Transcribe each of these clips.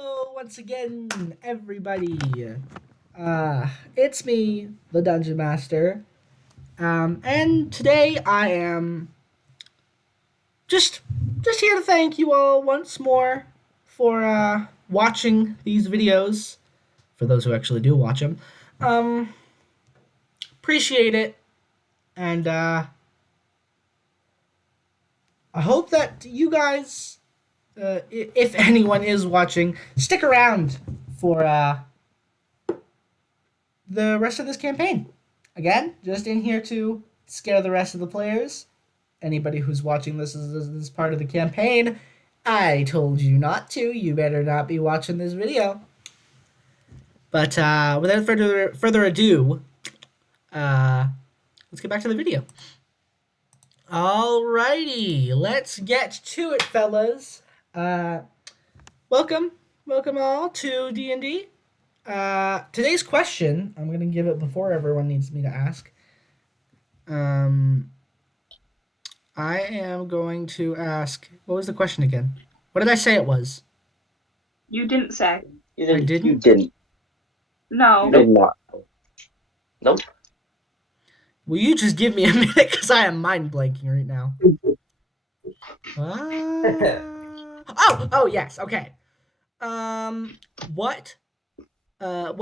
Hello once again, everybody. It's me, the Dungeon Master. And today I am just just here to thank you all once more for watching these videos. For those who actually do watch them, um, appreciate it, and I hope that you guys, if anyone is watching, stick around for the rest of this campaign. Again, just in here to scare the rest of the players. Anybody who's watching this part of the campaign, I told you not to. You better not be watching this video. But without further ado, let's get back to the video. Alrighty, let's get to it, fellas. Welcome all to D&D. Today's question, I'm going to give it before everyone needs me to ask. I am going to ask, what was the question again? What did I say it was? You didn't say. I didn't? You didn't. No. You did not. Nope. Will you just give me a minute, because I am mind blanking right now. Oh, yes, okay. What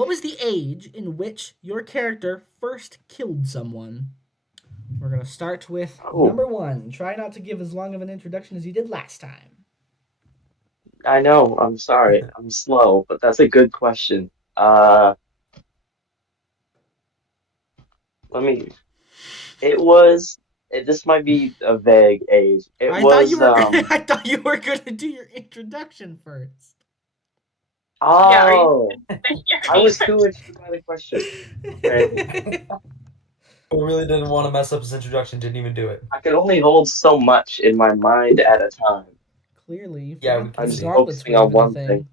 was the age in which your character first killed someone? We're going to start with number one. Try not to give as long of an introduction as you did last time. I know. I'm sorry. I'm slow, but that's a good question. This might be a vague age. I thought you were going to do your introduction first. Oh, I was too interested by the question. Okay. I really didn't want to mess up his introduction, didn't even do it. I could only hold so much in my mind at a time. Clearly. Yeah, I'm just focusing on one thing.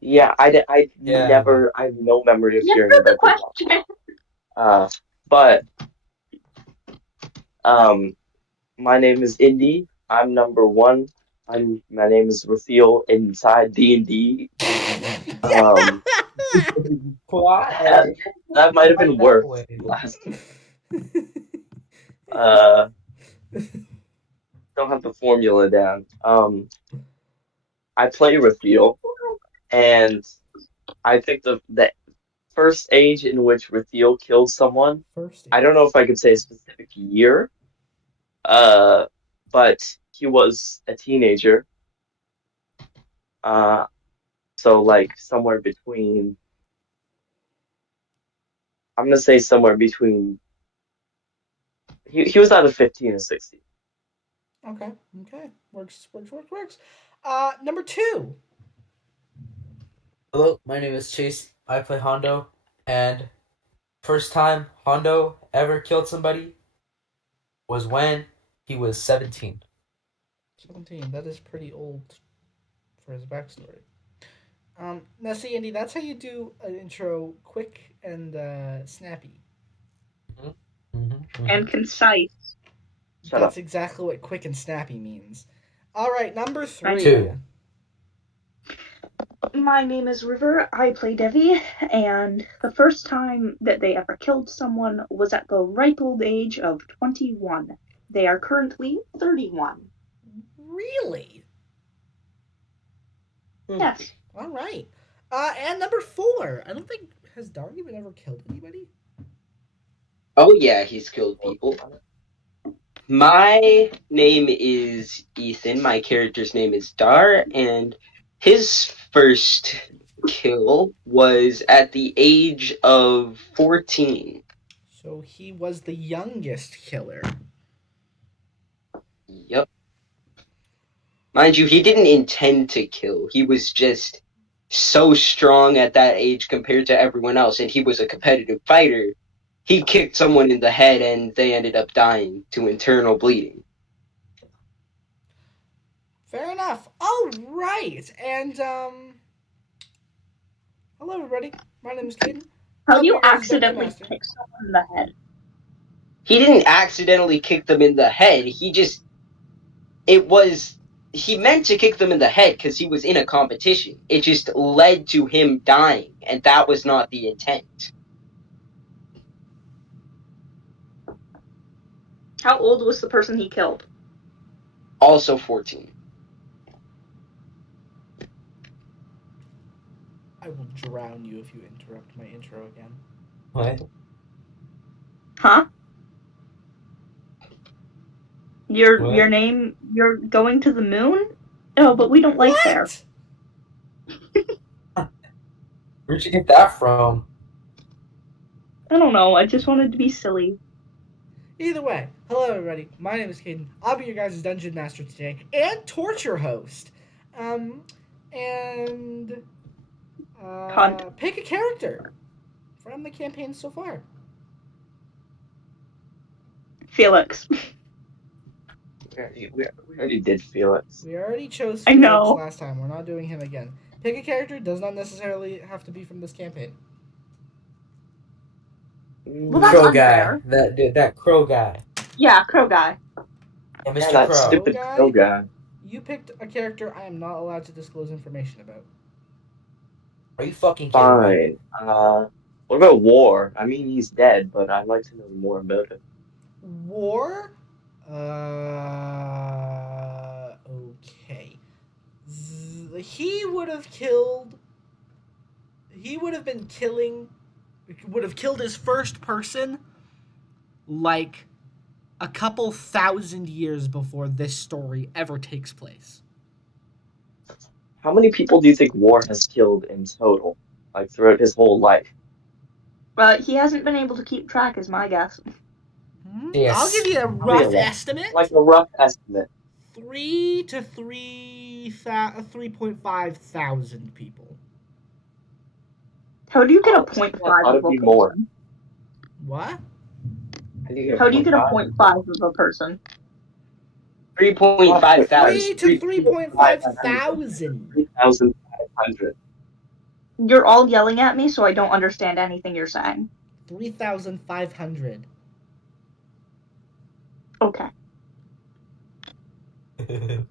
Yeah, I have no memory of hearing about the question. My name is Indy. I'm number one. My name is Raphael inside D&D. That might have been worse last. Don't have the formula down. I play Raphael, and I think the first age in which Raphael killed someone. I don't know if I could say a specific year. But he was a teenager. So like somewhere between. I'm gonna say somewhere between. He was either 15 or 16. Okay. Works. Number two. Hello, my name is Chase. I play Hondo, and first time Hondo ever killed somebody was when he was 17. 17. That is pretty old for his backstory. Now see, Andy, that's how you do an intro, quick and snappy. And concise. That's exactly what quick and snappy means. All right, number three. Two. My name is River. I play Devi, and the first time that they ever killed someone was at the ripe old age of 21. They are currently 31. Really? Yes. All right. And number four. I don't think, has Dog even ever killed anybody? Oh yeah, he's killed people. My name is Ethan. My character's name is Dar, and his first kill was at the age of 14. So he was the youngest killer. Yep. Mind you, he didn't intend to kill. He was just so strong at that age compared to everyone else, and he was a competitive fighter. He kicked someone in the head, and they ended up dying to internal bleeding. Fair enough. All right. And, hello, everybody. My name is Caden. How do you accidentally kick someone in the head? He didn't accidentally kick them in the head. He he meant to kick them in the head because he was in a competition. It just led to him dying, and that was not the intent. How old was the person he killed? Also 14. I will drown you if you interrupt my intro again. What? Huh? Your What? name, you're going to the moon? Oh, but we don't like there. Where'd you get that from? I don't know, I just wanted to be silly. Either way, hello everybody. My name is Caden. I'll be your guys' dungeon master today and torture host. And Cunt. pick a character from the campaign so far. Felix. We already did Felix. We already chose I Felix know. last time. We're not doing him again. Pick a character. Does not necessarily have to be from this campaign. Well, that's Crow unfair. guy. That crow guy. Yeah, Crow guy. Yeah, Yeah, Mr. that Crow. stupid crow guy. You picked a character I am not allowed to disclose information about. Are you fucking kidding me? Fine. What about War? I mean, he's dead, but I'd like to know more about him. War? Okay. He would have killed. He would have been killing. Would have killed his first person like a couple thousand years before this story ever takes place. How many people do you think War has killed in total? Like, throughout his whole life? He hasn't been able to keep track, is my guess. Yes. I'll give you a Probably rough a lot. estimate. Like a rough estimate. 3.5 thousand people. How do you get a Oh, 0.5 I thought of it'd a be more. person? What? How do you get a 0.5? 0.5 of a person? 3.5 thousand. 3 to 3.5 thousand. 3,500. You're all yelling at me, so I don't understand anything you're saying. 3,500. Okay. He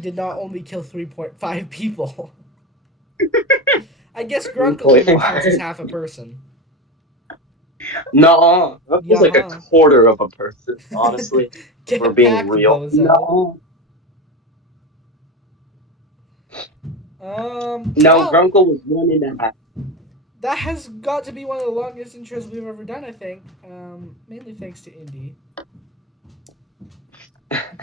did not only kill 3.5 people. I guess Grunkle only counts as half a person. No. That was like a quarter of a person, honestly. Get We're being back, real. bozo. No. Well, Grunkle was 1.5. that has got to be one of the longest intros we've ever done, I think. Mainly thanks to Indy.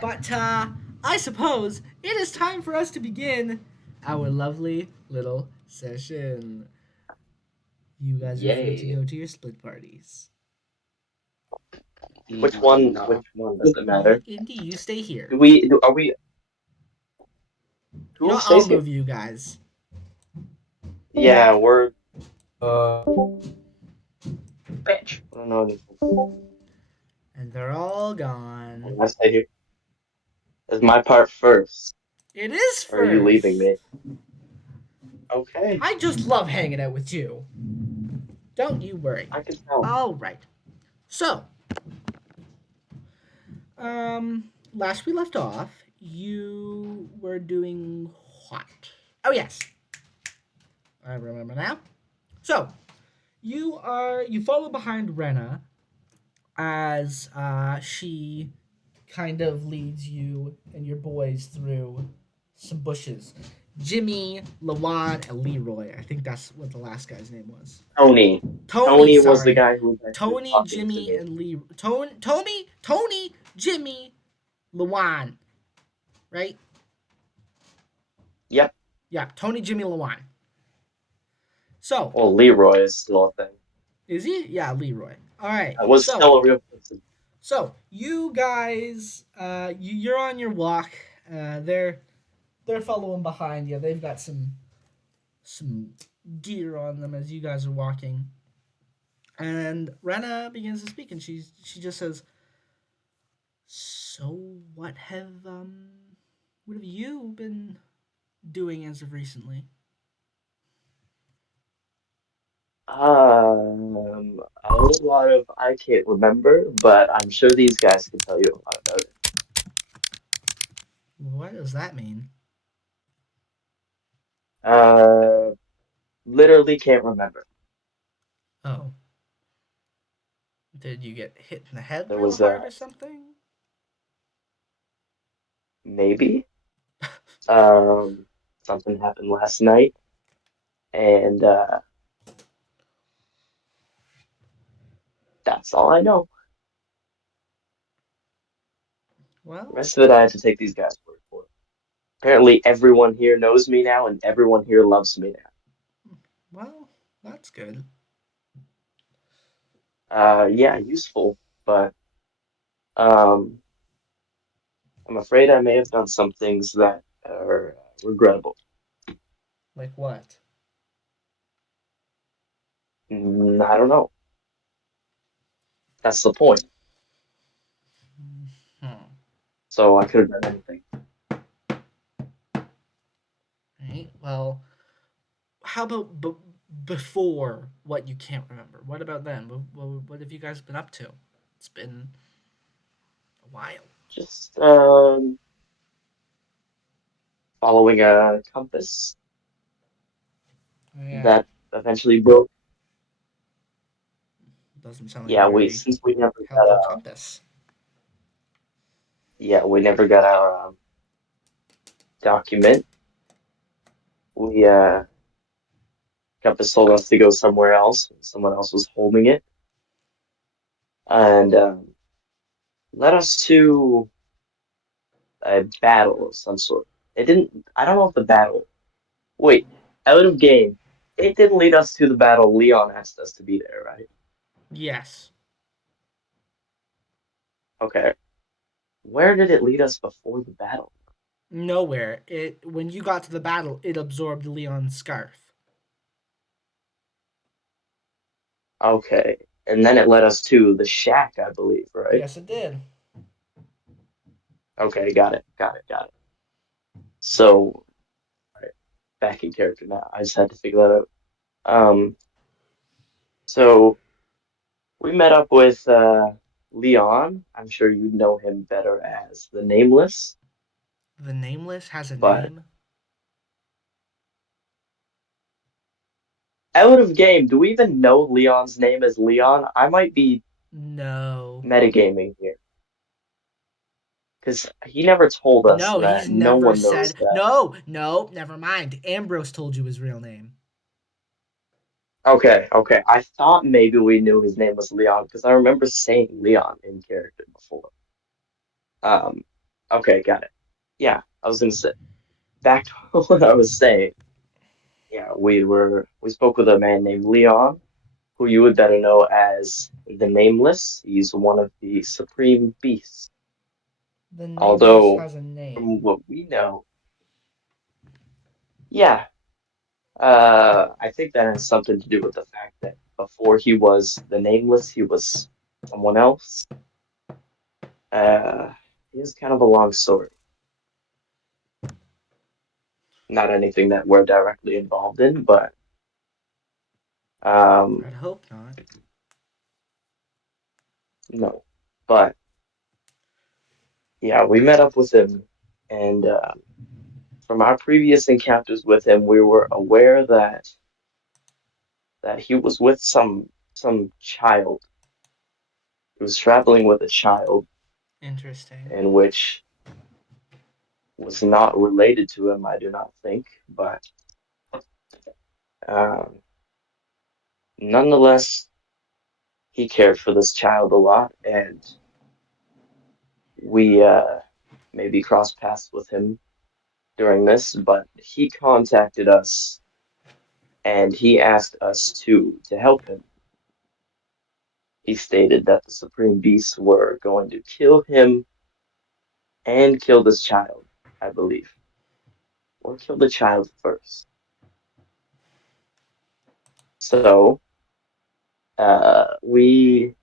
But I suppose it is time for us to begin our lovely little session. You guys are free to go to your split parties. Which one doesn't matter? Indy, you stay here. Are we? Who I'll stays here? move you guys. Yeah, we're. Bitch. I don't know anything. And they're all gone. I stay here. Is my part first? It is first. Or are you leaving me? Okay. I just love hanging out with you. Don't you worry. I can tell. All right. So, last we left off, you were doing what? Oh yes, I remember now. So, you follow behind Rena as she kind of leads you and your boys through some bushes. Jimmy, Lawan, and Leroy. I think that's what the last guy's name was. Tony was the guy who was Tony, Jimmy, and Lee. Tony, Jimmy, Lawan. Right? Yep. Yeah, Tony, Jimmy, Lawan. So. Well, Leroy is still a thing. Is he? Yeah, Leroy. All right. I was still a real person. So you guys, you're on your walk. They're following behind you. They've got some gear on them as you guys are walking. And Rena begins to speak, and she just says, "So what have you been doing as of recently?" A lot of I can't remember, but I'm sure these guys can tell you a lot about it. What does that mean? Uh, literally can't remember. Oh, did you get hit in the head There real was hard or something? maybe um something happened last night, and that's all I know. The Well, rest of it, I have to take these guys' word for it. Apparently, everyone here knows me now, and everyone here loves me well, that's good. now. Yeah, useful, but um, I'm afraid I may have done some things that are regrettable. Like what? I don't know. That's the point. Hmm. So I could have done anything. Right. Well, how about before what you can't remember? What about then? What have you guys been up to? It's been a while. Just following a compass Oh, yeah. that eventually broke. Doesn't sound like a Yeah, we very since we never got helpful compass. our document. We compass told us to go somewhere else. Someone else was holding it, and led us to a battle of some sort. It didn't. I don't know if the battle. Wait, out of game. It didn't lead us to the battle. Leon asked us to be there, right? Yes. Okay. Where did it lead us before the battle? Nowhere. It when you got to the battle, it absorbed Leon's scarf. Okay. And then it led us to the shack, I believe, right? Yes, it did. Okay, got it, got it, got it. So, right, back in character now. I just had to figure that out. Um, so we met up with Leon. I'm sure you know him better as the Nameless, The Nameless has a but name. out of game, do we even know Leon's name as Leon? I might be No. metagaming here because he never told us No, he's that. No never one knows said. that. No, no, never mind. Ambrose told you his real name. Okay, okay. I thought maybe we knew his name was Leon because I remember saying Leon in character before. Um, okay, got it. Yeah, I was gonna say back to what I was saying. Yeah, we spoke with a man named Leon, who you would better know as the Nameless. He's one of the supreme beasts. The Nameless Although, has a from name. what we know, yeah, I think that has something to do with the fact that before he was the Nameless, he was someone else. Uh, it's kind of a long story. Not anything that we're directly involved in, but um, I'd hope not. no. But yeah, we met up with him, and from our previous encounters with him, we were aware that he was with some child. He was traveling with a child, Interesting. in which was not related to him, I do not think, but um, nonetheless, he cared for this child a lot, and we maybe crossed paths with him during this, but he contacted us and he asked us to help him. He stated that the Supreme Beasts were going to kill him and kill this child, I believe, or kill the child first. So we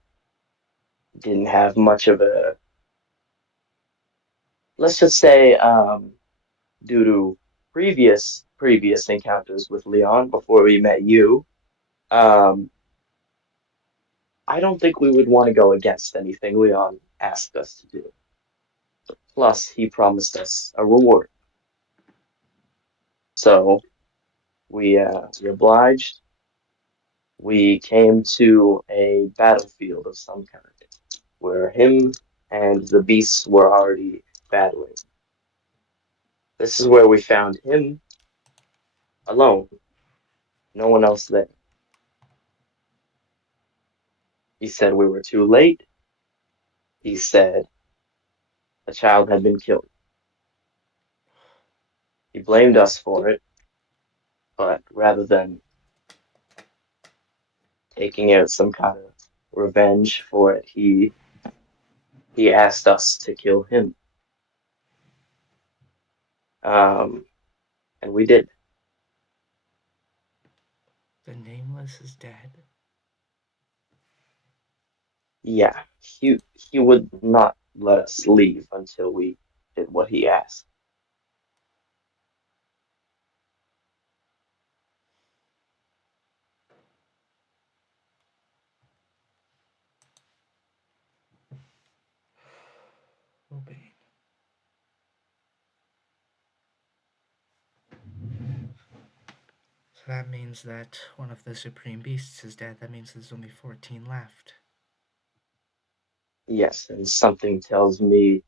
didn't have much of a, let's just say, due to previous encounters with Leon before we met you, um, I don't think we would want to go against anything Leon asked us to do. Plus, he promised us a reward. So we obliged. We came to a battlefield of some kind where him and the beasts were already battling. This is where we found him alone, no one else there. He said we were too late. He said a child had been killed. He blamed us for it, but rather than taking out some kind of revenge for it, he asked us to kill him. Um, and we did. The Nameless is dead. Yeah, he would not let us leave until we did what he asked. Oh, Bain. So that means that one of the Supreme Beasts is dead. That means there's only 14 left. Yes, and something tells me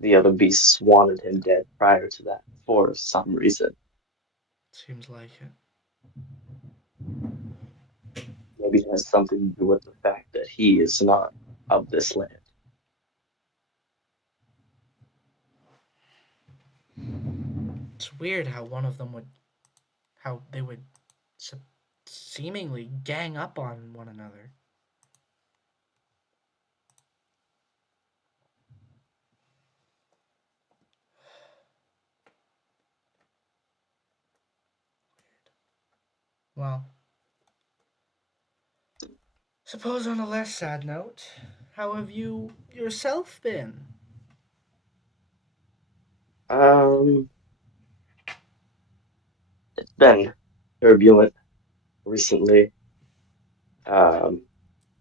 the other beasts wanted him dead prior to that for some reason. Seems like it. Maybe it has something to do with the fact that he is not of this land. It's weird how one of them would, how they would seemingly gang up on one another. Well, suppose on a less sad note, how have you yourself been? Um, it's been turbulent recently. Um,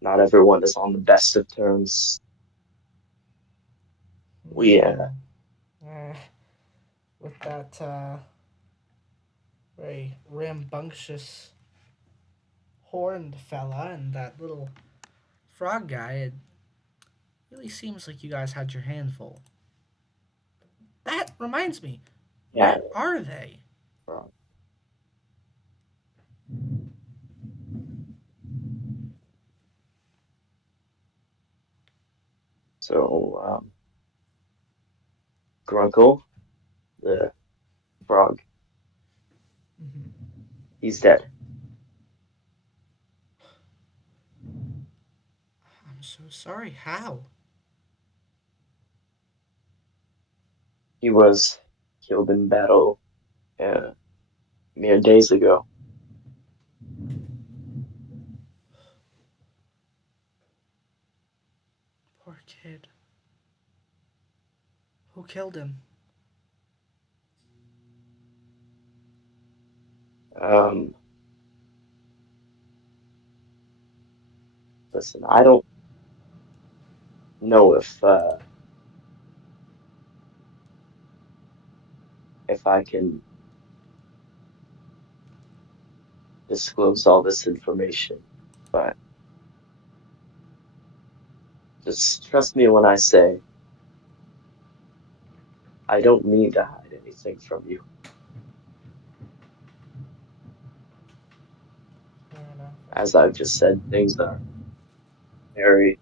Not everyone is on the best of terms. We Uh, with that very rambunctious horned fella and that little frog guy, it really seems like you guys had your handful. That reminds me, yeah. where are they? So Grunkle, the frog, Mm-hmm. he's dead. I'm so sorry. How? He was killed in battle mere days ago. Poor kid. Who killed him? Um, Listen, I don't know if I can disclose all this information, but just trust me when I say I don't mean to hide anything from you. Fair enough, I As I've suppose. just said, things are very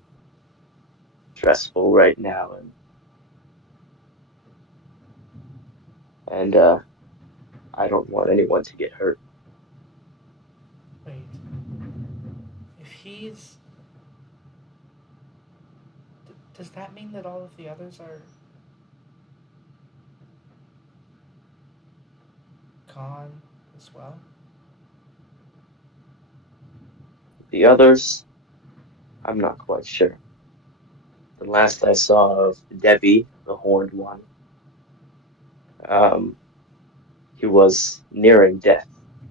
stressful right now, and I don't want anyone to get hurt. Wait. If he's. Does that mean that all of the others are gone as well? The others, I'm not quite sure. The last I saw of Debbie, the horned one, um, he was nearing death.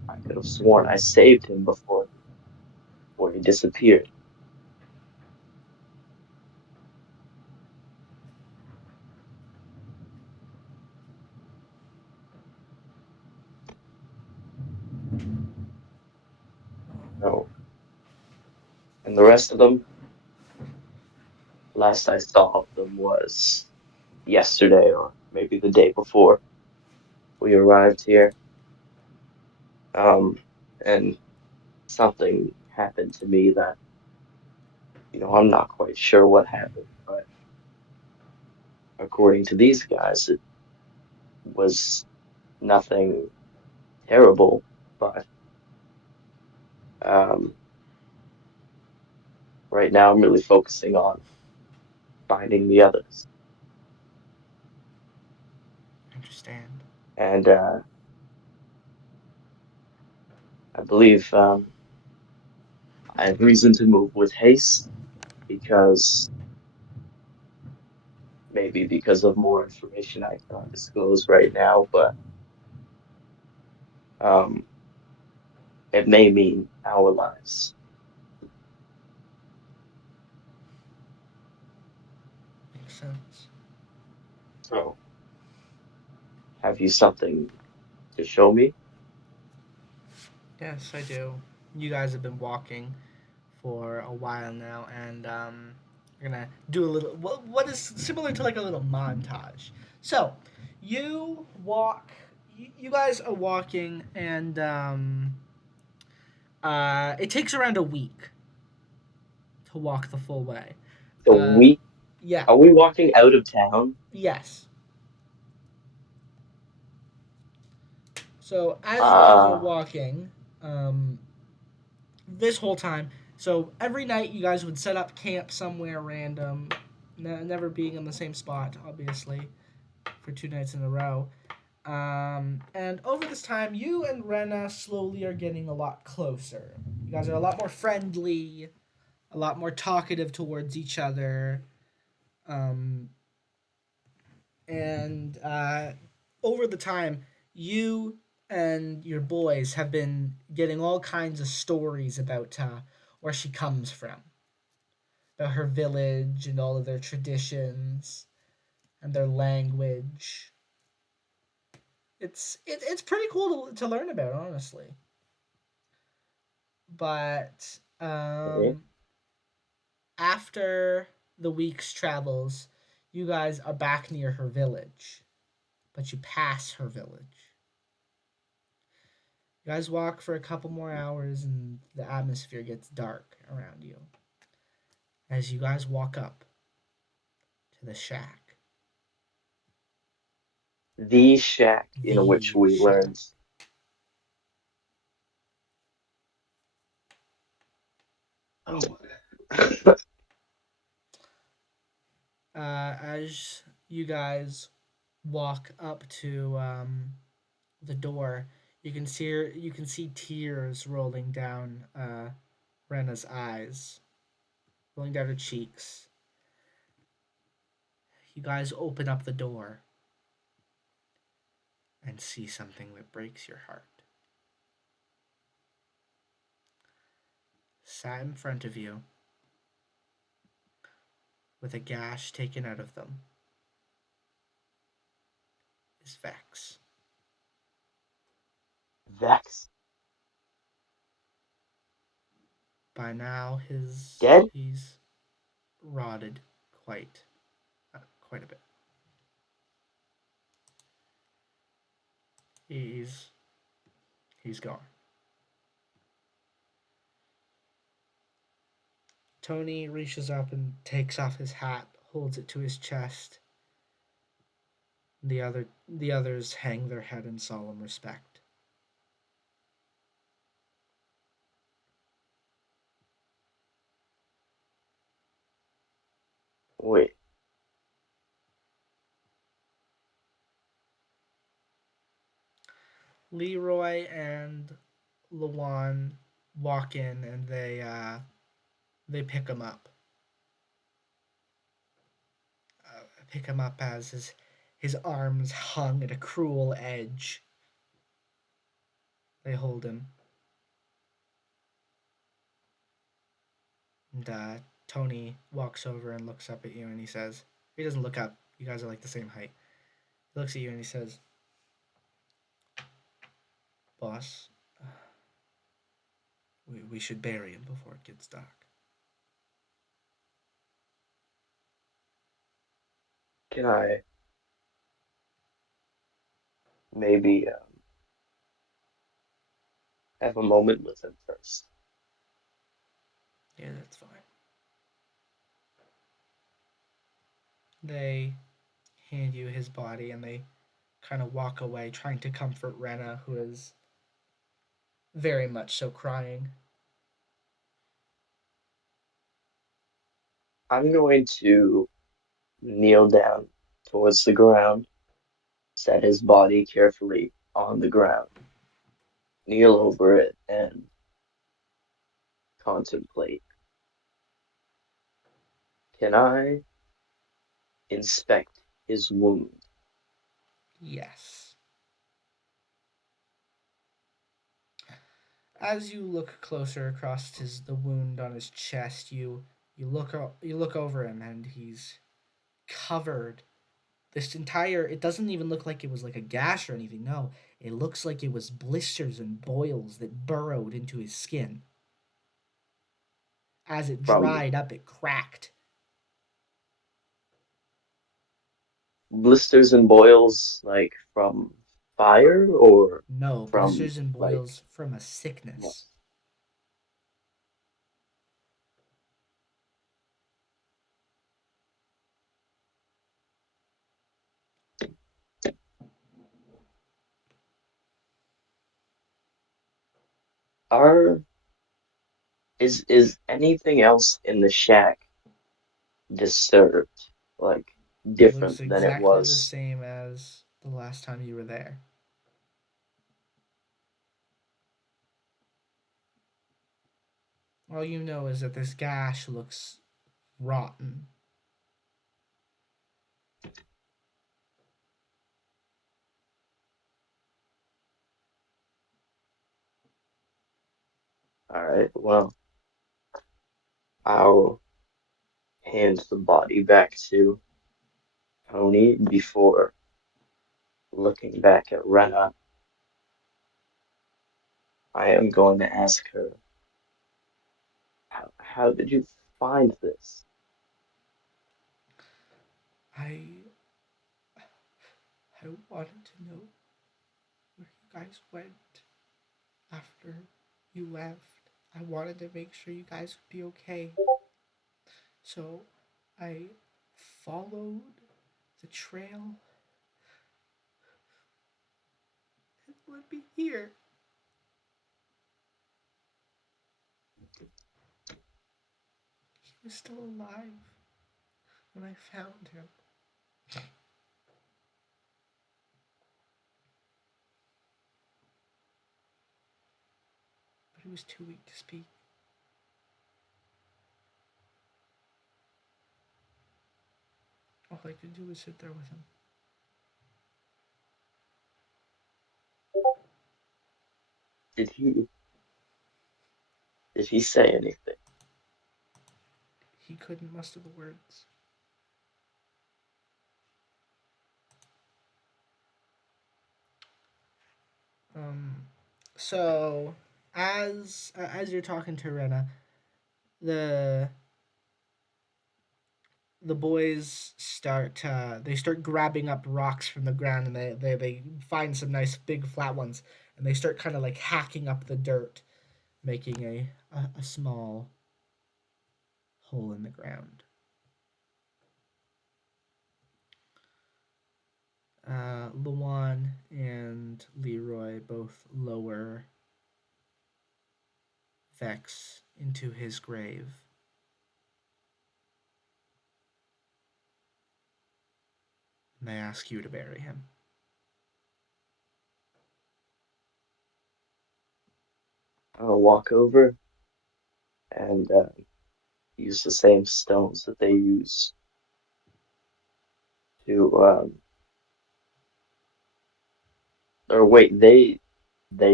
I could have sworn I saved him before he disappeared. And the rest of them, last I saw of them was yesterday or maybe the day before we arrived here. Um, and something happened to me that, I'm not quite sure what happened, but according to these guys, it was nothing terrible, but um, right now I'm really focusing on finding the others. Understand. And I believe I have reason to move with haste because maybe because of more information I cannot disclose right now, but um, it may mean our lives. Makes sense. So, have you something to show me? Yes, I do. You guys have been walking for a while now, and we're gonna do a little what is similar to like a little montage. So, you walk. You guys are walking, and it takes around a week to walk the full way. So Uh, we yeah. are we walking out of town? Yes. So as you guys are Uh, walking, um, this whole time. So every night you guys would set up camp somewhere random, never being in the same spot, obviously, for 2 nights in a row. And over this time, you and Rena slowly are getting a lot closer. You guys are a lot more friendly, a lot more talkative towards each other. Um, and over the time, you and your boys have been getting all kinds of stories about where she comes from, about her village and all of their traditions and their language. It's pretty cool to learn about, honestly. But okay. after the week's travels, you guys are back near her village, but you pass her village. You guys walk for a couple more hours, and the atmosphere gets dark around you as you guys walk up to the shack. The shack in which The we shack. learned. Oh, As you guys walk up to the door, you can see tears rolling down Rena's eyes, rolling down her cheeks. You guys open up the door and see something that breaks your heart. Sat in front of you with a gash taken out of them is Vex. Vex By now, dead? he's rotted quite a bit. He's he's gone. Tony reaches up and takes off his hat, holds it to his chest. The others hang their head in solemn respect. Wait, Leroy and Lawan walk in and they pick him up. Pick him up as his arms hung at a cruel edge. They hold him, and Tony walks over and looks up at you, and he says, he doesn't look up. You guys are like the same height. He looks at you and he says, "Boss, we should bury him before it gets dark." Can I maybe have a moment with him first? Yeah, that's fine. They hand you his body and they kind of walk away, trying to comfort Rena, who is very much so crying. I'm going to kneel down towards the ground, set his body carefully on the ground, kneel over it, and contemplate. Can I inspect his wound? Yes. As you look closer across the wound on his chest, you look over him and he's covered. This entire it doesn't even look like it was like a gash or anything. No, it looks like it was blisters and boils that burrowed into his skin. As it From dried up, it cracked. blisters and boils, like from fire or No, from blisters and like boils from a what? sickness. Are is anything else in the shack disturbed, like It looks different than it exactly the was? same as the last time you were there. All you know is that this gash looks rotten. All right, well, I'll hand the body back to Tony before looking back at Rena. I am going to ask her, how did you find this? I I wanted to know where you guys went after you left. I wanted to make sure you guys would be okay. So I followed the trail that led me here. He was still alive when I found him, but he was too weak to speak. All I could do was sit there with him. Did he did he say anything? He couldn't muster the words. Um, so as you're talking to Rena, the the boys start grabbing up rocks from the ground and they find some nice big flat ones and they start kind of like hacking up the dirt, making a small hole in the ground. Luan and Leroy both lower Vex into his grave. And they ask you to bury him. I'll walk over and use the same stones that they use to or wait, they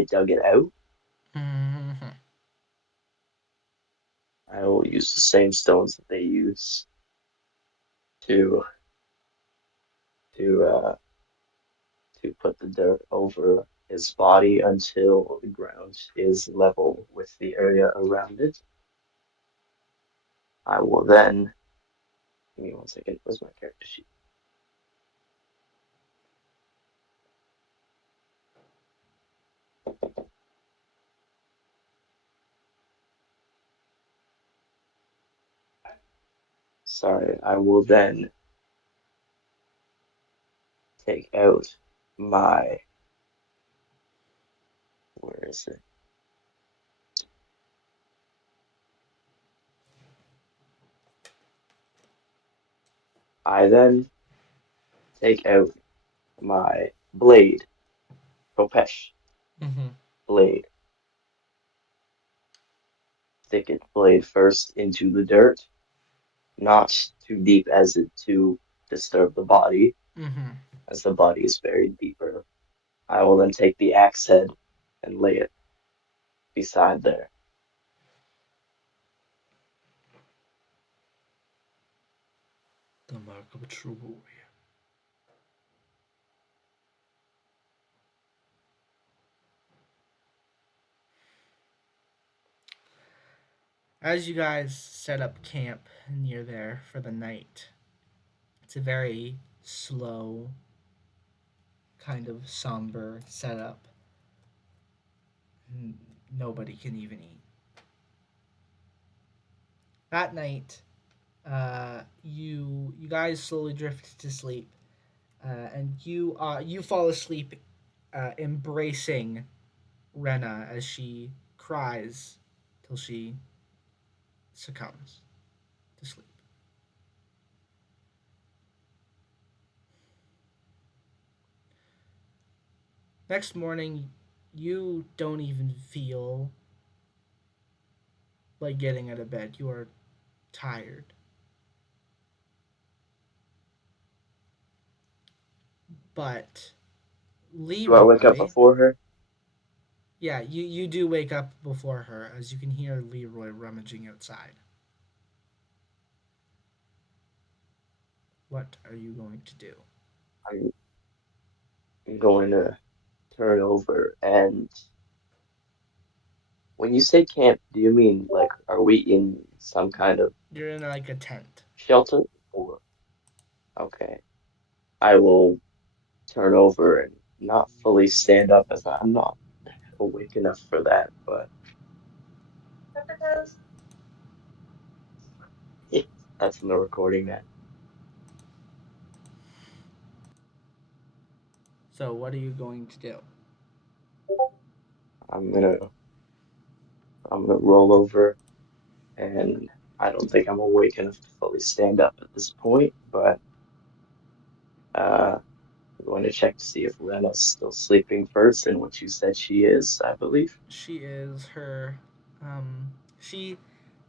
dug it out. Mm-hmm. I will use the same stones that they use to to uh to put the dirt over his body until the ground is level with the area around it. I will then give me one second. Where's my character sheet? Sorry, I will then take out my, where is it? I then take out my blade, Kopesh Mm-hmm. blade, stick its blade first into the dirt, not too deep as it to disturb the body, Mm-hmm. as the body is buried deeper. I will then take the axe head and lay it beside there. The mark of a true warrior. As you guys set up camp near there for the night, it's a very slow, kind of somber setup. Nobody can even eat. That night, you guys slowly drift to sleep, and you fall asleep, embracing Rena as she cries till she succumbs to sleep. Next morning, you don't even feel like getting out of bed. You are tired. But Do I wake up Leroy, before her? yeah, you do wake up before her as you can hear Leroy rummaging outside. What are you going to do? I'm going to turn over and when you say camp, do you mean like are we in some kind of You're in like a tent. shelter or okay. I will turn over and not fully stand up as I'm not awake enough for that, but that's in the recording that So what are you going to do? I'm gonna I'm gonna roll over and I don't think I'm awake enough to fully stand up at this point, but I'm going to check to see if Rena's still sleeping first and what you said she is, I believe. She is her. She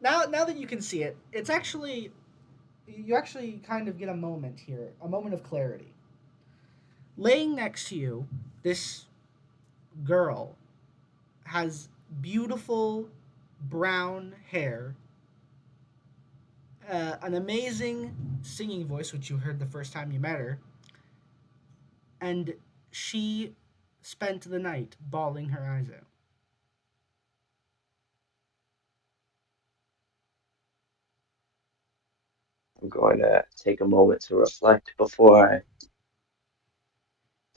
now that you can see it, it's actually you actually kind of get a moment here, a moment of clarity. Laying next to you, this girl has beautiful brown hair, an amazing singing voice, which you heard the first time you met her, and she spent the night bawling her eyes out. I'm going to take a moment to reflect before I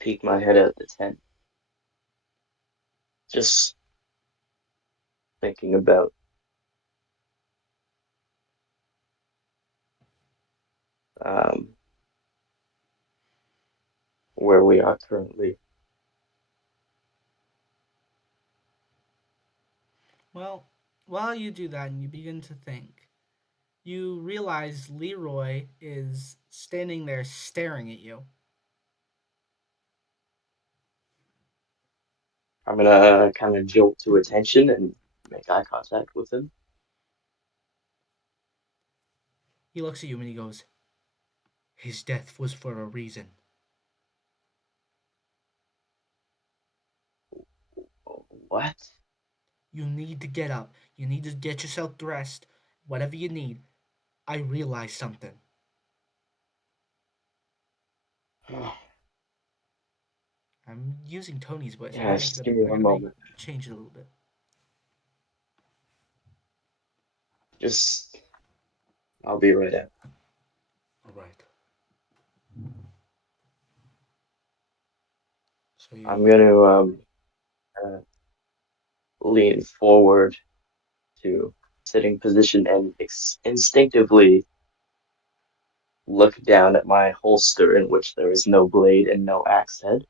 peek my head out the tent. Just thinking about um, where we are currently. Well, while you do that and you begin to think, you realize Leroy is standing there staring at you. I'm gonna kind of jolt to attention and make eye contact with him. He looks at you and he goes, "His death was for a reason. What? You need to get up. You need to get yourself dressed. Whatever you need. I realized something." I'm using Tony's voice. I Yeah, gotta make just it. give me I one gotta make moment. change it a little bit. Just, I'll be right out. All right. So I'm you. gonna uh, lean forward to sitting position and instinctively look down at my holster in which there is no blade and no axe head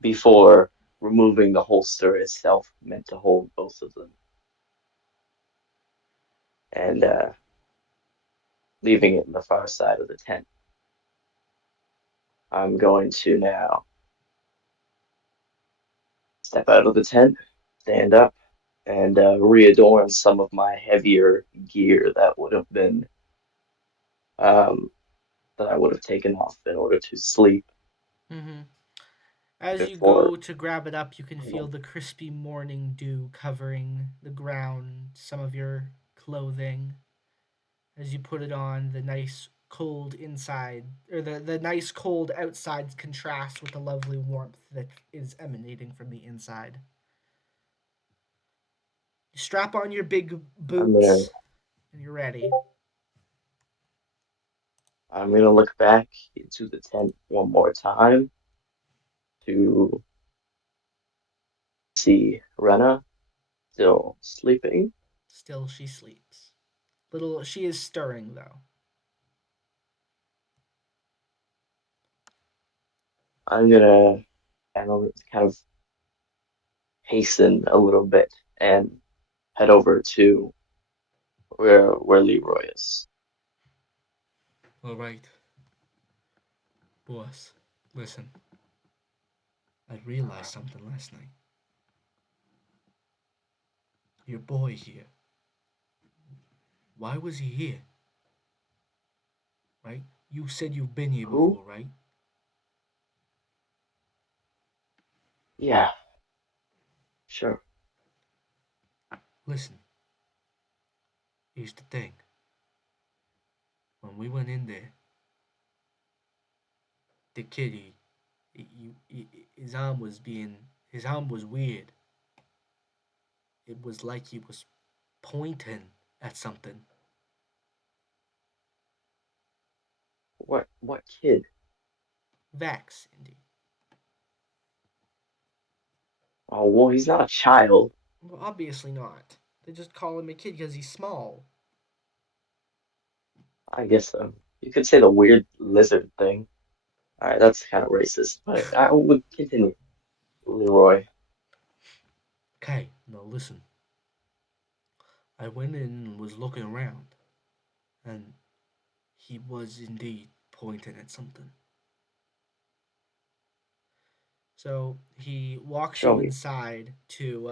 before removing the holster itself meant to hold both of them and leaving it in the far side of the tent. I'm going to now step out of the tent, stand up, and readorn some of my heavier gear that would have been um, that I would have taken off in order to sleep Mm-hmm. As you before. go to grab it up, you can feel the crispy morning dew covering the ground, some of your clothing. As you put it on, the nice cold inside, or the nice cold outside contrasts with the lovely warmth that is emanating from the inside. You strap on your big I'm gonna boots, and you're ready. I'm gonna look back into the tent one more time to see Rena still sleeping. Still, she sleeps. Little, she is stirring though. I'm gonna kind of hasten a little bit and head over to where Leroy is. All right, boss. Listen, I realized something last night. Your boy here. Why was he here? Right? You said you've been here Who? before, right? Yeah, sure. Listen, here's the thing. When we went in there, the kid, his arm was his arm was weird. It was like he was pointing at something. What kid? Vax, indeed. Oh, well, he's not a child. Well, obviously not. They just call him a kid because he's small. I guess so. You could say the weird lizard thing. All right, that's kind of racist, but I would continue. Leroy. Okay, now listen. I went in and was looking around, and he was indeed pointing at something. So he walks Show you me. inside to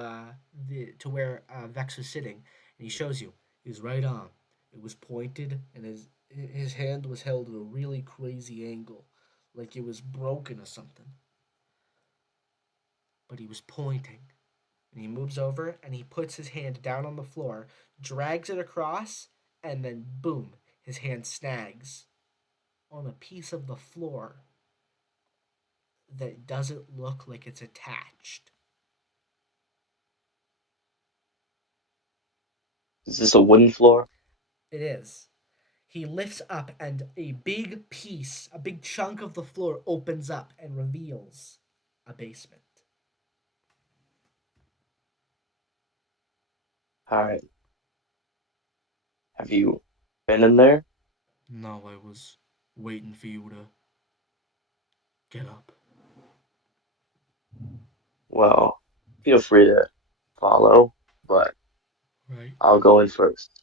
where Vex was sitting, and he shows you his right arm. It was pointed, and his hand was held at a really crazy angle, like it was broken or something. But he was pointing, and he moves over and he puts his hand down on the floor, drags it across, and then boom, his hand snags on a piece of the floor that doesn't look like it's attached. Is this a wooden floor? It is. He lifts up, and a big chunk of the floor opens up and reveals a basement. All right. Have you been in there? No, I was waiting for you to get up. Well, feel free to follow, but Right. I'll go in first.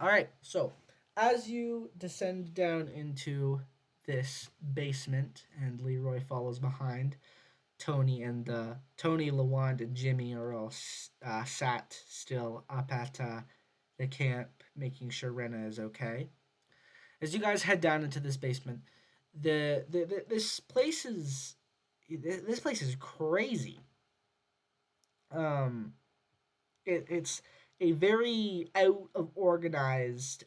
All right. So, as you descend down into this basement, and Leroy follows behind, Tony, Lawand, and Jimmy are all sat still up at the camp, making sure Rena is okay. As you guys head down into this basement, this place is crazy. Um, it's a very out of organized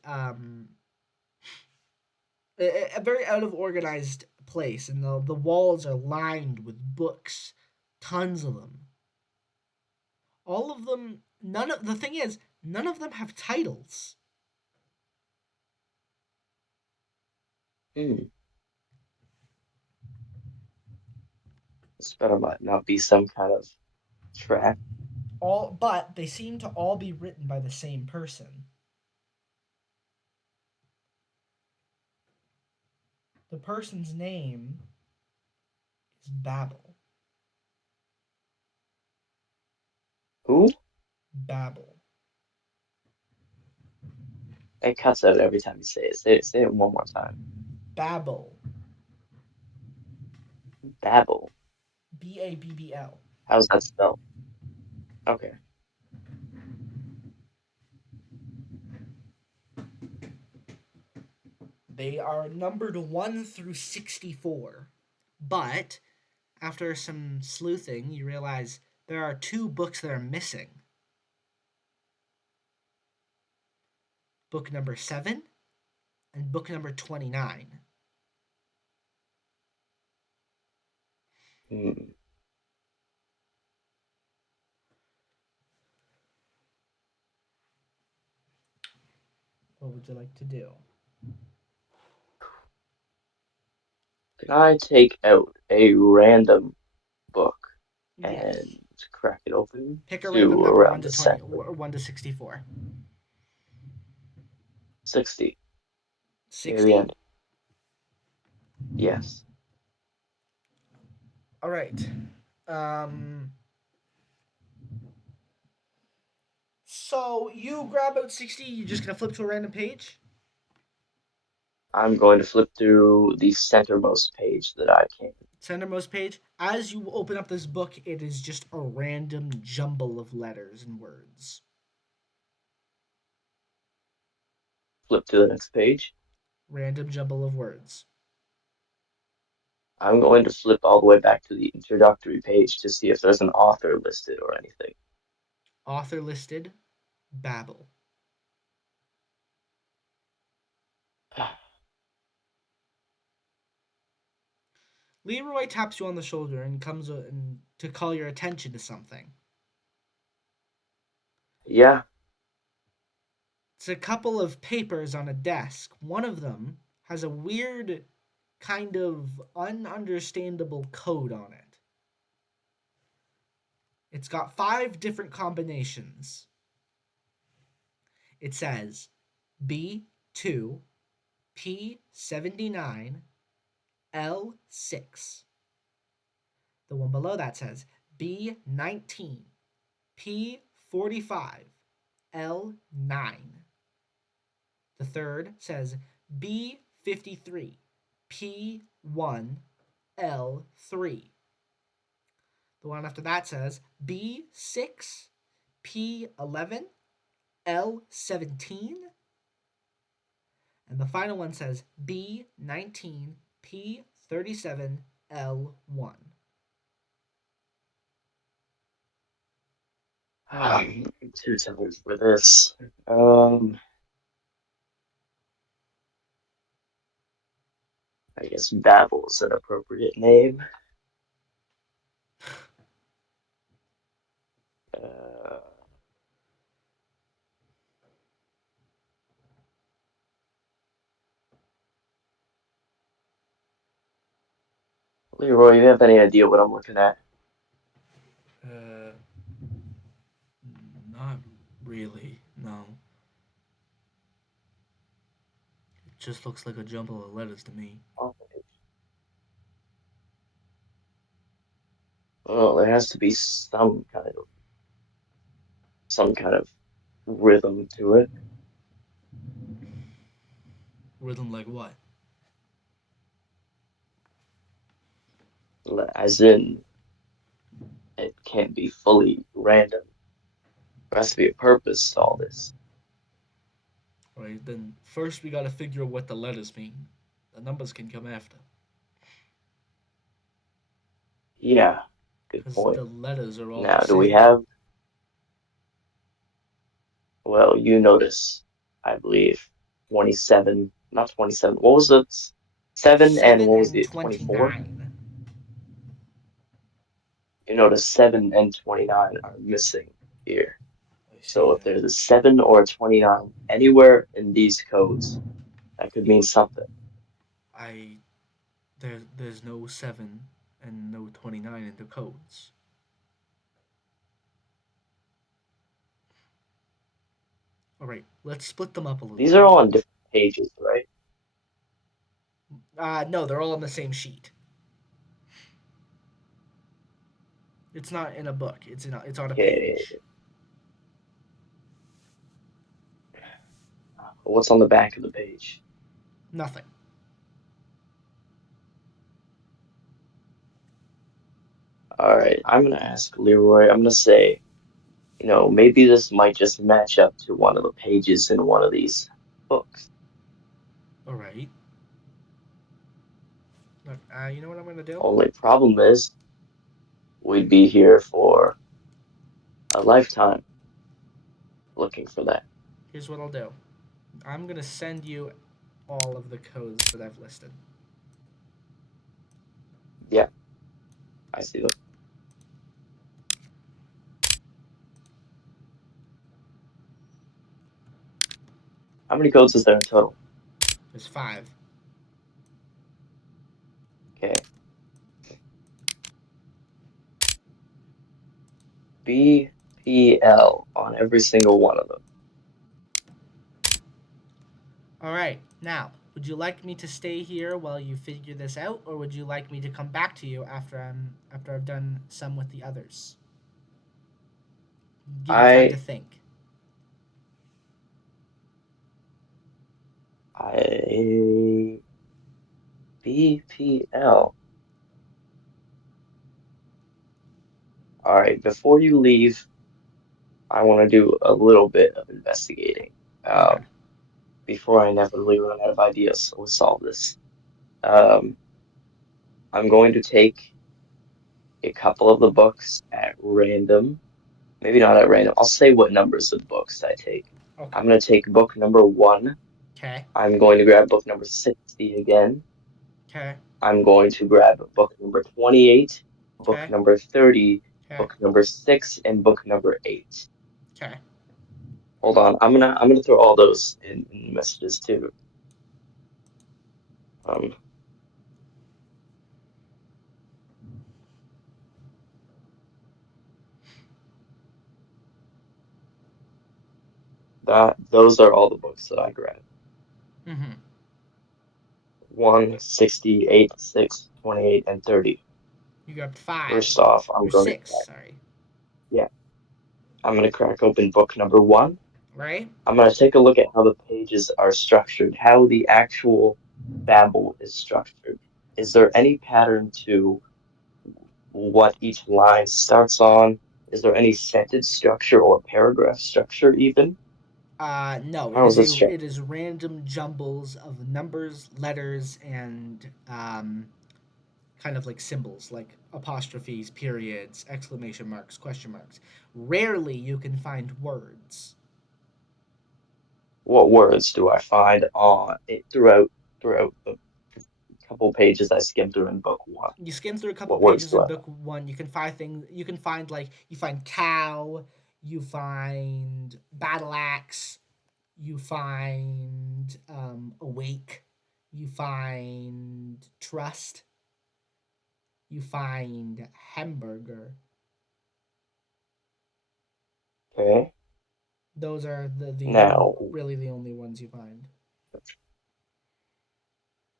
a very out of organized place, and the walls are lined with books, tons of them. All of them. None of the thing is, none of them have titles. Hmm. This better not be some kind of trap. But they seem to all be written by the same person. The person's name is Babel. Who? Babel. It cuts out every time you say it. Say it one more time. Babel. Babel. Babbl. How's that spelled? Okay. They are numbered 1 through 64. But after some sleuthing, you realize there are 2 books that are missing. Book number 7 and book number 29. Hmm. What would you like to do? Can I take out a random book Yes. and crack it open Pick a to random number 1 around to the 20 center? or 1 to 64. 60. Near the 60? end. Yes. All right. Um so you grab out 60, you're just going to flip to a random page? I'm going to flip through the centermost page that I can. Centermost page. As you open up this book, it is just a random jumble of letters and words. Flip to the next page. Random jumble of words. I'm going to flip all the way back to the introductory page to see if there's an author listed or anything. Author listed, Babel. Leroy taps you on the shoulder and comes in to call your attention to something. Yeah, It's a couple of papers on a desk. One of them has a weird, kind of ununderstandable code on it. It's got 5 different combinations. It says B2, P79, L6. The one below that says B19, P45, L9. The third says B53, P1, L3. The one after that says B6, P11, L17. And the final one says B19, P37, L1. I'm too tired for this. I guess Babel's an appropriate name. Uh, Leroy, you have any idea what I'm looking at? Uh, Not really, no. It just looks like a jumble of letters to me. Well, there has to be some kind of rhythm to it. Rhythm like what? As in, it can't be fully random. There has to be a purpose to all this. Right, then first we gotta figure out what the letters mean. The numbers can come after. Yeah, good Because point. the letters are all Now, the do we same. have, well, you notice, I believe, 27, not 27, what was it? 7 and 7 what was and it, 24? 29. You notice 7 and 29 are missing here. I see So if that. there's a 7 or a 29 anywhere in these codes, that could mean something. I there's no 7 and no 29 in the codes. Alright, let's split them up a little These bit. are all on different pages, right? No, they're all on the same sheet. It's not in a book. It's on a Okay. page. What's on the back of the page? Nothing. All right, I'm gonna ask Leroy. I'm gonna say, maybe this might just match up to one of the pages in one of these books. All right. Look, you know what I'm gonna do? Only problem is we'd be here for a lifetime looking for that. Here's what I'll do. I'm gonna send you all of the codes that I've listed. Yeah, I see them. How many codes is there in total? There's 5. Okay. BPL on every single one of them. All right. Now, would you like me to stay here while you figure this out, or would you like me to come back to you after I've done some with the others? Give you time to I think. I BPL. All right, before you leave, I want to do a little bit of investigating. Okay. Before I inevitably run out of ideas, so let's solve this. Um, I'm going to take a couple of the books at random. Maybe not at random. I'll say what numbers of books I take. Okay. I'm going to take book number 1. Okay. I'm going to grab book number 60 again. Okay. I'm going to grab book number 28, book Okay. number 30, Okay. book number 6, and book number 8. Okay. Hold on, I'm gonna throw all those in messages too. Um, those are all the books that I grabbed. Mm-hmm. 1, 68, 6, 28, and 30. You grabbed 5 First off, I'm or going to 6. Sorry. yeah, I'm gonna crack open book number 1. Right. I'm gonna take a look at how the pages are structured, how the actual babble is structured. Is there any pattern to what each line starts on? Is there any sentence structure or paragraph structure even? No. How is this structured? It is random jumbles of numbers, letters, and kind of like symbols, like apostrophes, periods, exclamation marks, question marks. Rarely you can find words. What words do I find on it throughout the couple pages I skimmed through in book 1? You skim through a couple What words pages do in I book 1. You can find things. You can find like you find cow. You find battle axe. You find awake. You find trust. You find hamburger. Okay. Those are the only Now, really the only ones you find.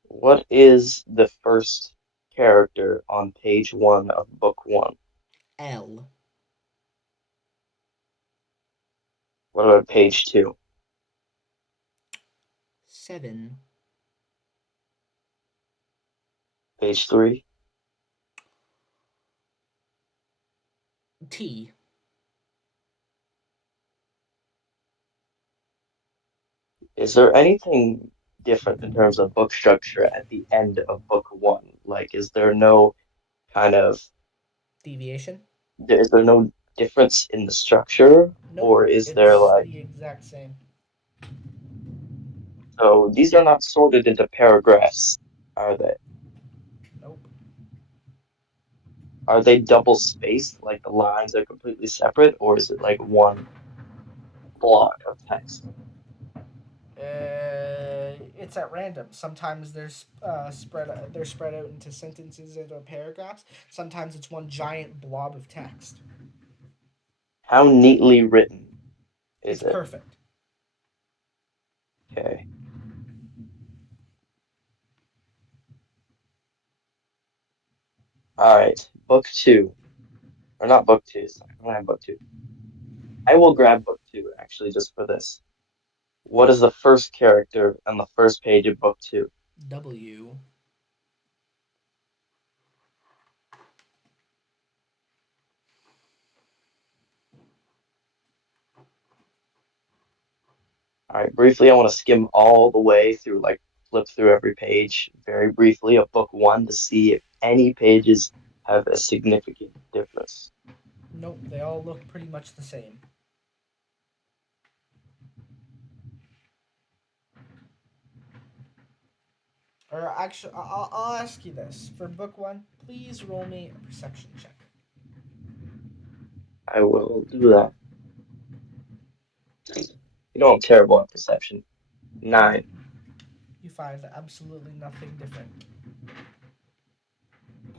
what is the first character on page 1 of book 1? L. What about page 2? 7. Page 3? T. Is there anything different in terms of book structure at the end of book 1? Like, is there no kind of, Deviation. is there no difference in the structure? Nope. Or is there It's like, the exact same. so these are not sorted into paragraphs, are they? Nope. Are they double spaced, like the lines are completely separate, or is it like one block of text? It's at random. Sometimes they're spread out into sentences or paragraphs. Sometimes it's one giant blob of text. How neatly written is It's it? perfect. Okay. All right, book two, or not book two. Sorry, I don't have book two. I will grab book two actually just for this. What is the first character on the first page of book two? W. All right, briefly, I want to skim all the way through, like flip through every page very briefly of book one to see if any pages have a significant difference. Nope, they all look pretty much the same. Or actually, I'll ask you this. For book one, please roll me a perception check. I will do that. You know I'm terrible at perception. 9. You find absolutely nothing different.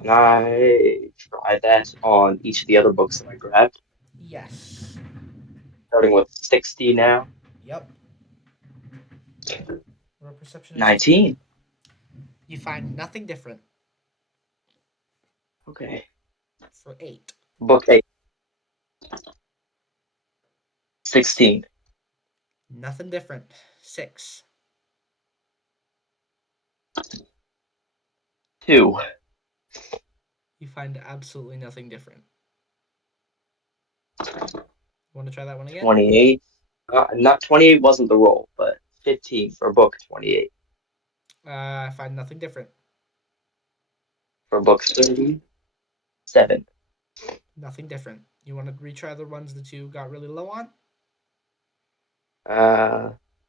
Can I try that on each of the other books that I grabbed? Yes. Starting with 60 now. Yep. Your perception is 19. you find nothing different. Okay. For 8. Book 8. 16. Nothing different. 6. 2. You find absolutely nothing different. Want to try that one again? 28. Not 28 wasn't the roll, but 15 for book 28. I find nothing different. For book 37. Nothing different. You want to retry the ones that you got really low on?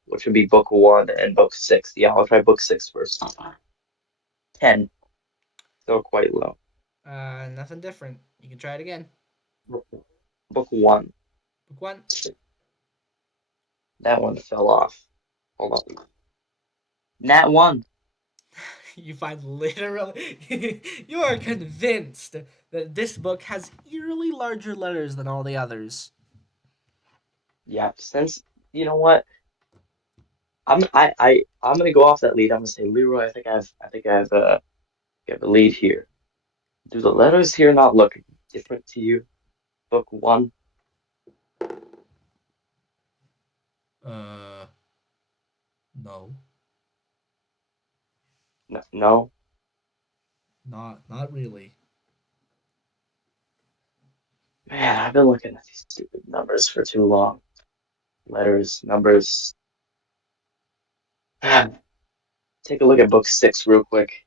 Which would be book 1 and book 6. Yeah, I'll try book 6 first. 10. Still quite low. Nothing different. You can try it again. Book 1. Book 1. That one fell off. Hold on. Nat 1. You find literally. You are convinced that this book has eerily larger letters than all the others. Yeah, since you know what, I'm gonna go off that lead. I'm gonna say Leroy. I have a lead here. Do the letters here not look different to you? Book 1. Uh, no, No. not really. Man, I've been looking at these stupid numbers for too long. Letters, numbers. Take a look at book 6 real quick.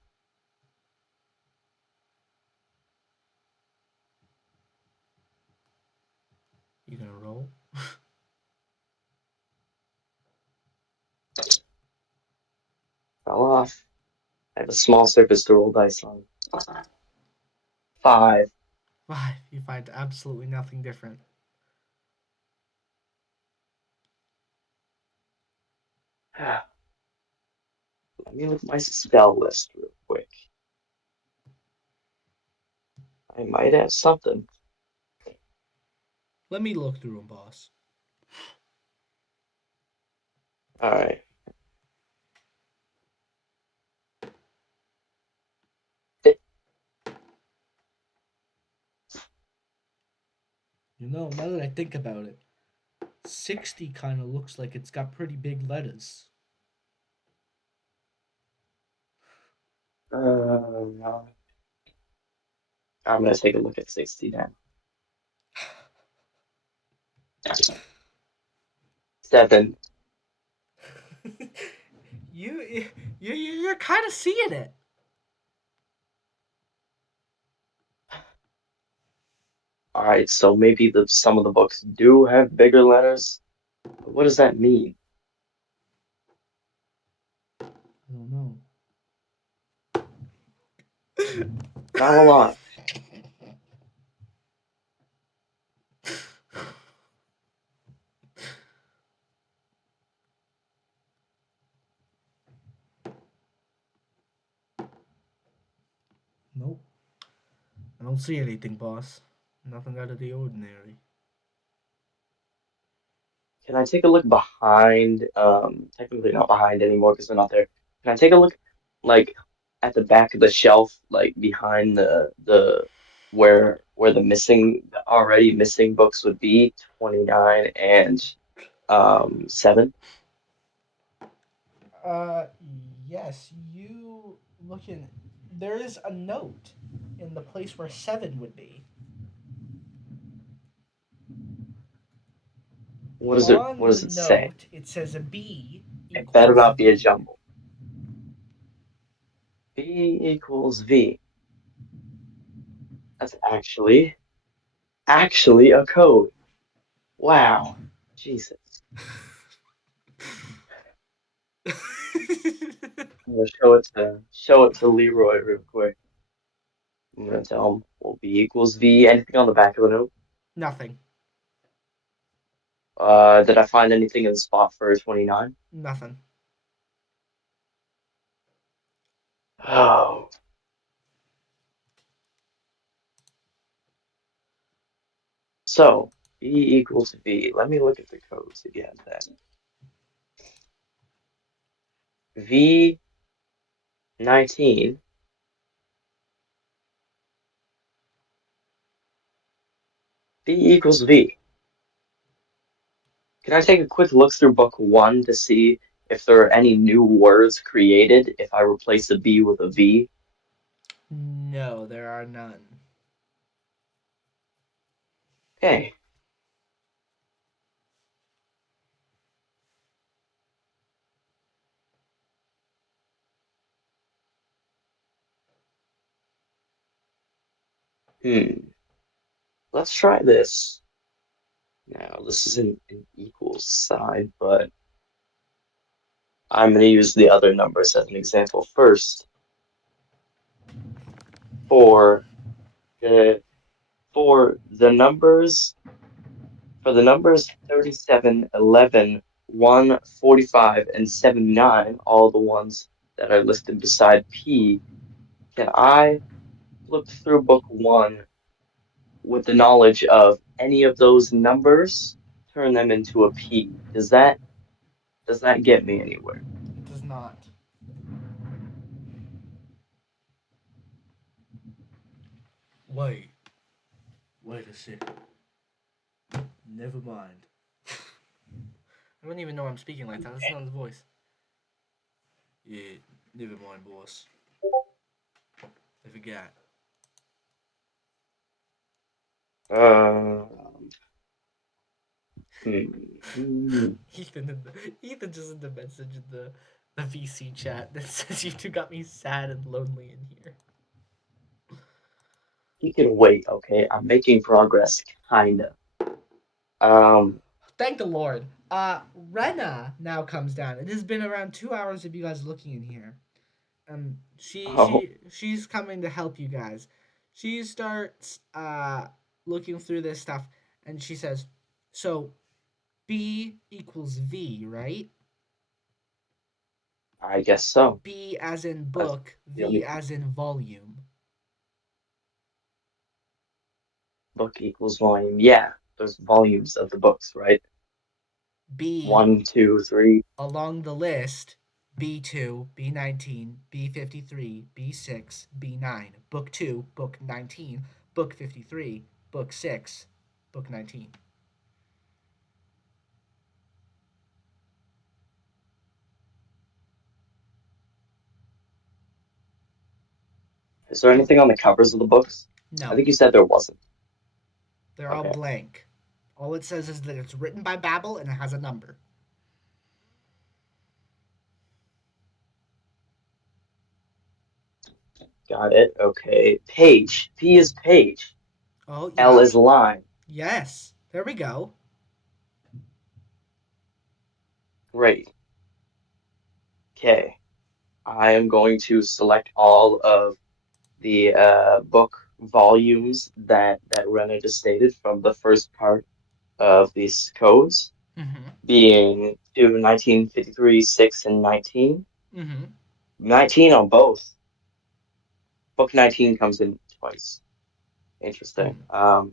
You gonna roll? Fell off. I have a small surface to roll dice on. 5. 5. You find absolutely nothing different. Let me look at my spell list real quick. I might have something. Let me look through them, boss. All right. You know, now that I think about it, 60 kind of looks like it's got pretty big letters. No. I'm gonna take a look at 60 now. 7. You're kind of seeing it. All right, so maybe some of the books do have bigger letters. But what does that mean? I don't know. Not a lot. Nope. I don't see anything, boss. Nothing out of the ordinary. Can I take a look behind? Technically not behind anymore because they're not there. Can I take a look, like, at the back of the shelf, like behind the where the the already missing books would be, 29 and 7. Uh, yes, you look in. There is a note in the place where 7 would be. What On the does it say? note, it says a B It better equals not be a V. jumble. B equals V. That's actually a code. Wow. Jesus. I'm gonna show it to Leroy real quick. I'm gonna tell him, well, B equals V. Anything on the back of the note? Nothing. Did I find anything in the spot for 29? Nothing. Oh, so B equals V. Let me look at the codes again then. V 19. B equals V. Can I take a quick look through book one to see if there are any new words created if I replace a B with a V? No, there are none. Okay. Hmm. Let's try this. Now, this is an equals sign, but I'm going to use the other numbers as an example first. For the for the numbers for the numbers 37, 11, 1, 45, and 79, all the ones that are listed beside P, can I flip through book one with the knowledge of any of those numbers, turn them into a P? Does that get me anywhere? It does not. Wait. Wait a second. Never mind. I don't even know I'm speaking like that. That's not his voice. Yeah, never mind, boss. I forgot. Um, hmm. Ethan just in the message in the VC chat that says you two got me sad and lonely in here. You can wait, okay? I'm making progress, kinda. Um, Thank the Lord. Rena now comes down. It has been around 2 hours of you guys looking in here. oh, She's coming to help you guys. She starts looking through this stuff and she says, "So B equals V, right? I guess so. B as in That's book, the V only as in volume. book equals volume. Yeah, there's volumes of the books, right? B One, two, three. along the list, B2, B19, B53, B6, B9, Book 2, Book 19, Book 53, Book 6, Book 19." Is there anything on the covers of the books? I No, think you said there wasn't. they're all Okay, blank. All it says is that it's written by Babel and it has a number. got it. Okay. Page. P is page. Oh, L yeah. is line. Yes. There we go. Great. Okay. I am going to select all of the book volumes that Rena just stated from the first part of these codes, Mm-hmm. being to 1953, 6, and 19. Mm-hmm. 19 on both. Book 19 comes in twice. Interesting. Mm-hmm.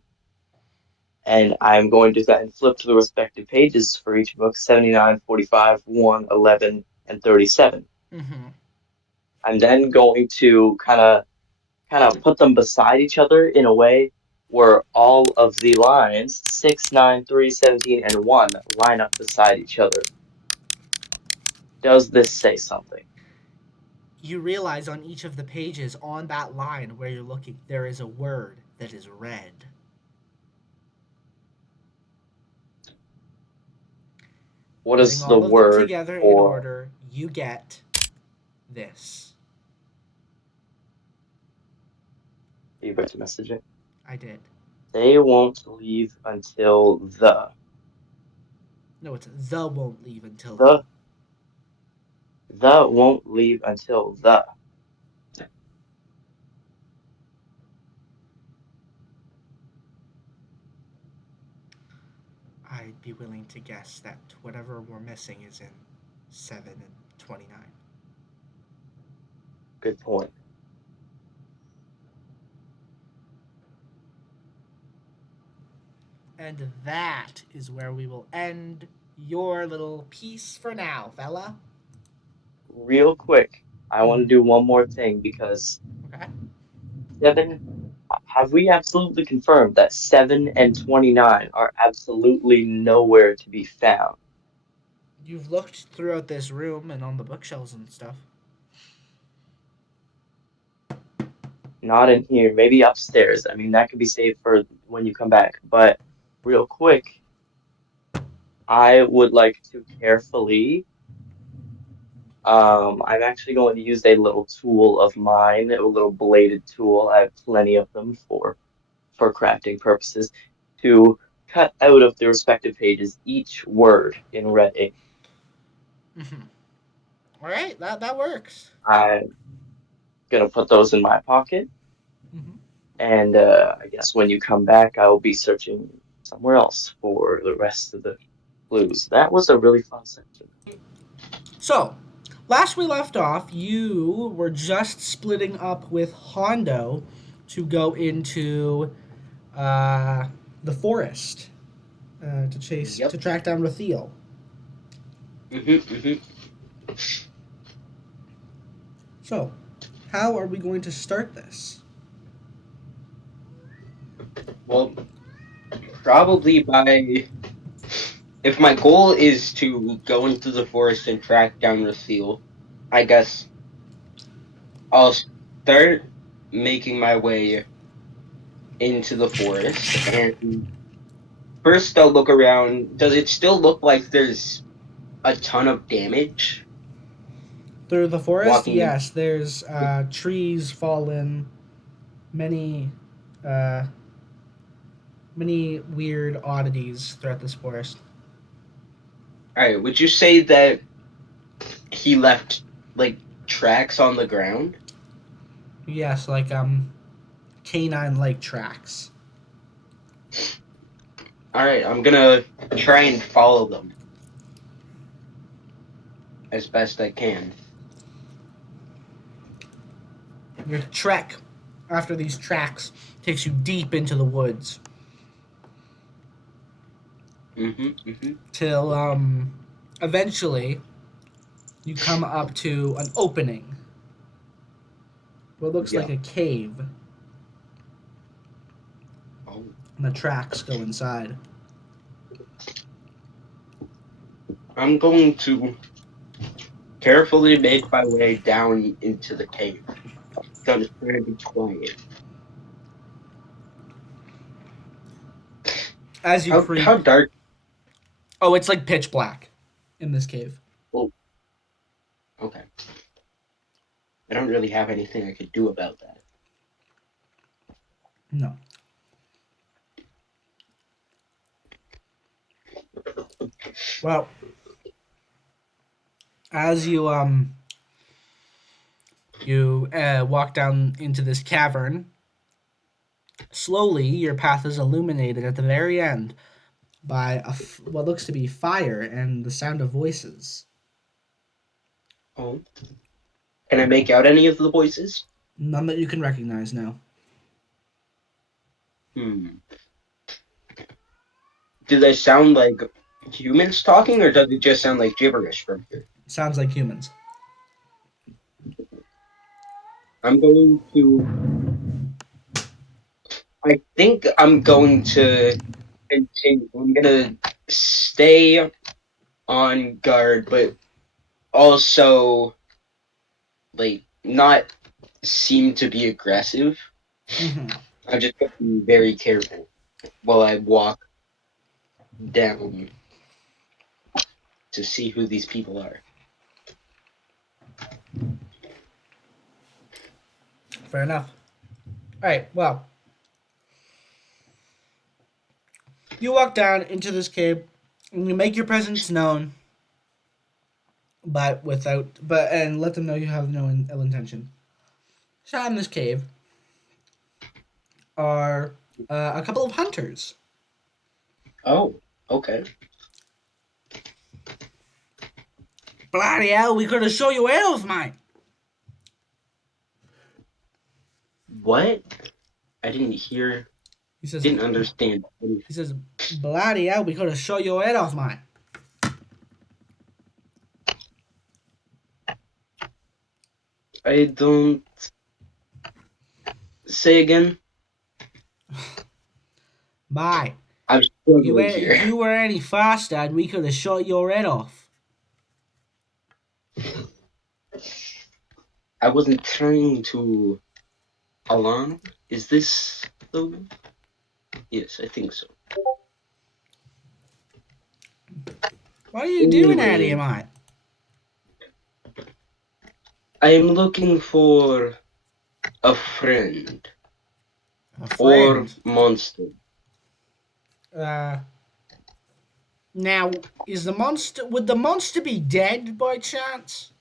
And I'm going to do that and flip to the respective pages for each book: 79, 45, 1, 11, and 37. Mm-hmm. I'm then going to kind of put them beside each other in a way where all of the lines 6, 9, 3, 17, and 1 line up beside each other. Does this say something? You realize on each of the pages on that line where you're looking, there is a word that is red. What Putting is the all of them word together in for? order, you get this. Are you about to message it? I did. They won't leave until No, it's the won't leave until the. the the won't leave until the. I'd be willing to guess that whatever we're missing is in 7 and 29. Good point. And that is where we will end your little piece for now, fella. Real quick, I want to do one more thing because Okay? 7. Have we absolutely confirmed that 7 and 29 are absolutely nowhere to be found? You've looked throughout this room and on the bookshelves and stuff. Not in here, maybe upstairs. I mean, that could be saved for when you come back. But real quick, I would like to carefully. I'm actually going to use a little tool of mine, a little bladed tool. I have plenty of them for crafting purposes, to cut out of the respective pages each word in red ink. Mm-hmm. All right, that works. I'm gonna put those in my pocket, Mm-hmm. and I guess when you come back, I will be searching somewhere else for the rest of the clues. That was a really fun section. So, last we left off, you were just splitting up with Hondo to go into uh, the forest to Yep. track down Rathiel. Hmm. So, how are we going to start this? Well, probably by if my goal is to go into the forest and track down Lucille, I guess I'll start making my way into the forest and first I'll look around. Does it still look like there's a ton of damage Through the forest, walking in? yes, there's trees fallen, many, uh, many weird oddities throughout this forest. Alright, would you say that he left like tracks on the ground? Yes, like canine-like tracks. Alright, I'm gonna try and follow them as best I can. Your trek after these tracks takes you deep into the woods Mm-hmm. till eventually you come up to an opening. What looks Yeah. like a cave, Oh. and the tracks go inside. I'm going to carefully make my way down into the cave. Gotta try to be quiet. As you How creep, dark? oh, it's like pitch black in this cave. Oh, okay. I don't really have anything I could do about that. No. Well, as you walk down into this cavern, slowly your path is illuminated at the very end by what looks to be fire and the sound of voices. Oh, can I make out any of the voices? None that you can recognize now. Hmm. Do they sound like humans talking, or does it just sound like gibberish from here? Sounds like humans. I'm going to. I think I'm going to continue. I'm gonna stay on guard, but also like not seem to be aggressive. Mm-hmm. I'm just gonna be very careful while I walk down to see who these people are. Fair enough. All right. Well, you walk down into this cave, and you make your presence known, and let them know you have no ill intention. So in this cave are a couple of hunters. Oh, okay. Bloody hell, we could have shown you elves, mate. What? I didn't hear. He says, Didn't understand. he says, bloody hell, we could have shown your head off, mate. I don't. Say again. Mate, I'm struggling here. if you were any faster, and we could have shot your head off. I wasn't trying to alarm. Is this Logan? Yes, I think so. What are you doing out Anyway. here, mate? I am looking for a friend A or friend. monster. Now, would the monster be dead by chance?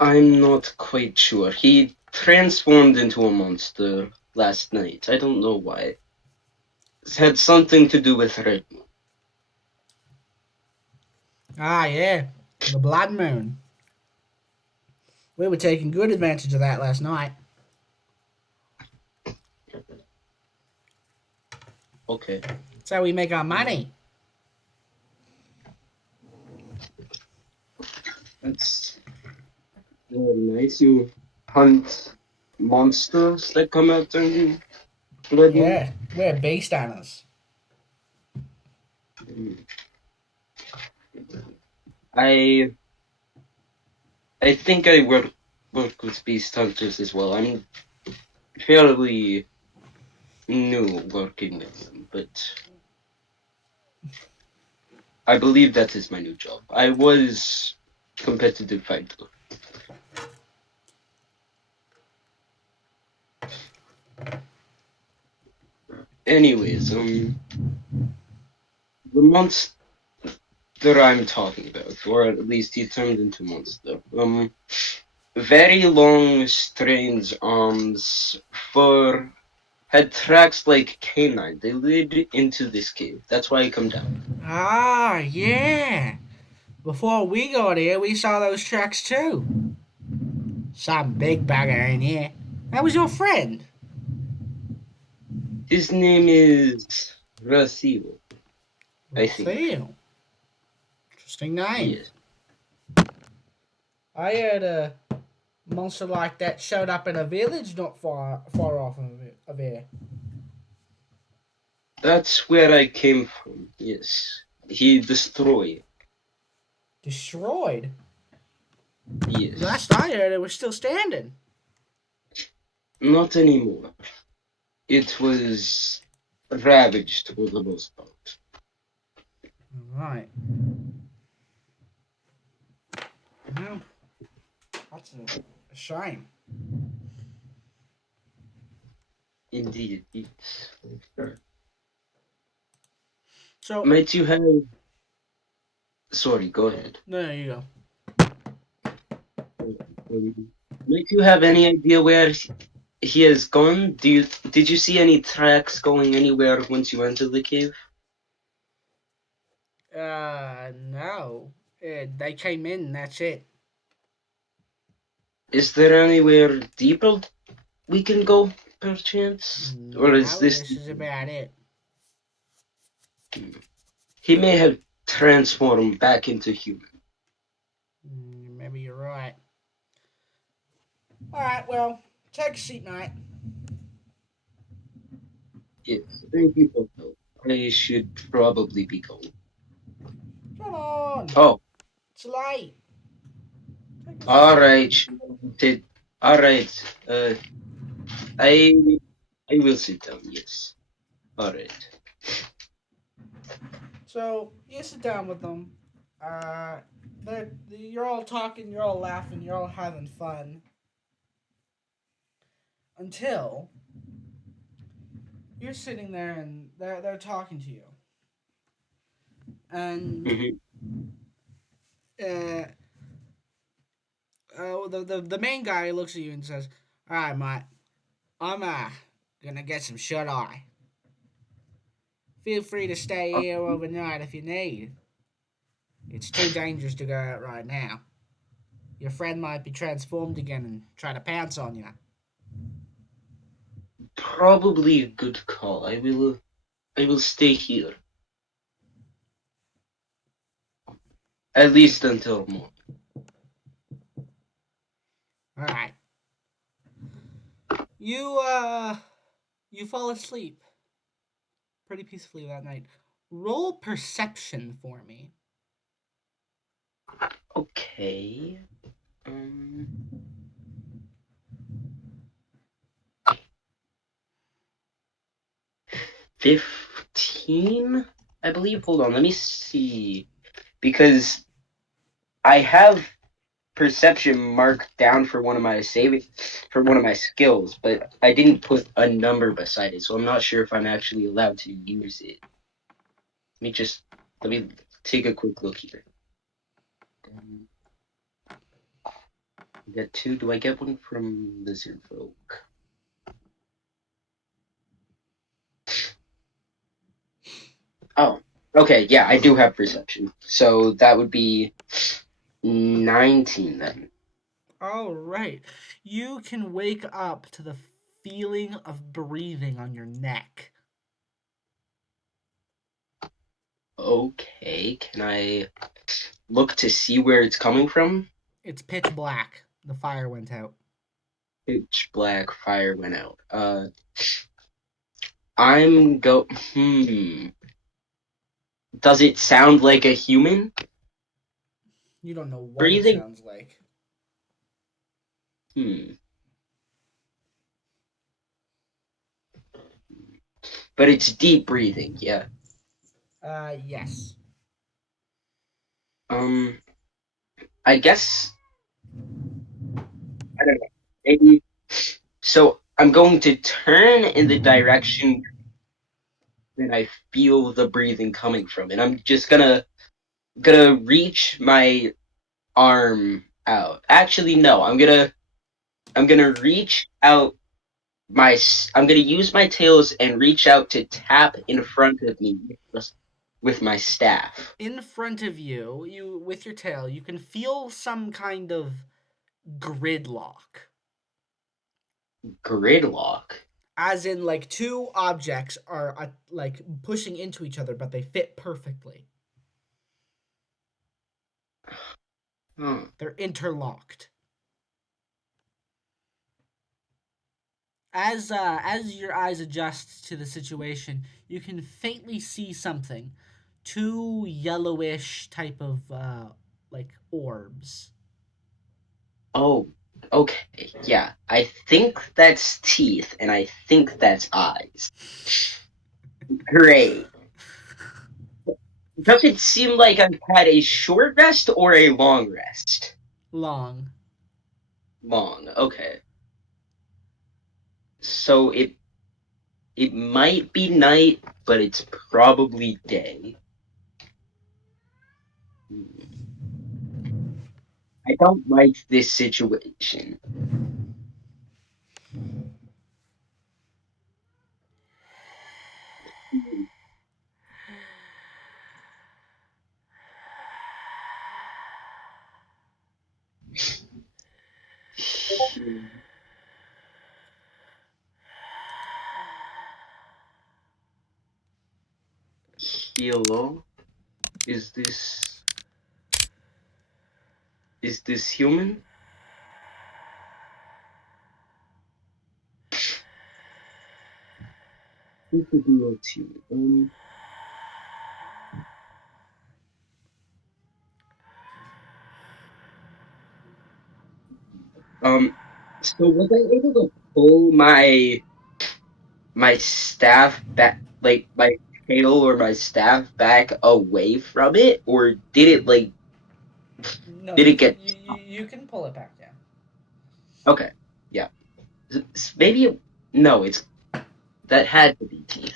I'm not quite sure. He transformed into a monster last night. I don't know why. It's had something to do with Red Moon. Ah, yeah. The Blood Moon. We were taking good advantage of that last night. Okay. That's how we make our money. That's nice. You hunt monsters that come out during Blood Moon? Yeah, we're beast hunters. I think I work with beast hunters as well. I'm fairly new working with them, but I believe that is my new job. I was competitive fighter. Anyways, the monster I'm talking about, or at least he turned into monster. Very long, strange arms, fur, had tracks like canine. They lead into this cave. That's why I come down. Ah, yeah. Before we got here, we saw those tracks too. Some big bugger in here. That was your friend. His name is Rasil, I think. Theo. Interesting name. Yes. I heard a monster like that showed up in a village not far off of here. That's where I came from, yes. He destroyed. Destroyed? Yes. Last I heard, it was still standing. Not anymore. It was ravaged for the most part. Right. Well, that's a shame. Indeed, yes. So, Might you have... Sorry, go ahead. no, there you go. Might you have any idea where he has gone? Did you see any tracks going anywhere once you entered the cave? No. They came in, that's it. Is there anywhere deeper we can go, perchance? Or is No, this... this is about it. He may have transformed back into human. Maybe you're right. Alright, well, take a seat, mate. Yes, thank you for help. I should probably be going. Come on. Oh, It's late. Take a all seat. right. All right. I I will sit down. Yes. All right. So, you sit down with them. You're all talking, you're all laughing, you're all having fun. Until you're sitting there and they're talking to you. And Mm-hmm. uh, the main guy looks at you and says, "Alright, mate, I'm gonna get some shut eye. Feel free to stay here overnight if you need. It's too dangerous to go out right now. Your friend might be transformed again and try to pounce on you." Probably a good call. I will stay here at least until morning. Alright. You fall asleep pretty peacefully that night. Roll perception for me. Okay. Um. 15, I believe. Hold on, let me see. Because I have perception marked down for one of my skills, but I didn't put a number beside it, so I'm not sure if I'm actually allowed to use it. Let me take a quick look here. Get two. Do I get one from Lizard Folk? Oh, okay. Yeah, I do have perception. So that would be 19 then. All right. You can wake up to the feeling of breathing on your neck. Okay, can I look to see where it's coming from? It's pitch black. The fire went out. Pitch black, fire went out. I'm go. Does it sound like a human You don't know what it breathing? sounds like. But it's deep breathing, yeah. Yes. I guess I don't know. Maybe. So I'm going to turn in the direction that I feel the breathing coming from, and I'm just gonna reach my arm out. Actually, no. I'm gonna reach out I'm gonna use my tails and reach out to tap in front of me with my staff. In front of you, you with your tail, you can feel some kind of gridlock. Gridlock. As in, like, two objects are like pushing into each other, but they fit perfectly. They're interlocked. As your eyes adjust to the situation, you can faintly see something. Two yellowish type of like orbs. Oh, okay. Yeah. I think that's teeth, and I think that's eyes. Great. Does it seem like I've had a short rest or a long rest? Long. Long. Okay. So it might be night, but it's probably day. I don't like this situation. Hello? Is this human? Who could do it too? Um, so was I able to pull my staff back, like my tail or my staff back away from it, or did it like No, did you it can get you can pull it back. Yeah. okay? Yeah, maybe no, it's that had to be teeth.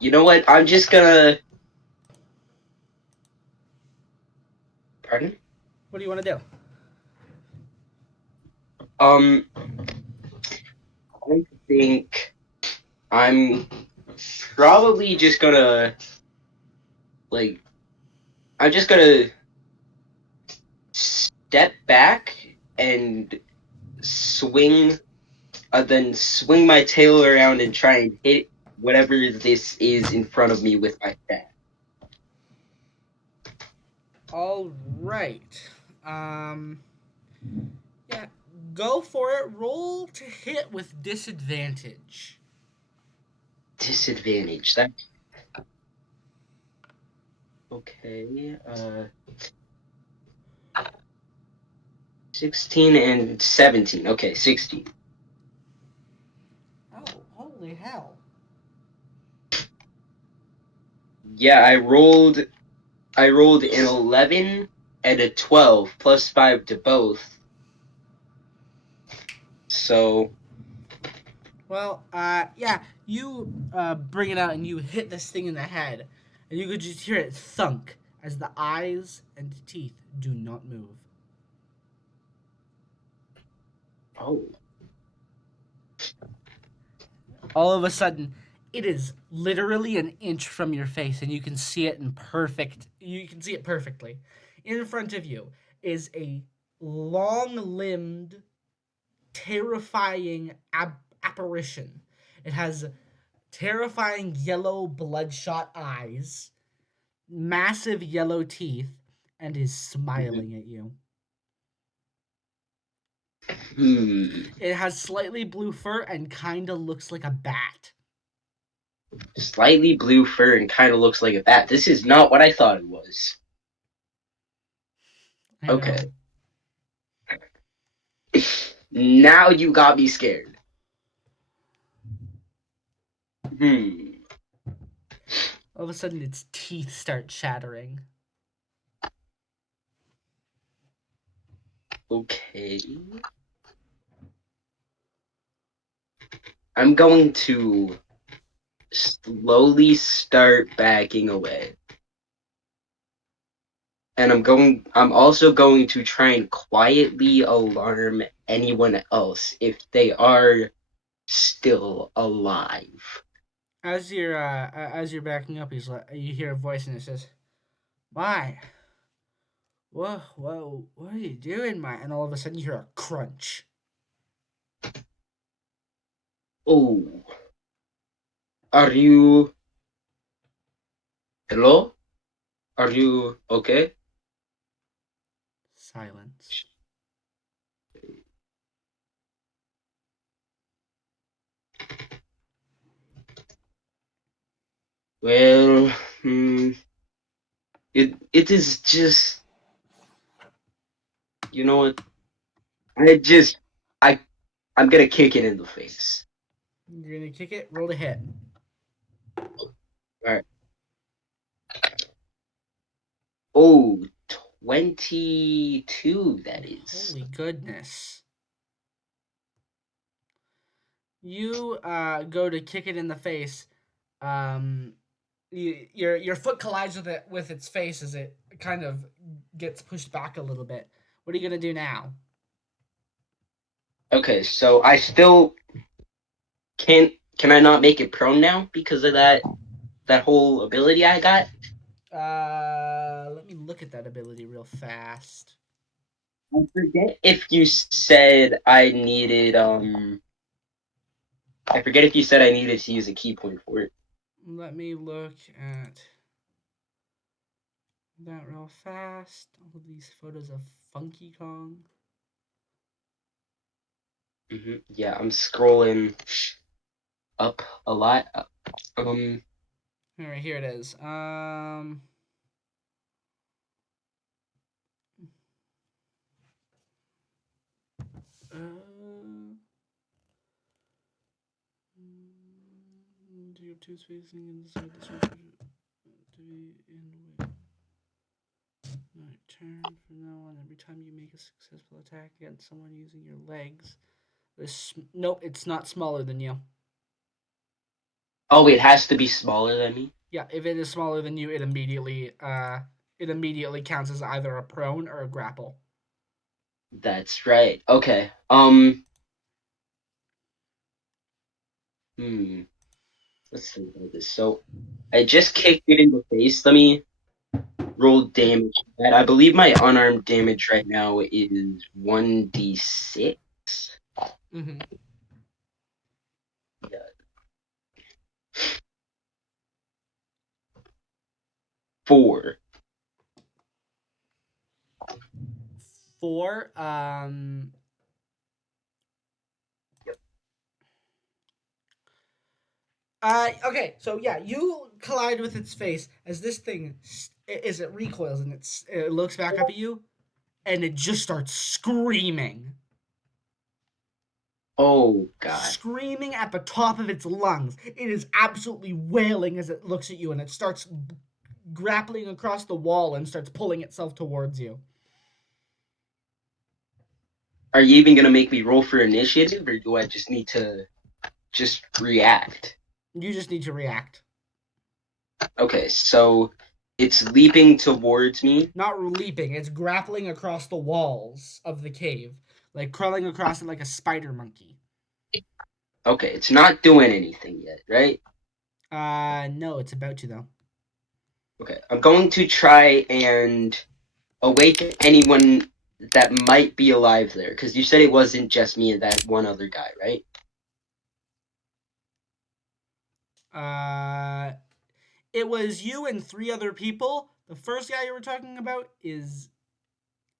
You know what? I'm just gonna pardon. What do you want to do? Um, I think I'm probably just gonna like I'm just gonna step back and swing, then swing my tail around and try and hit whatever this is in front of me with my staff. All right. Yeah. Go for it. Roll to hit with disadvantage. Disadvantage. That okay. 16 and 17. Okay, 16. Oh, holy hell! Yeah, I rolled an 11 and a 12 plus 5 to both. So, Well, yeah, you bring it out and you hit this thing in the head, and you could just hear it thunk as the eyes and teeth do not move. oh, All of a sudden, it is literally an inch from your face, and you can see it in perfect. You can see it perfectly. In front of you is a long-limbed, terrifying apparition. It has terrifying yellow bloodshot eyes, massive yellow teeth, and is smiling at you. It has slightly blue fur and kind of looks like a bat. slightly blue fur and kind of looks like a bat. This is not what I thought it was. I know. Okay. Now you got me scared. Hmm. All of a sudden, its teeth start chattering. Okay. I'm going to slowly start backing away. And I'm also going to try and quietly alarm anyone else if they are still alive. As you're backing up, you hear a voice and it says, "My, whoa, what are you doing, my?" And all of a sudden, you hear a crunch. Oh, are you hello? Are you okay? Silence. Well, it is just, you know what? I just I I'm gonna kick it in the face. You're gonna kick it. Roll to hit. All right. Oh, 22 that is. Holy goodness! You go to kick it in the face. Um, your foot collides with its face as it kind of gets pushed back a little bit. What are you gonna do now? Okay, so I still can I not make it prone now because of that whole ability I got? Let me look at that ability real fast. I forget if you said I needed I forget if you said I needed to use a key point for it. Let me look at that real fast. All of these photos of Funky Kong. Yeah, I'm scrolling up a lot. Um, All right, here it is. Do you have two spacing inside the circle to be in with? Alright, turn from now on. Every time you make a successful attack against someone using your legs, nope, it's not smaller than you. oh, it has to be smaller than me. Yeah, if it is smaller than you, it immediately counts as either a prone or a grapple. That's right. Okay. Let's think about this. So, I just kicked it in the face. Let me roll damage. That I believe my unarmed damage right now is 1d6. Mm-hmm. Yeah. 4. 4. Okay, so yeah, you collide with its face as this thing as it recoils and it looks back up at you, and it just starts screaming. Oh God. Screaming at the top of its lungs. It is absolutely wailing as it looks at you, and it starts grappling across the wall and starts pulling itself towards you. Are you even gonna make me roll for initiative, or do I just need to just react? You just need to react. Okay, so it's leaping towards me. Not leaping, it's grappling across the walls of the cave, like crawling across it like a spider monkey. Okay, it's not doing anything yet, right? No, it's about to though. Okay, I'm going to try and awaken anyone that might be alive there, because you said it wasn't just me and that one other guy, right? It was you and 3 other people. The first guy you were talking about is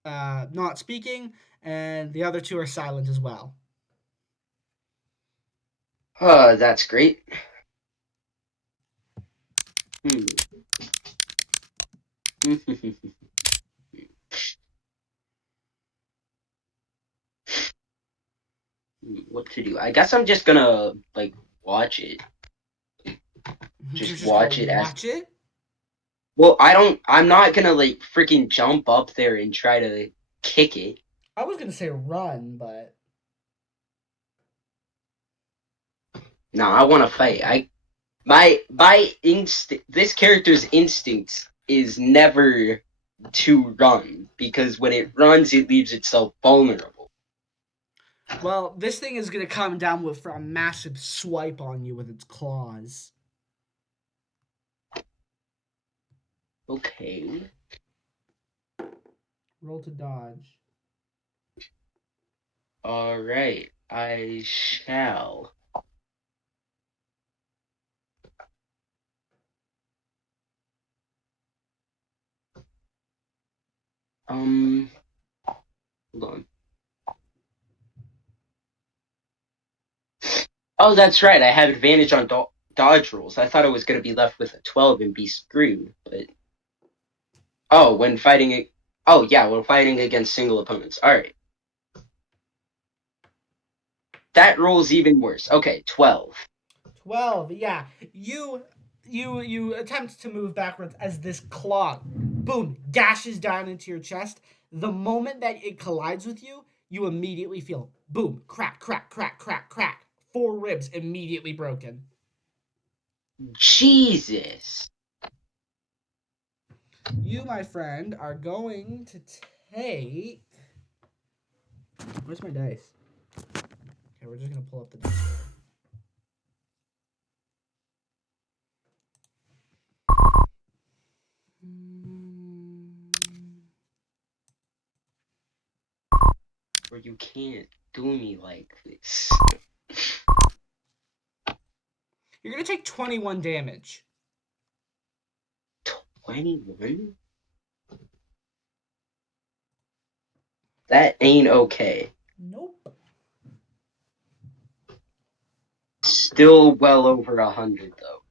not speaking, and the other 2 are silent as well. That's great. What to do? I guess I'm just gonna like watch it. You're Just just gonna watch it as watch it? well. I'm not gonna like freaking jump up there and try to kick it. I was gonna say run, but No, I want to fight. My instinct. This character's instinct is never to run because when it runs, it leaves itself vulnerable. well, this thing is gonna come down with for a massive swipe on you with its claws. Okay. Roll to dodge. All right. I shall. Hold on. Oh, that's right. I have advantage on dodge rolls. I thought I was going to be left with a 12 and be screwed, but oh, when fighting it. Oh, yeah, when fighting against single opponents. All right. That roll's even worse. Okay, 12. 12. Yeah, you attempt to move backwards as this claw, boom, gashes down into your chest. The moment that it collides with you, you immediately feel boom, crack, crack, crack, crack, crack. 4 ribs immediately broken. Jesus. You, my friend, are going to take. Where's my dice? Okay, we're just gonna pull up the dice. Or you can't do me like this. You're gonna take 21 damage. 21? That ain't okay. Nope. still well over 100 though.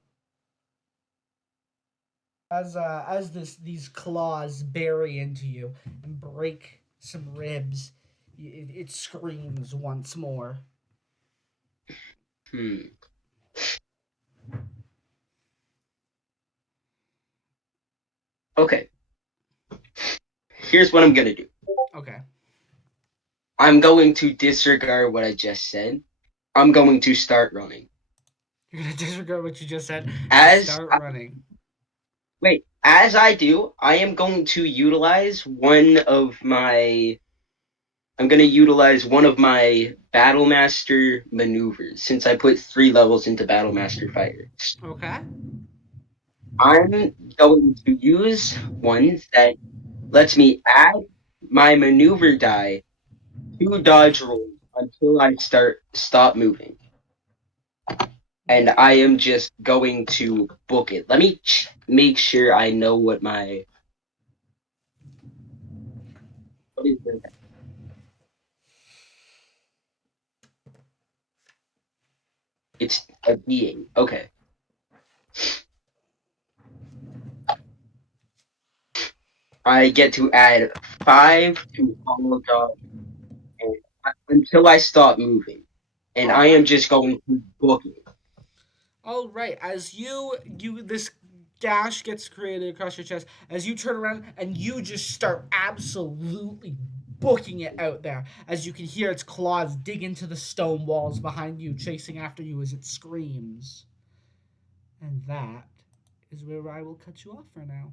As these claws bury into you and break some ribs, it screams once more. Hmm. Okay. Here's what I'm gonna do. Okay. I'm going to disregard what I just said. I'm going to start running. You're gonna disregard what you just said and As start running. Wait, as I do, I am going to utilize one of my. I'm going to utilize one of my Battle Master maneuvers since I put 3 levels into Battle Master Fighter. Okay. I'm going to use one that lets me add my maneuver die to dodge rolls until I stop moving. And I am just going to book it. Let me make sure I know what my. What is it? It's a D8. Okay. I get to add 5 to all dodge until I stop moving. And All I am right. just going to book it. All right. As you this gash gets created across your chest, as you turn around and you just start absolutely booking it out there, as you can hear its claws dig into the stone walls behind you, chasing after you as it screams. And that is where I will cut you off for now.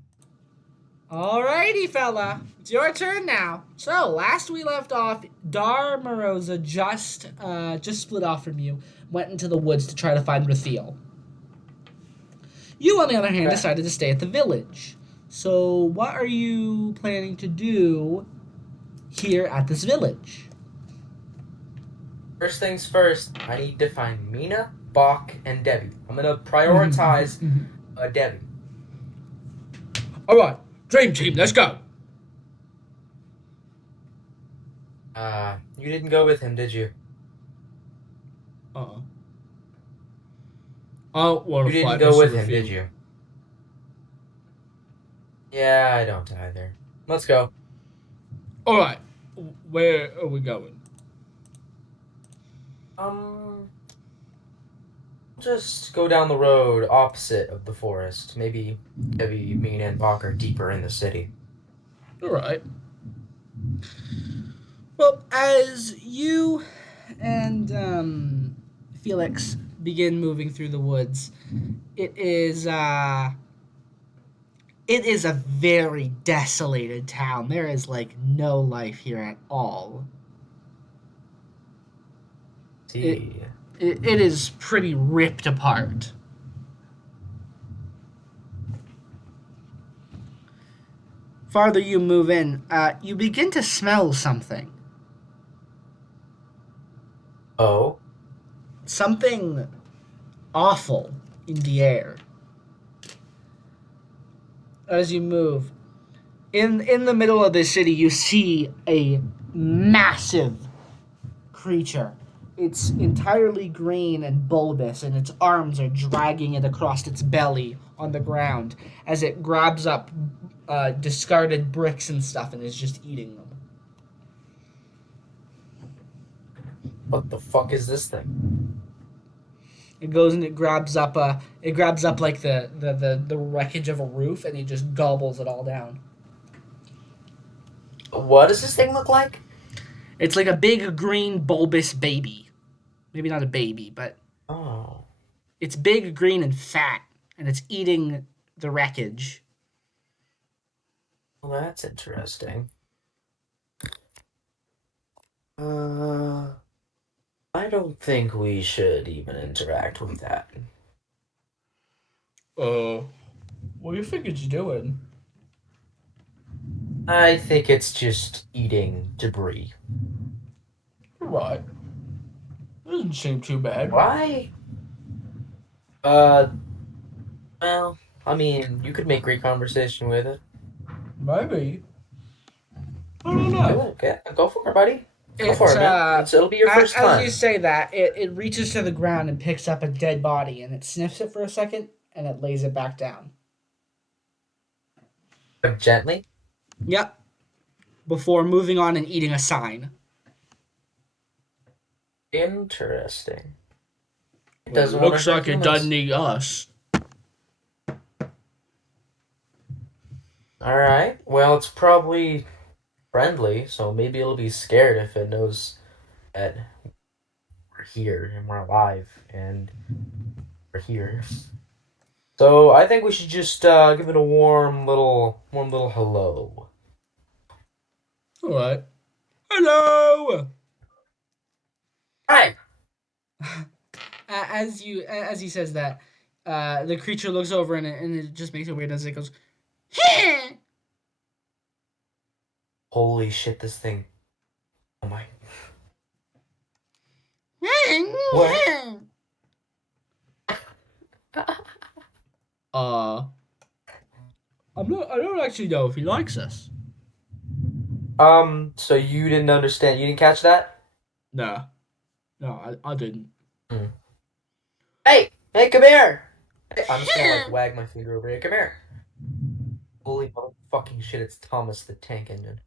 Alrighty, fella. It's your turn now. So, last we left off, Dar Moroza just split off from you, went into the woods to try to find Rathiel. You, on the other hand, Okay. decided to stay at the village. So, what are you planning to do here at this village? First things first, I need to find Mina, Bach, and Debbie. I'm gonna prioritize Debbie. Alright, Dream Team, let's go. You didn't go with him, did you? Uh-uh. I don't want You to didn't fight go Mr. with him, Raphael. did you? Yeah, I don't either. Let's go. Alright, where are we going? Just go down the road opposite of the forest. Maybe Debbie, Mina, and Bach are deeper in the city. Alright. Well, as you and Felix begin moving through the woods, it is a very desolated town. There is like no life here at all. See. It is pretty ripped apart. Farther you move in, you begin to smell something. Oh? Something awful in the air. As you move, in the middle of the city, you see a massive creature. It's entirely green and bulbous, and its arms are dragging it across its belly on the ground as it grabs up discarded bricks and stuff and is just eating them. What the fuck is this thing? It goes and it grabs up like the wreckage of a roof, and it just gobbles it all down. What does this thing look like? It's like a big green bulbous baby. Maybe not a baby, but Oh. it's big, green, and fat, and it's eating the wreckage. Well, that's interesting. I don't think we should even interact with that. What do you think it's doing? I think it's just eating debris. Right. Doesn't seem too bad. Why? Well, I mean, you could make great conversation with it. Maybe. I don't Do know. it, okay? Go for it, buddy. Go for It it, man. It'll be your first as you time. say that, it reaches to the ground and picks up a dead body, and it sniffs it for a second, and it lays it back down. Gently. Yep. Before moving on and eating a sign. Interesting. It Well, doesn't want to looks hurt like it humans. doesn't eat us. All right. Well, it's probably friendly, so maybe it'll be scared if it knows that we're here and we're alive and we're here. So I think we should just give it a warm little hello. All right. Hello. Hi. As he says that, the creature looks over and it just makes a weird noise. It goes, Holy shit! This thing. Oh my. What? I don't actually know if he likes us. So you didn't understand? You didn't catch that? No, I didn't. Hmm. Hey, come here! Hey, I'm just gonna like wag my finger over here. Come here. Holy motherfucking shit! It's Thomas the Tank Engine.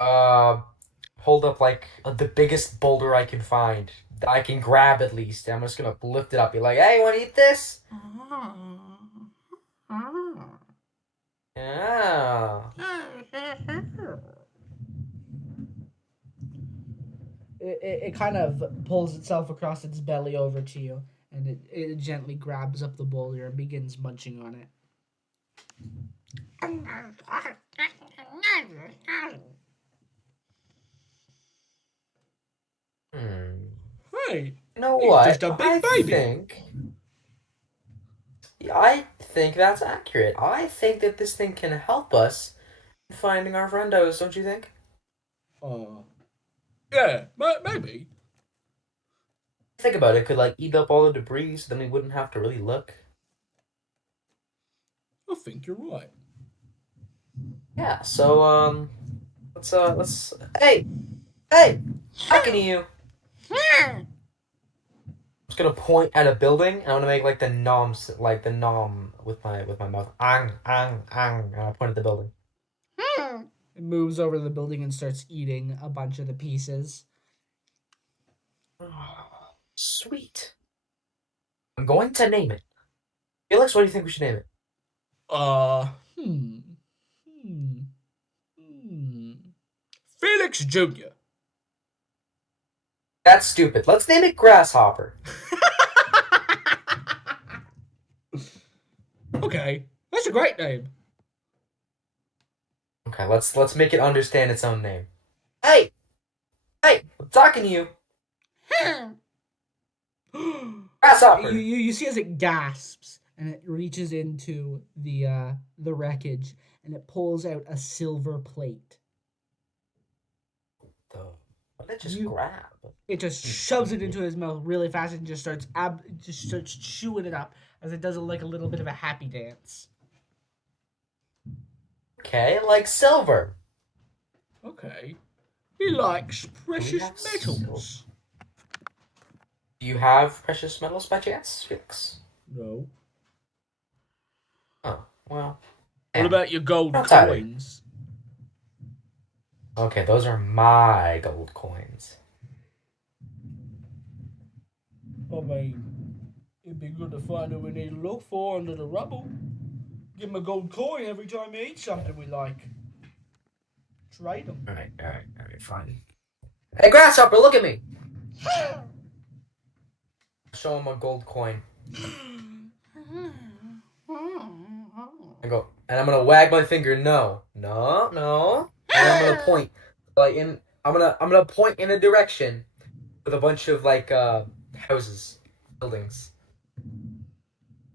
Uh, hold up like the biggest boulder I can find. That I can grab at least. I'm just gonna lift it up. Be like, hey, you wanna eat this? Yeah. It kind of pulls itself across its belly over to you, and it gently grabs up the boulder and begins munching on it. Hey, You know he's what? just a big baby. I think that's accurate. I think that this thing can help us in finding our friendos, don't you think? Yeah, maybe. Think about it. It could like eat up all the debris, so then we wouldn't have to really look. I think you're right. Yeah. So let's. Hey, talking to you. I'm just gonna point at a building, and I'm gonna make like the nom with my mouth. Ang, and I point at the building. It moves over to the building and starts eating a bunch of the pieces. Sweet. I'm going to name it. Felix, what do you think we should name it? Hmm. Hmm. Hmm. Felix Jr. That's stupid. Let's name it Grasshopper. Okay, that's a great name. Okay, let's make it understand its own name. Hey, I'm talking to you. Grasshopper. You see as it gasps and it reaches into the wreckage and it pulls out a silver plate. What did it just grab? It just shoves it into his mouth really fast and just starts chewing it up as it does like a little bit of a happy dance. Okay, like silver. Okay. He likes precious metals. Silver? Do you have precious metals by chance, Felix? No. Oh, well. What about your gold Outside. coins? Okay, those are my gold coins. I mean, it'd be good to find what we need to look for under the rubble. Give him a gold coin every time he eats something we like. Trade them. Alright, fine. Hey, Grasshopper, look at me! Show him a gold coin. And I'm gonna wag my finger. No. And I'm gonna point, I'm gonna point in a direction with a bunch of houses, buildings.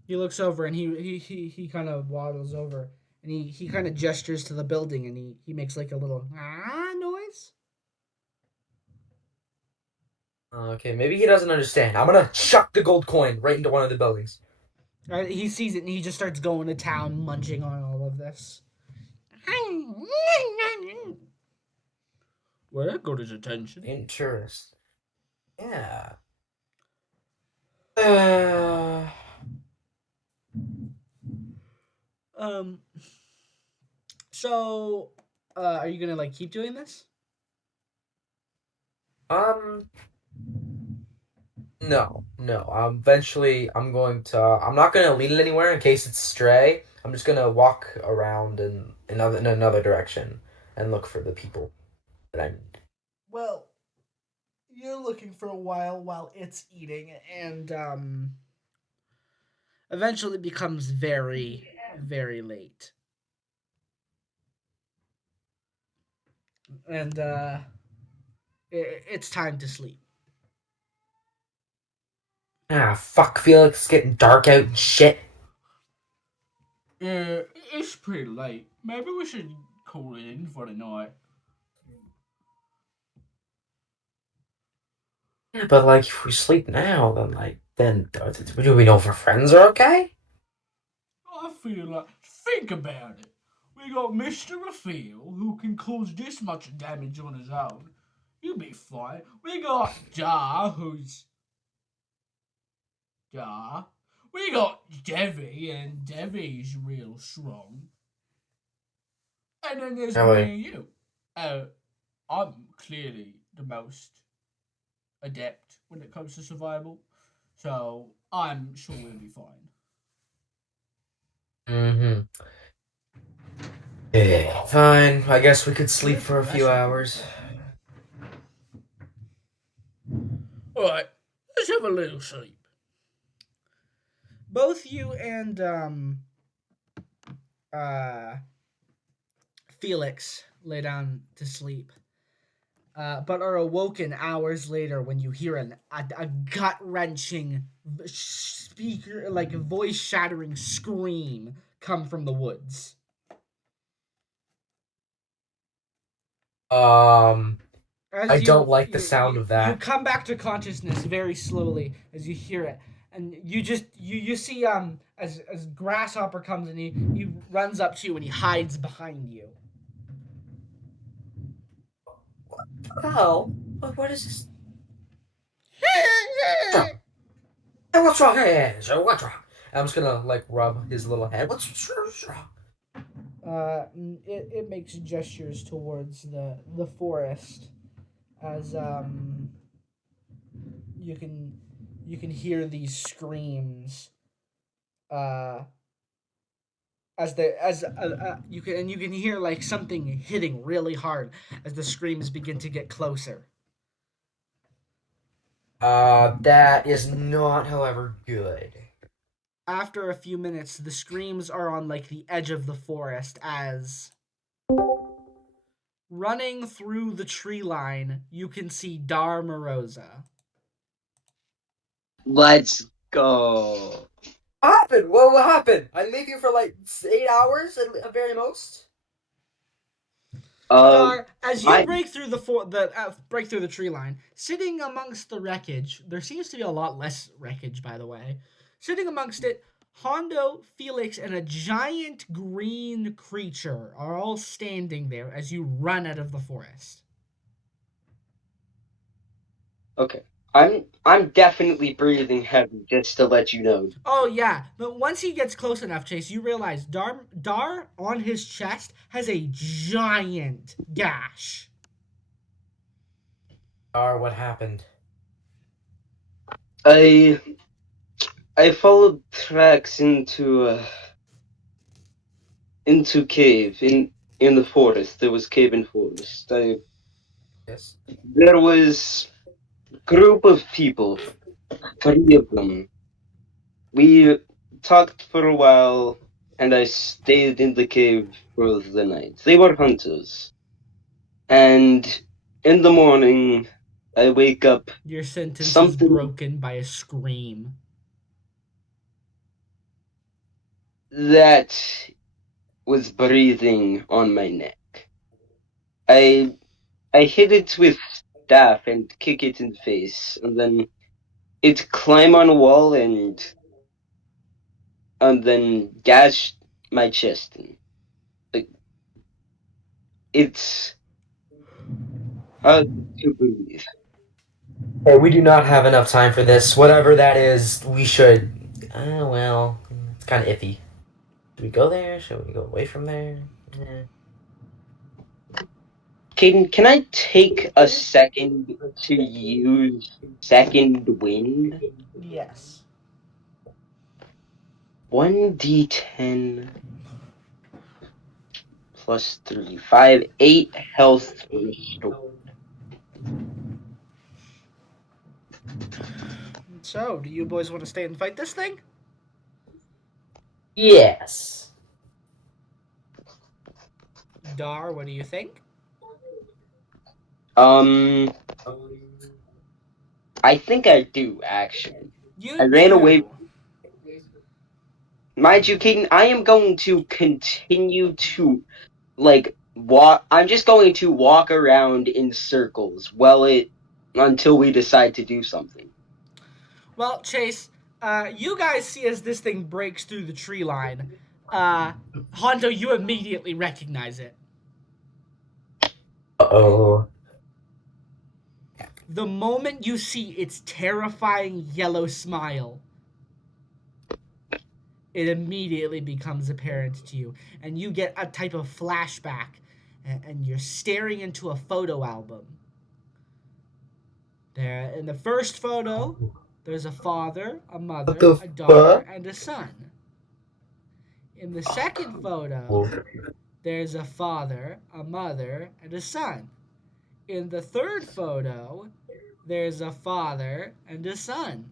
He looks over and he kind of waddles over and he kind of gestures to the building and he makes like a little noise. Okay, maybe he doesn't understand. I'm gonna chuck the gold coin right into one of the buildings. He sees it and he just starts going to town, munching on all of this. Where that got his attention? Interest. Yeah. Uh, Um. So, are you gonna like keep doing this? um. No, no. Eventually, I'm going to. I'm not going to lead it anywhere in case it's stray. I'm just going to walk around in another direction and look for the people that I need. Well, you're looking for a while it's eating, and eventually it becomes very late, and it's time to sleep. Ah, fuck, Felix. It's getting dark out and shit. Yeah, it's pretty late. Maybe we should call it in for the night. Yeah, but like, if we sleep now, then do we know if our friends are okay? I feel like think about it. We got Mr. Raphael who can cause this much damage on his own. You'll be fine. We got Jar who's Jar. We got Devi and Devi's real strong. And then there's Really? me and you. Uh, I'm clearly the most adept when it comes to survival. So I'm sure we'll be fine. Mm-hmm. Yeah, fine. I guess we could sleep for a few hours. Alright, let's have a little sleep. Both you and uh Felix lay down to sleep. But are awoken hours later when you hear a gut wrenching speaker, like voice shattering scream come from the woods. Um, I As don't like the sound of you that. come back to consciousness very slowly as you hear it, and you see as Grasshopper comes and he runs up to you and he hides behind you. What the hell? What is this? Hey, what's wrong? Hey, so what's wrong? I'm just gonna like rub his little head. What's wrong? It makes gestures towards the forest as you can you can hear these screams uh you can hear like something hitting really hard as the screams begin to get closer. That is not, however, good. After a few minutes, the screams are on like the edge of the forest as running through the tree line, you can see Dar Moroza. Let's go. What happened? What happened? I leave you for like 8 hours at very most. Um, Dar, as you I break through break through the tree line, sitting amongst the wreckage, there seems to be a lot less wreckage, by the way. Sitting amongst it, Hondo, Felix, and a giant green creature are all standing there as you run out of the forest. okay. I'm definitely breathing heavy, just to let you know. Oh yeah, but once he gets close enough, Chase, you realize Dar on his chest has a giant gash. What happened? I I followed tracks into cave in the forest. There was cave in forest. Yes. There was group of people, three of them. We talked for a while, and I stayed in the cave for the night. They were hunters, and in the morning, I wake up. Your sentence is Something broken by a scream. that was breathing on my neck. I I hit it with staff and kick it in the face, and then it climb on a wall and and then gashed my chest. And, like, it's hard to believe. Hey, we do not have enough time for this. Whatever that is, we should. Well, it's kind of iffy. Should we go there? Should we go away from there? Eh. Can I take a second to use second wind? Yes. 1d10 plus 3, 5, 8 health restored. So, do you boys want to stay and fight this thing? Yes. Dar, what do you think? I think I do, actually. I You ran away. do. Mind you, Caden, I am going to continue to, like, walk. I'm just going to walk around in circles until we decide to do something. Well, Chase, you guys see as this thing breaks through the tree line. Hondo, you immediately recognize it. Uh-oh. The moment you see its terrifying yellow smile, it immediately becomes apparent to you, and you get a type of flashback, and you're staring into a photo album. There, in the first photo, there's a father, a What mother, the a daughter, fuck? and a son. In the second photo, there's a father, a mother, and a son. In the third photo, there's a father and a son.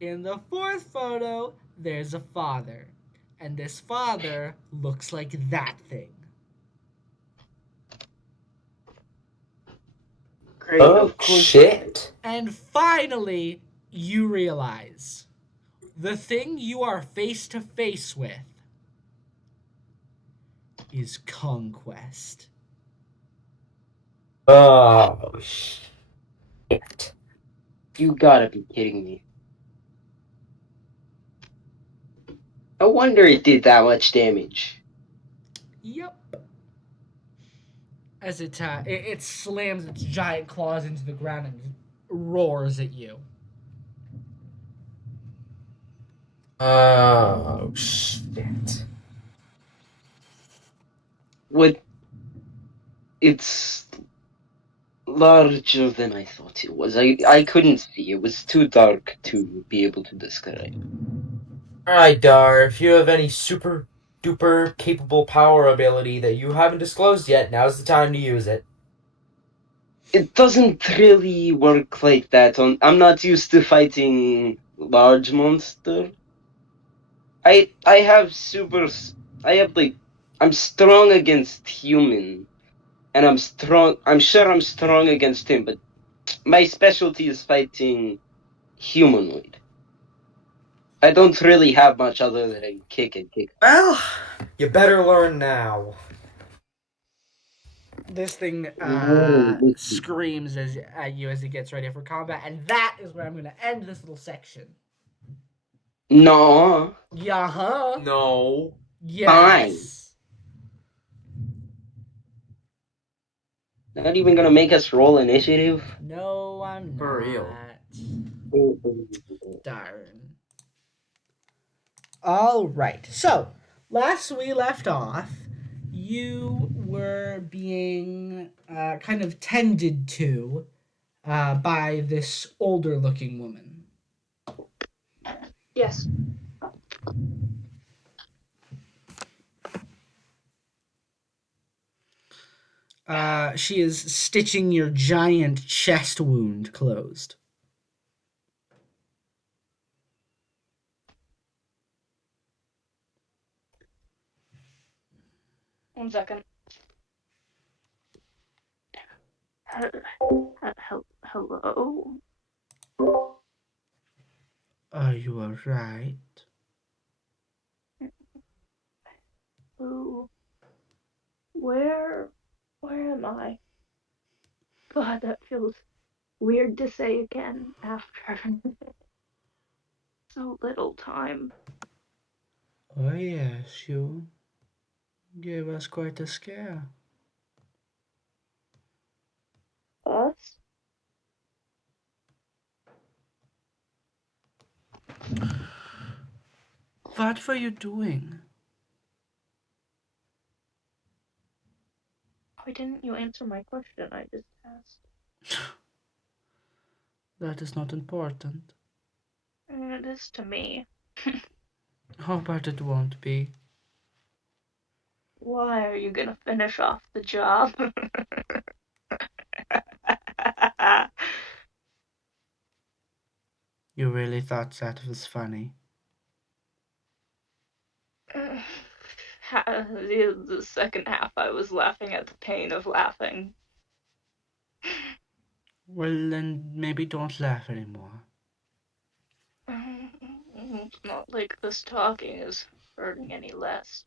In the fourth photo, there's a father. And this father looks like that thing. Great, Oh, of course. shit. And finally, you realize the thing you are face to face with is conquest. Oh, shit. You gotta be kidding me. No wonder it did that much damage. Yep. As it slams its giant claws into the ground and roars at you. Oh, shit. What? It's larger than I thought it was. I couldn't see. It was too dark to be able to describe. Alright, Dar, if you have any super duper capable power ability that you haven't disclosed yet, now's the time to use it. It doesn't really work like that. I'm not used to fighting large monster. I have I have like I'm strong against human, and I'm strong. I'm sure I'm strong against him, but my specialty is fighting humanoid. I don't really have much other than kick and kick. Well, you better learn now. This thing Whoa, listen. screams at you as it gets ready for combat, and that is where I'm going to end this little section. No, Yeah, No. fine. yes. Not even gonna make us roll initiative. No, I'm not. For real. Darn. All right. So, last we left off, you were being kind of tended to by this older looking woman. Yes. She is stitching your giant chest wound closed. 1 second. Hello? Are you alright? Who? Where am I? God, that feels weird to say again after so little time. Oh yes, you gave us quite a scare. Us? What were you doing? Why didn't you answer my question I just asked? That is not important. It is to me. How about it won't be? Why are you gonna finish off the job? You really thought that was funny. The second half, I was laughing at the pain of laughing. Well, then maybe don't laugh anymore. It's not like this talking is hurting any less.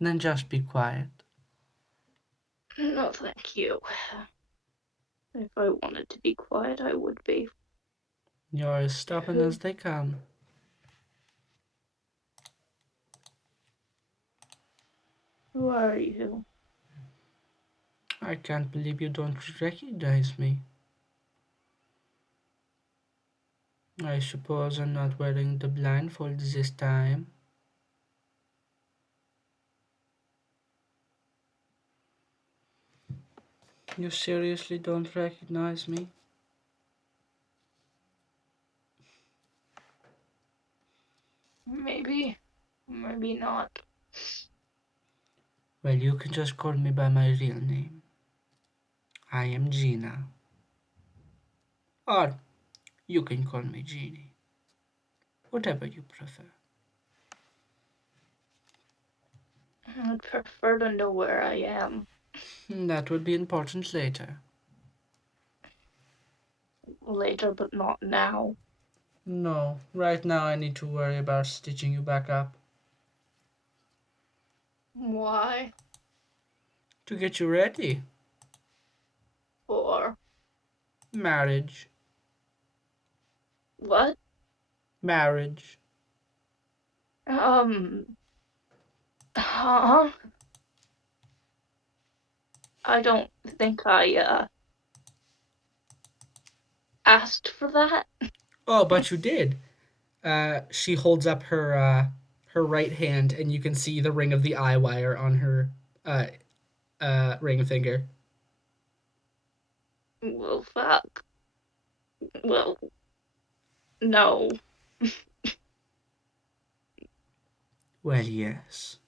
Then just be quiet. No, thank you. If I wanted to be quiet, I would be. You're as stubborn as they come. Who are you? I can't believe you don't recognize me. I suppose I'm not wearing the blindfold this time. You seriously don't recognize me? Maybe, maybe not. Well, you can just call me by my real name. I am Gina. Or you can call me Jeannie. Whatever you prefer. I'd prefer to know where I am. That would be important later. Later, but not now. No, right now I need to worry about stitching you back up. Why? To get you ready. For Marriage. what? Marriage. Huh? I don't think I asked for that. Oh, but you did. She holds up her right hand, and you can see the ring of the eye wire on her uh, ring finger. Well, fuck. Well, no. Well, yes.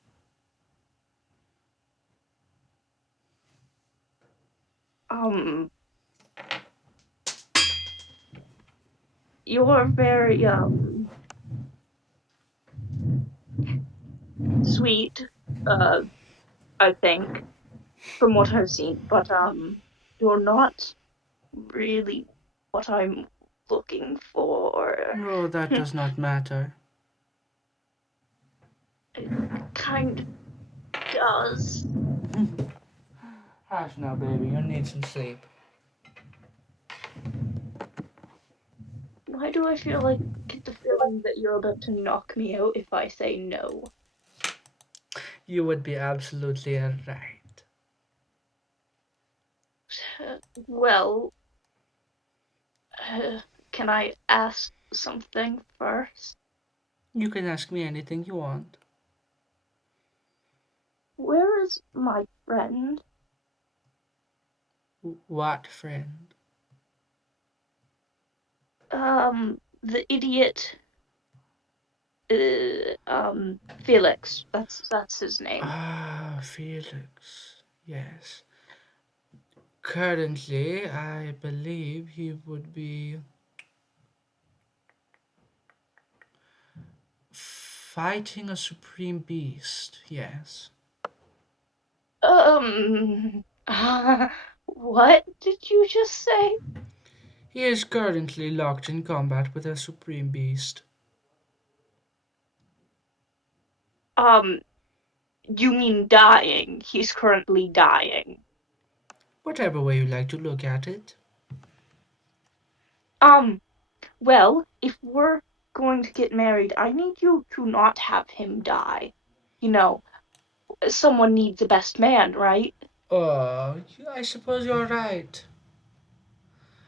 Um, you're very, sweet, I think, from what I've seen, but, you're not really what I'm looking for. Oh, that does not matter. It kind does. Hush now, baby. You need some sleep. Why do I feel like get the feeling that you're about to knock me out if I say no? You would be absolutely right. Well, can I ask something first? You can ask me anything you want. Where is my friend? What friend? The idiot. Felix. That's his name. Ah, Felix. Yes. Currently, I believe he would be fighting a supreme beast. Yes. Um, what did you just say? He is currently locked in combat with a supreme beast. Um, you mean dying? He's currently dying. Whatever way you like to look at it. Well, if we're going to get married, I need you to not have him die. You know, someone needs a best man, right? Oh, I suppose you're right.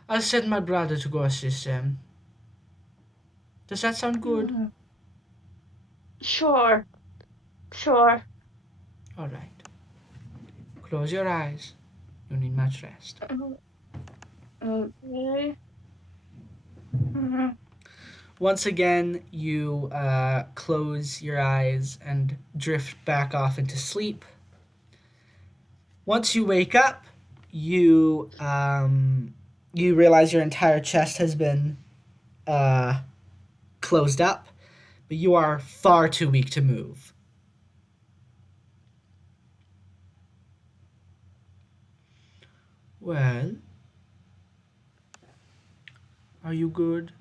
I'll send my brother to go assist him. Does that sound good? Mhm. Sure, sure. All right. Close your eyes. You need much rest. Okay. Mhm. Once again, you close your eyes and drift back off into sleep. Once you wake up, you realize your entire chest has been uh, closed up, but you are far too weak to move. Well, are you good?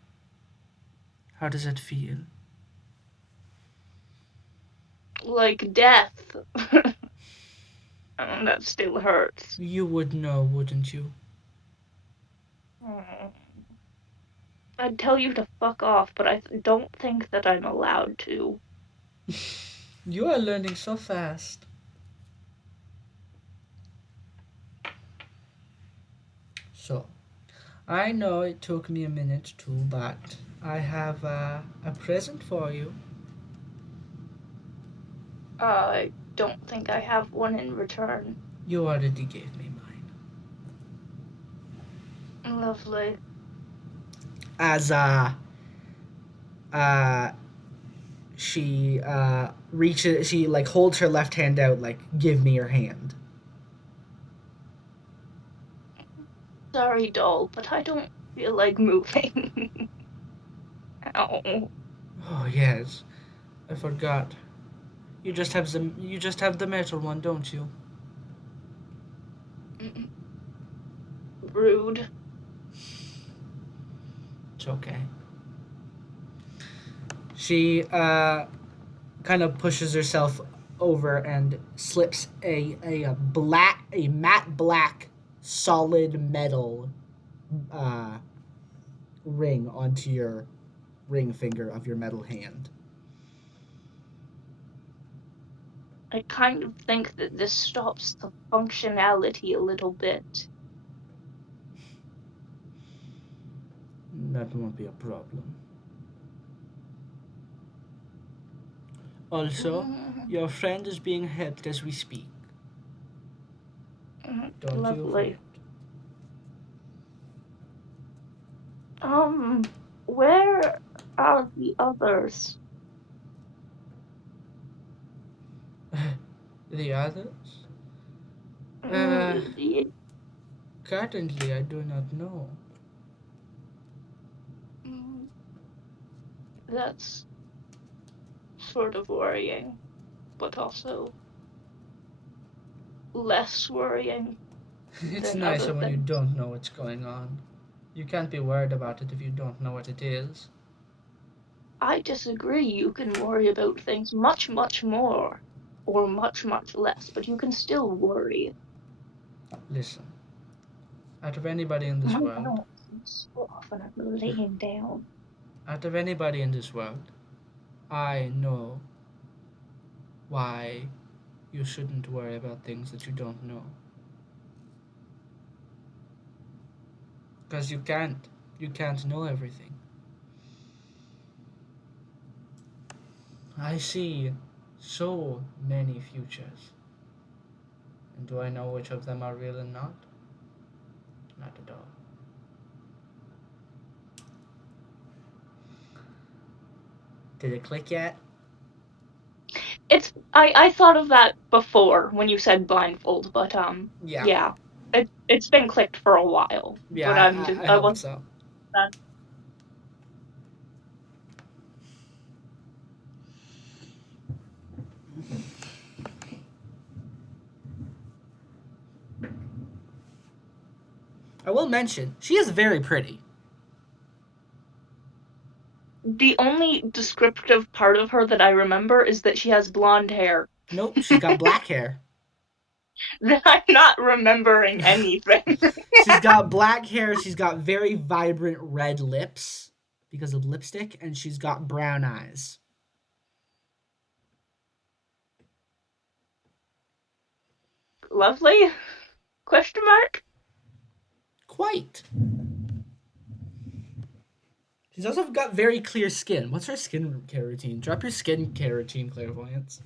How does it feel? Like death. That still hurts. You would know, wouldn't you? Mm. I'd tell you to fuck off, but I don't think that I'm allowed to. You are learning so fast. So, I know it took me a minute too, but I have a present for you. I don't think I have one in return. You already gave me mine. Lovely. As uh she reaches, she like holds her left hand out, like, give me your hand. Sorry, doll, but I don't feel like moving. Ow. Oh yes, I forgot. You just have the metal one, don't you? Mm, rude. It's okay. She kind of pushes herself over and slips a matte black solid metal uh, ring onto your ring finger of your metal hand. I kind of think that this stops the functionality a little bit. That won't be a problem. Also, your friend is being helped as we speak. Don't you Lovely. forget. Where are the others? The others? Uh, Mm, Currently, I do not know. mm, that's sort of worrying, but also less worrying It's than other nicer when you things. don't know what's going on. You can't be worried about it if you don't know what it is. I disagree. You can worry about things much, much more, or much, much less, but you can still worry. Listen, out of anybody in this My world, balance is off and I'm laying down. out of anybody in this world, I know why you shouldn't worry about things that you don't know. Because you can't. You can't know everything. I see so many futures. And do I know which of them are real and not? Not at all. Did it click yet? I thought of that before when you said blindfold, but Yeah. yeah. It's been clicked for a while. Yeah, But I I hope wasn't so. that I will mention, she is very pretty. the only descriptive part of her that I remember is that she has blonde hair. Nope, she's got black hair. Then I'm not remembering anything. She's got black hair. She's got very vibrant red lips because of lipstick, and she's got brown eyes. Lovely? Question mark? Quite. She's also got very clear skin. What's her skincare routine? Drop your skincare routine, clairvoyance.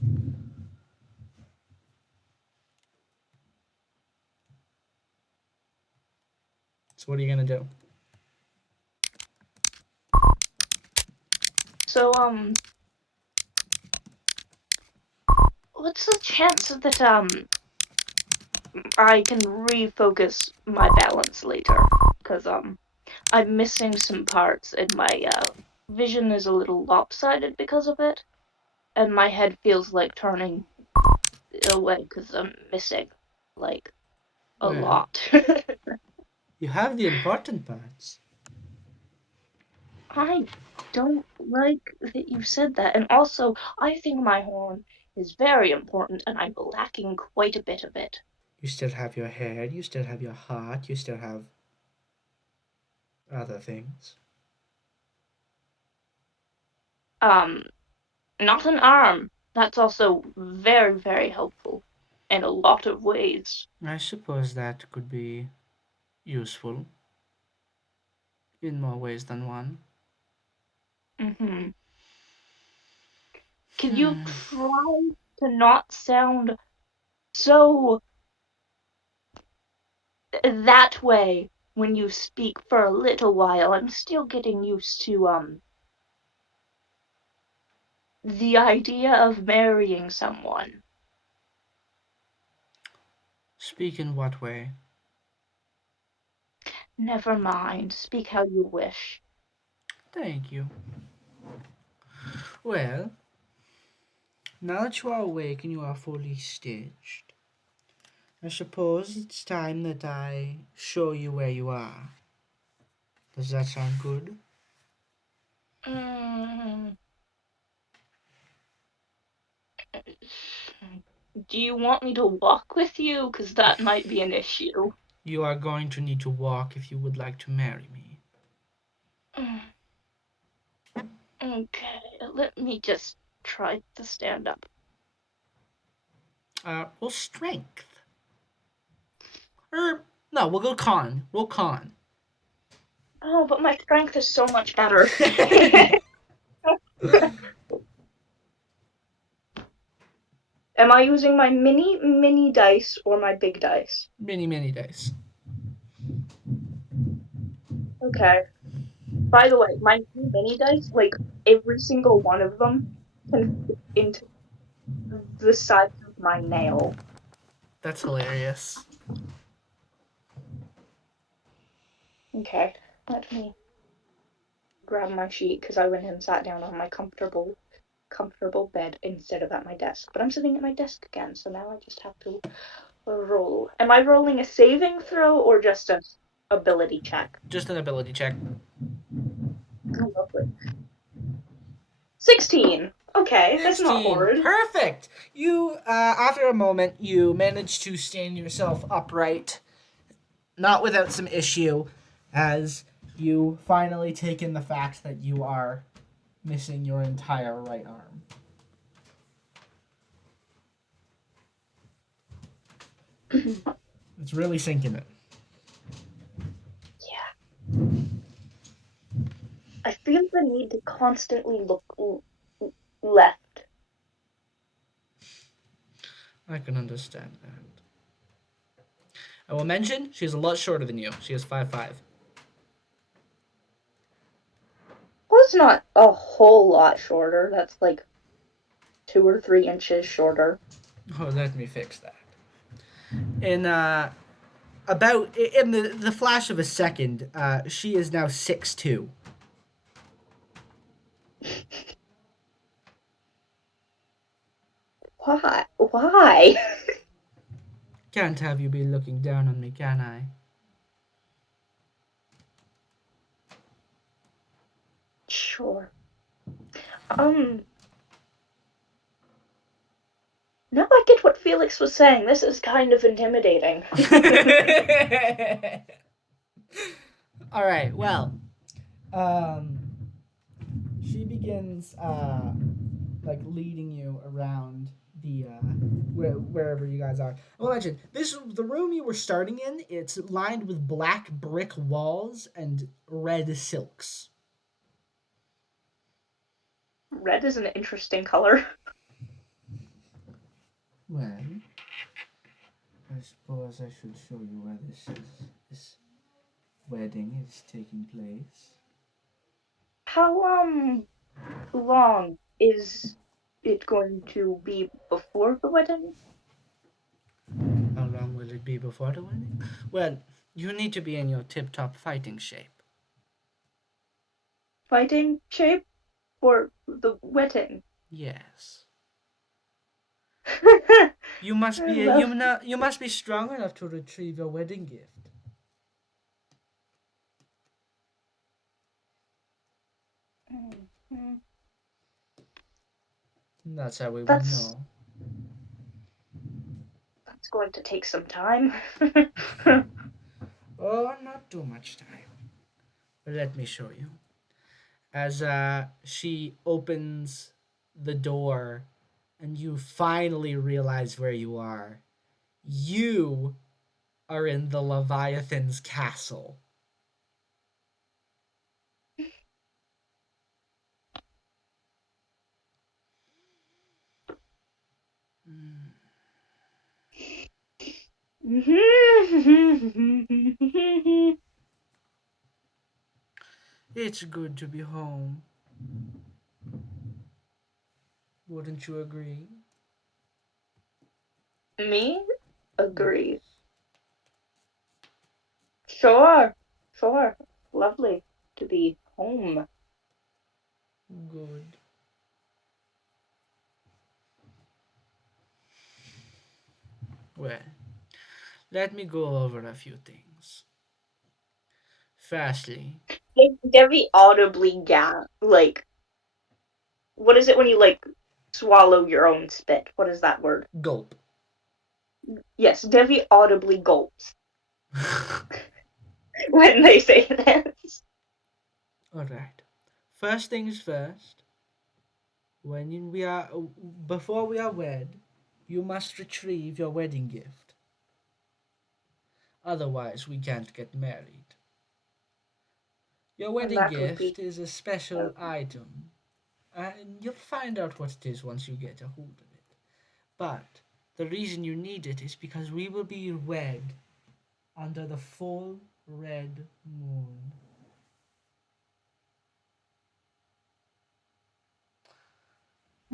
So what are you gonna do? So, what's the chance that, I can refocus my balance later? Because, I'm missing some parts and my, vision is a little lopsided because of it. And my head feels like turning away because I'm missing, like, a Well, lot. you have the important parts. I don't like that you said that. And also, I think my horn is very important and I'm lacking quite a bit of it. You still have your head, you still have your heart, you still have other things. Not an arm. That's also very, very helpful in a lot of ways. I suppose that could be useful in more ways than one. Mm-hmm. Can you try to not sound so that way when you speak for a little while? I'm still getting used to, the idea of marrying someone. Speak in what way? Never mind. Speak how you wish. Thank you. Well, now that you are awake and you are fully stitched, I suppose it's time that I show you where you are. Does that sound good? Mm. Do you want me to walk with you? Because that might be an issue. You are going to need to walk if you would like to marry me. Okay, let me just try to stand up. Roll strength. No, we'll go con. Roll con. Oh, but my strength is so much better. Am I using my mini dice or my big dice? Many dice. Okay. By the way, my mini dice, like, every single one of them can fit into the size of my nail. That's hilarious. Okay, let me grab my sheet because I went and sat down on my comfortable bed instead of at my desk. But I'm sitting at my desk again, so now I just have to roll. Am I rolling a saving throw or just a ability check? Just an ability check. Oh, lovely. 16. Okay, that's not 16. horrid. Perfect. You, after a moment, you manage to stand yourself upright, not without some issue, as you finally take in the fact that you are missing your entire right arm. It's really sinking it. Yeah. I feel the need to constantly look left. I can understand that. I will mention she's a lot shorter than you. She is 5'5". Well, it's not a whole lot shorter. That's like 2 or 3 inches shorter. Oh, let me fix that. In the flash of a second, she is now 6'2". Why? Why? Can't have you be looking down on me, can I? Sure. Now I get what Felix was saying. This is kind of intimidating. All right. Well, she begins like leading you around the wherever you guys are. Well, imagine the room you were starting in. It's lined with black brick walls and red silks. Red is an interesting color. Well, I suppose I should show you where this wedding is taking place. How long is it going to be before the wedding? How long will it be before the wedding? Well, you need to be in your tip-top fighting shape. Fighting shape for the wedding? Yes. I You must be love. you must be strong enough to retrieve your wedding gift. That's how we will That's know. that's going to take some time. Oh, not too much time. But let me show you. As she opens the door and you finally realize where you are. You are in the Leviathan's castle. It's good to be home. Wouldn't you agree? Me? Yes. Agree. Sure. Sure. Lovely to be home. Good. Well, let me go over a few things. Firstly, Devi audibly like, what is it when you like swallow your own spit? What is that word? gulp. Yes, Devi audibly gulps when they say this. Alright. First things first. Before we are wed, you must retrieve your wedding gift. Otherwise, we can't get married. Your And wedding that would be gift is a special item, and you'll find out what it is once you get a hold of it. But the reason you need it is because we will be wed under the full red moon.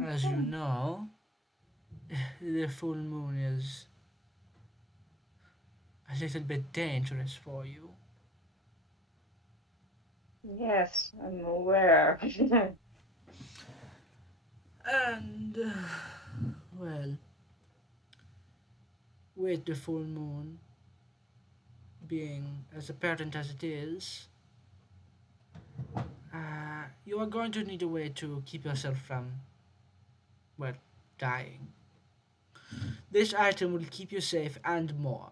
As you know, the full moon is a little bit dangerous for you. Yes, I'm aware. And, well, with the full moon being as apparent as it is, you are going to need a way to keep yourself from, well, dying. This item will keep you safe and more.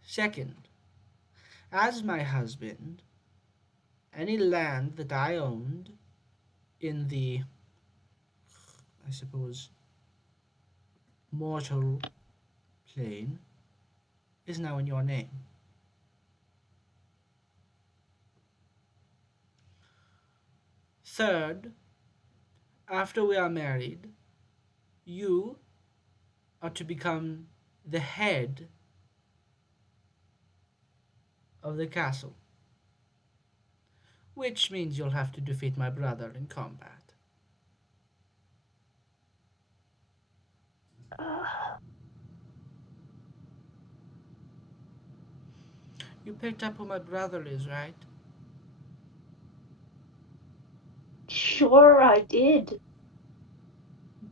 Second, as my husband, any land that I owned in the, I suppose, mortal plane is now in your name. Third, after we are married, you are to become the head of the castle, which means you'll have to defeat my brother in combat. You picked up who my brother is, right? Sure, I did.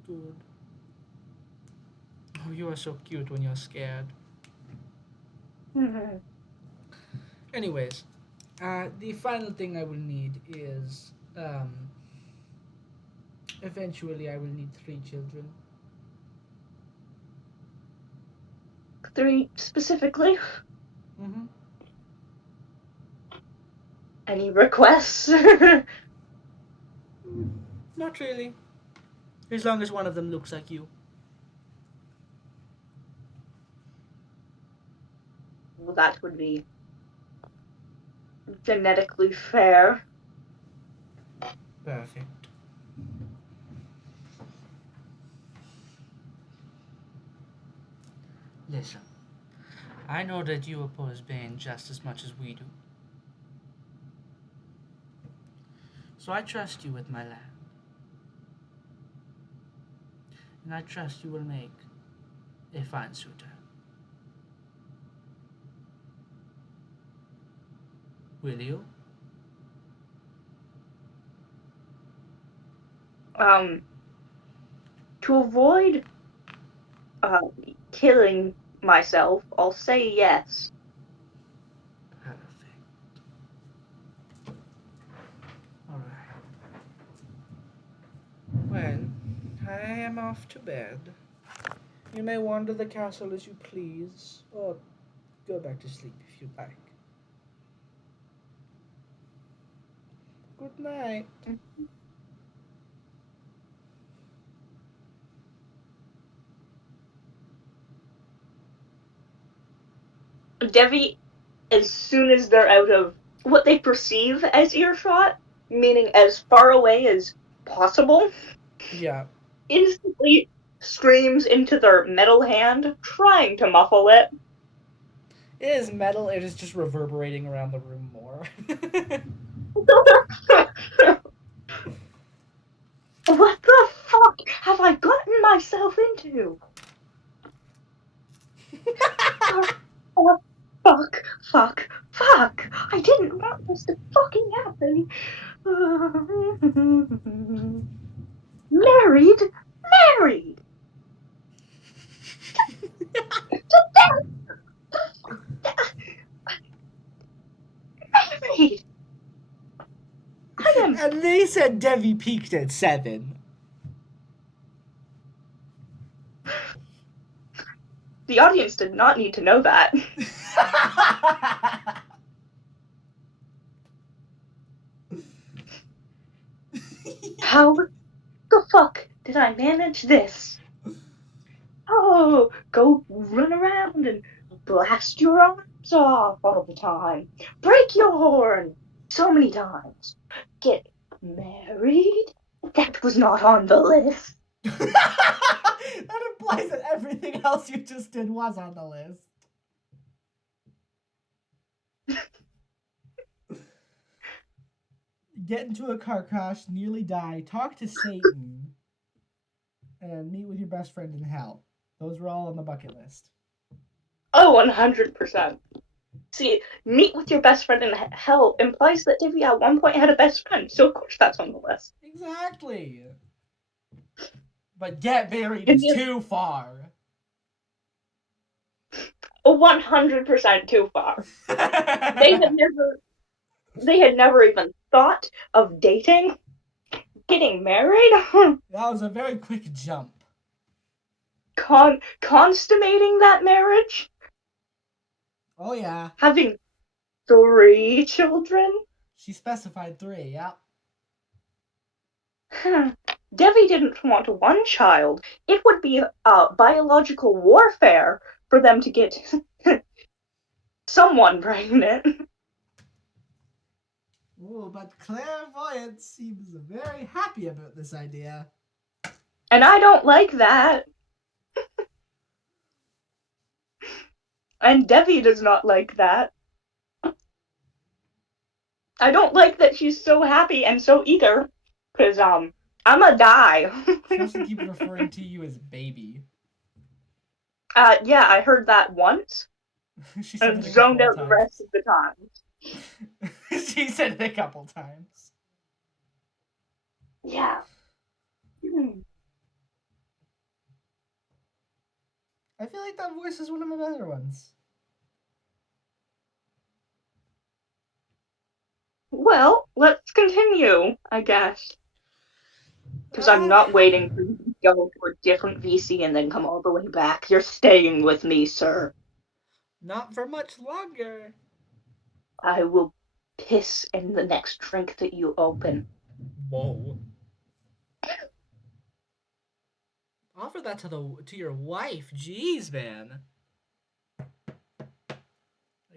Good. Oh, you are so cute when you're scared. Anyways, the final thing I will need is eventually I will need 3 children. 3 specifically. Mm-hmm. Any requests? Not really. As long as one of them looks like you. Well, that would be genetically fair. Perfect. Listen, I know that you oppose Bain just as much as we do. So I trust you with my land. And I trust you will make a fine suitor. Will you? To avoid killing myself, I'll say yes. Perfect. Alright. Well, I am off to bed. You may wander the castle as you please, or go back to sleep if you'd like. Good night. Devi, as soon as they're out of what they perceive as earshot, meaning as far away as possible, Yeah. instantly screams into their metal hand, trying to muffle it. It is metal, it is just reverberating around the room more. What the fuck have I gotten myself into? Fuck, fuck, fuck! I didn't want this to fucking happen. Married? Married! Married! I am. And they said Devi peaked at 7. The audience did not need to know that. How the fuck did I manage this? Oh, go run around and blast your arms off all the time. Break your horn so many times. Get married? That was not on the list. That implies that everything else you just did was on the list. Get into a car crash, nearly die, talk to Satan, and meet with your best friend in hell. Those were all on the bucket list. Oh, 100%. See, meet with your best friend in hell implies that Divya at one point had a best friend, so of course that's on the list. Exactly. But get married And is too far. 100% too far. They had never even thought of dating, getting married, That was a very quick jump. consummating that marriage, Oh yeah. having 3 children. She specified 3, yeah. Devi didn't want 1 child. It would be biological warfare for them to get someone pregnant. Oh, but Clairvoyant seems very happy about this idea. And I don't like that. And Devi does not like that. I don't like that she's so happy and so eager. Cause I'ma die. She also keeps referring to you as baby. Yeah, I heard that once. She said And it a zoned couple out the rest of the time. She said it a couple times. Yeah. I feel like that voice is one of my better ones. Well, let's continue, I guess. Because I'm not waiting for you to go to a different VC and then come all the way back. You're staying with me, sir. Not for much longer. I will piss in the next drink that you open. Whoa. offer that to your wife. Jeez, man.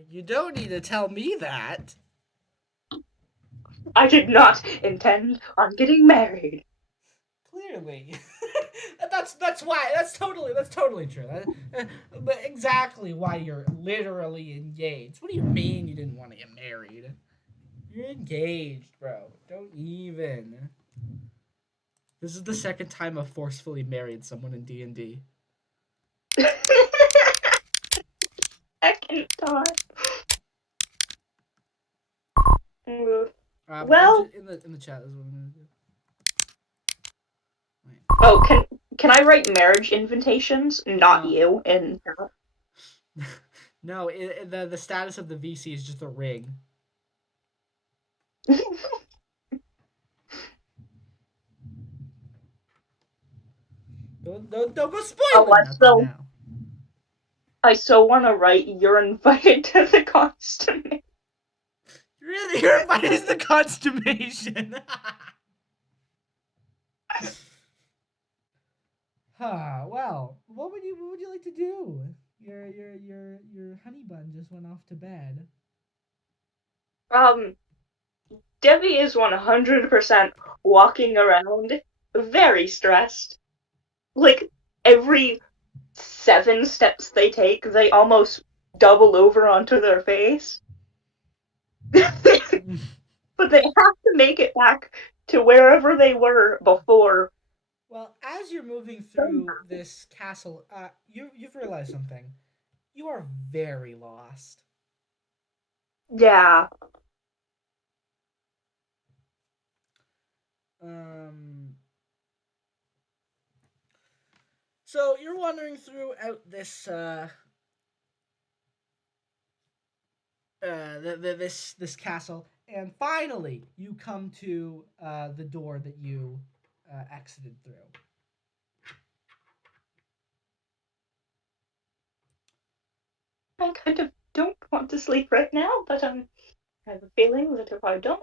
You don't need to tell me that. I did not intend on getting married. Clearly, that's why. That's totally true. But exactly why you're literally engaged. What do you mean you didn't want to get married? You're engaged, bro. Don't even. This is the second time I've forcefully married someone in D&D. Second time. I'm Well, just in the chat. This is what I'm gonna do. Wait. oh, can I write marriage invitations? Not No. you. And No, the status of the VC is just a ring. Don't go oh, spoiling nothing now. I so want to write. You're invited to the consummation. Really, you're invited to the consummation. Well, what would you like to do? Your honey bun just went off to bed. Um, Debbie is 100% walking around very stressed. Like every 7 steps they take, they almost double over onto their face. But they have to make it back to wherever they were before. Well, as you're moving through this castle, you've realized something. You are very lost. Yeah. Um. So you're wandering throughout this this castle, and finally you come to the door that you exited through. I kind of don't want to sleep right now, but I have a feeling that if I don't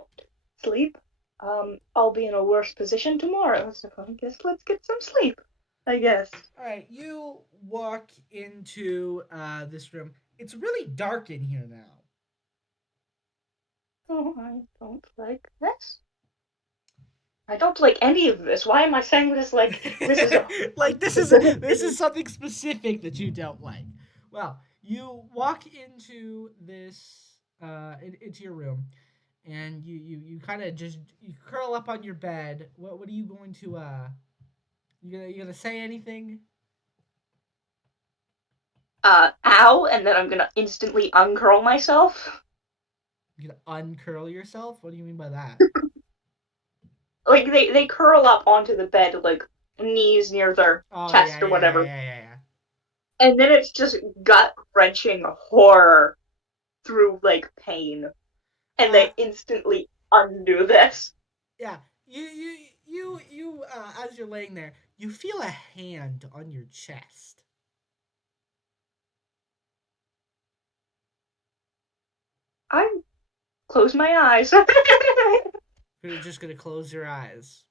sleep, I'll be in a worse position tomorrow. So I guess let's get some sleep. I guess. All right, you walk into this room. It's really dark in here now. Oh, I don't like this. I don't like any of this. Why am I saying this like this is a Like this is something specific that you don't like. Well, you walk into this into your room, and you kind of just you curl up on your bed. What are you going to you gonna say anything? ow, and then I'm gonna instantly uncurl myself. You gonna uncurl yourself? What do you mean by that? Like they curl up onto the bed like knees near their Oh chest or whatever. yeah. And then it's just gut wrenching horror through like pain. And Uh, they instantly undo this. yeah. You as you're laying there, you feel a hand on your chest. I close my eyes. You're just gonna close your eyes.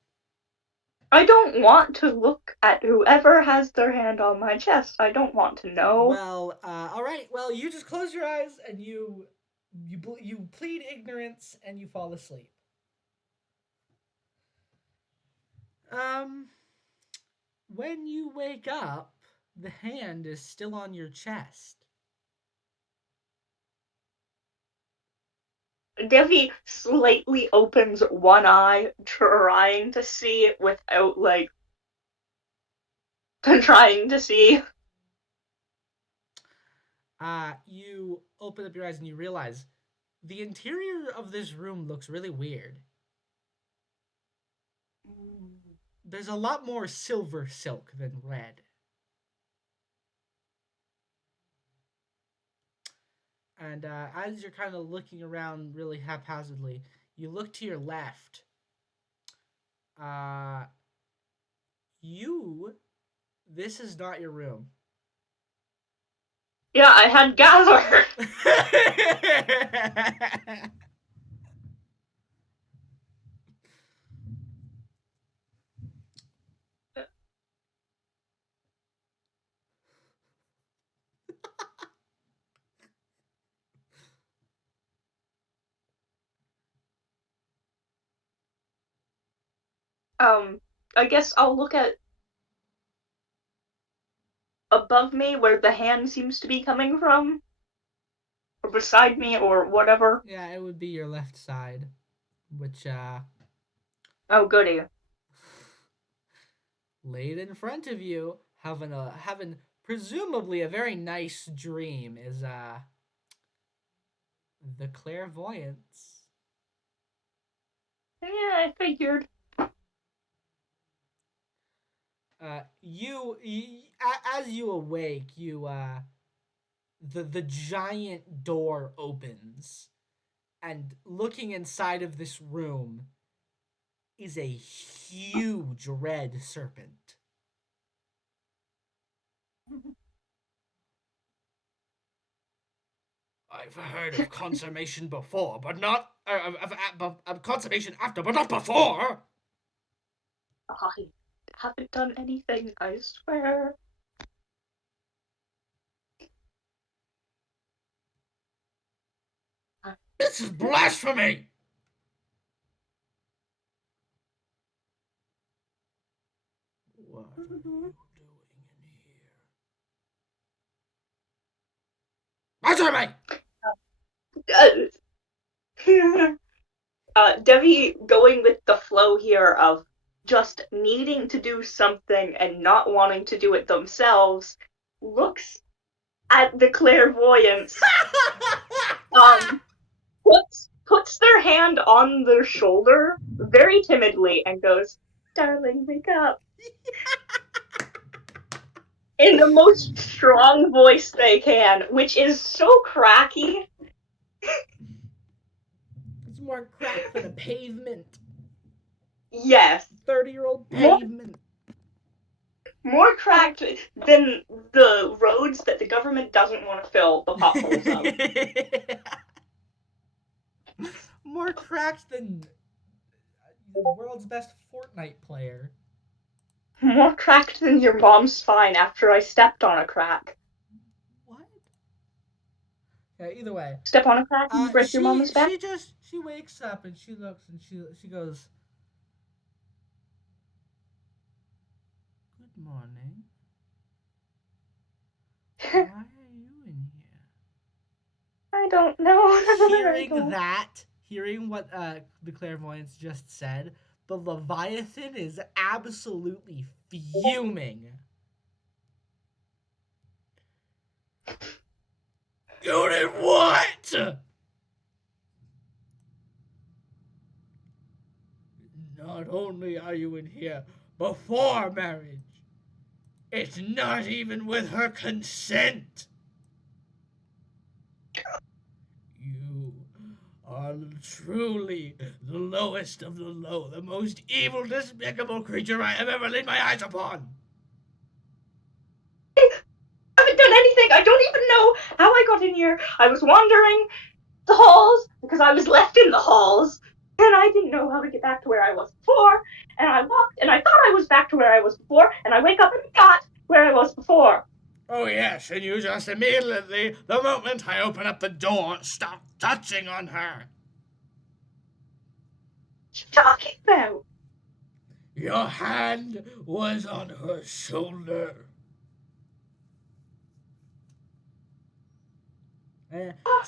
I don't want to look at whoever has their hand on my chest. I don't want to know. Well, all right. Well, you just close your eyes and you plead ignorance and you fall asleep. Um, when you wake up, the hand is still on your chest. Devi slightly opens one eye, trying to see it without, like, trying to see. You open up your eyes and you realize the interior of this room looks really weird. There's a lot more silver silk than red. And as you're kind of looking around really haphazardly, you look to your left. Uh, this is not your room. Yeah, I had gathered. I guess I'll look at above me where the hand seems to be coming from, or beside me, or whatever. Yeah, it would be your left side, which Oh, goody. laid in front of you, having presumably a very nice dream, is the clairvoyance. Yeah, I figured. As you awake, the giant door opens, and looking inside of this room is a huge red serpent. I've heard of consummation before, but not of consummation after, but not before. I haven't done anything, I swear. This is blasphemy. What are you doing in here? Answer me! Devi going with the flow here of just needing to do something and not wanting to do it themselves, looks at the clairvoyance, puts their hand on their shoulder very timidly and goes, "Darling, wake up." In the most strong voice they can, which is so cracky. It's more cracked than a pavement. Yes. 30-year-old pavement. More cracked than the roads that the government doesn't want to fill the potholes of. More cracked than the world's best Fortnite player. More cracked than your mom's spine after I stepped on a crack. What? Yeah, either way. Step on a crack and break your mama's back? She wakes up and she looks and she goes, "Good morning. Why are you in here?" I don't know. Hearing what the clairvoyance just said, the Leviathan is absolutely fuming. You did what? Not only are you in here before marriage, it's not even with her consent. You are truly the lowest of the low, the most evil, despicable creature I have ever laid my eyes upon. I haven't done anything. I don't even know how I got in here. I was wandering the halls because I was left in the halls, and I didn't know how to get back to where I was before. And I walked, and I thought I was back to where I was before, and I wake up and got where I was before. Oh yes, and you just immediately, the moment I open up the door, stop touching on her. What are you talking about? Your hand was on her shoulder.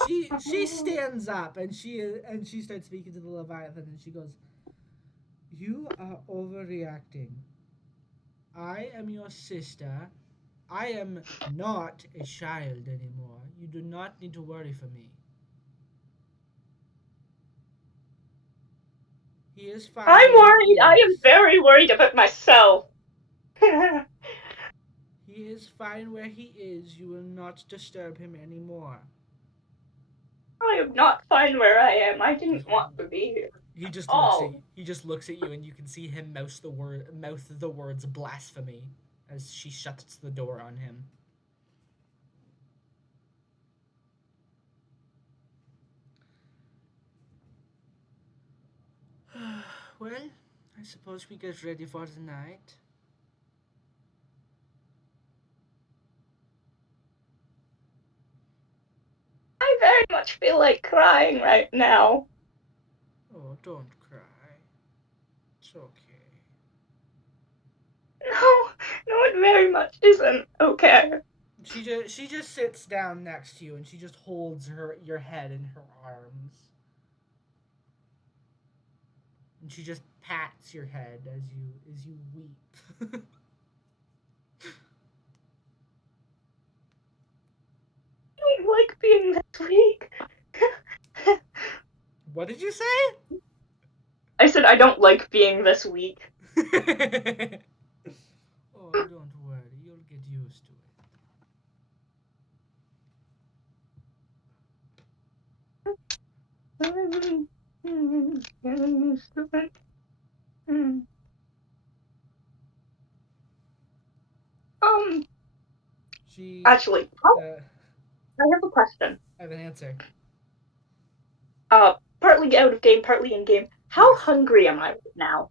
She stands up and she starts speaking to the Leviathan and she goes, "You are overreacting. I am your sister. I am not a child anymore. You do not need to worry for me. He is fine. I'm worried. I am very worried about myself." He is fine where he is. You will not disturb him anymore. I am not fine where I am. I didn't want to be here. He just looks at you, and you can see him mouth the words blasphemy as she shuts the door on him. Well, I suppose we get ready for the night. I very much feel like crying right now. Oh, don't cry. It's okay. No, it very much isn't. Okay. She just sits down next to you and she just holds your head in her arms. And she just pats your head as you weep. I don't like being this weak. What did you say? I said I don't like being this weak. Oh, don't worry, you'll get used to it. Um, She, actually, uh, I have a question. I have an answer. Partly out of game, partly in game. How Yes, hungry am I right now?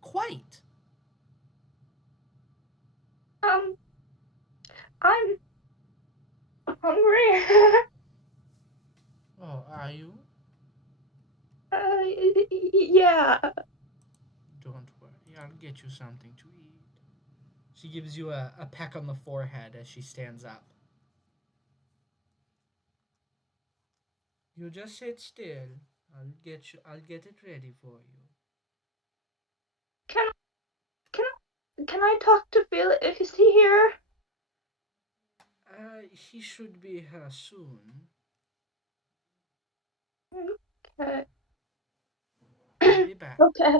quite. Um, I'm hungry. Oh, are you? Yeah. Don't worry, I'll get you something to eat. She gives you a peck on the forehead as she stands up. You just sit still. I'll get it ready for you. Can can can I talk to Phil? Is he here? He should be here soon. Okay. He'll be back. Okay.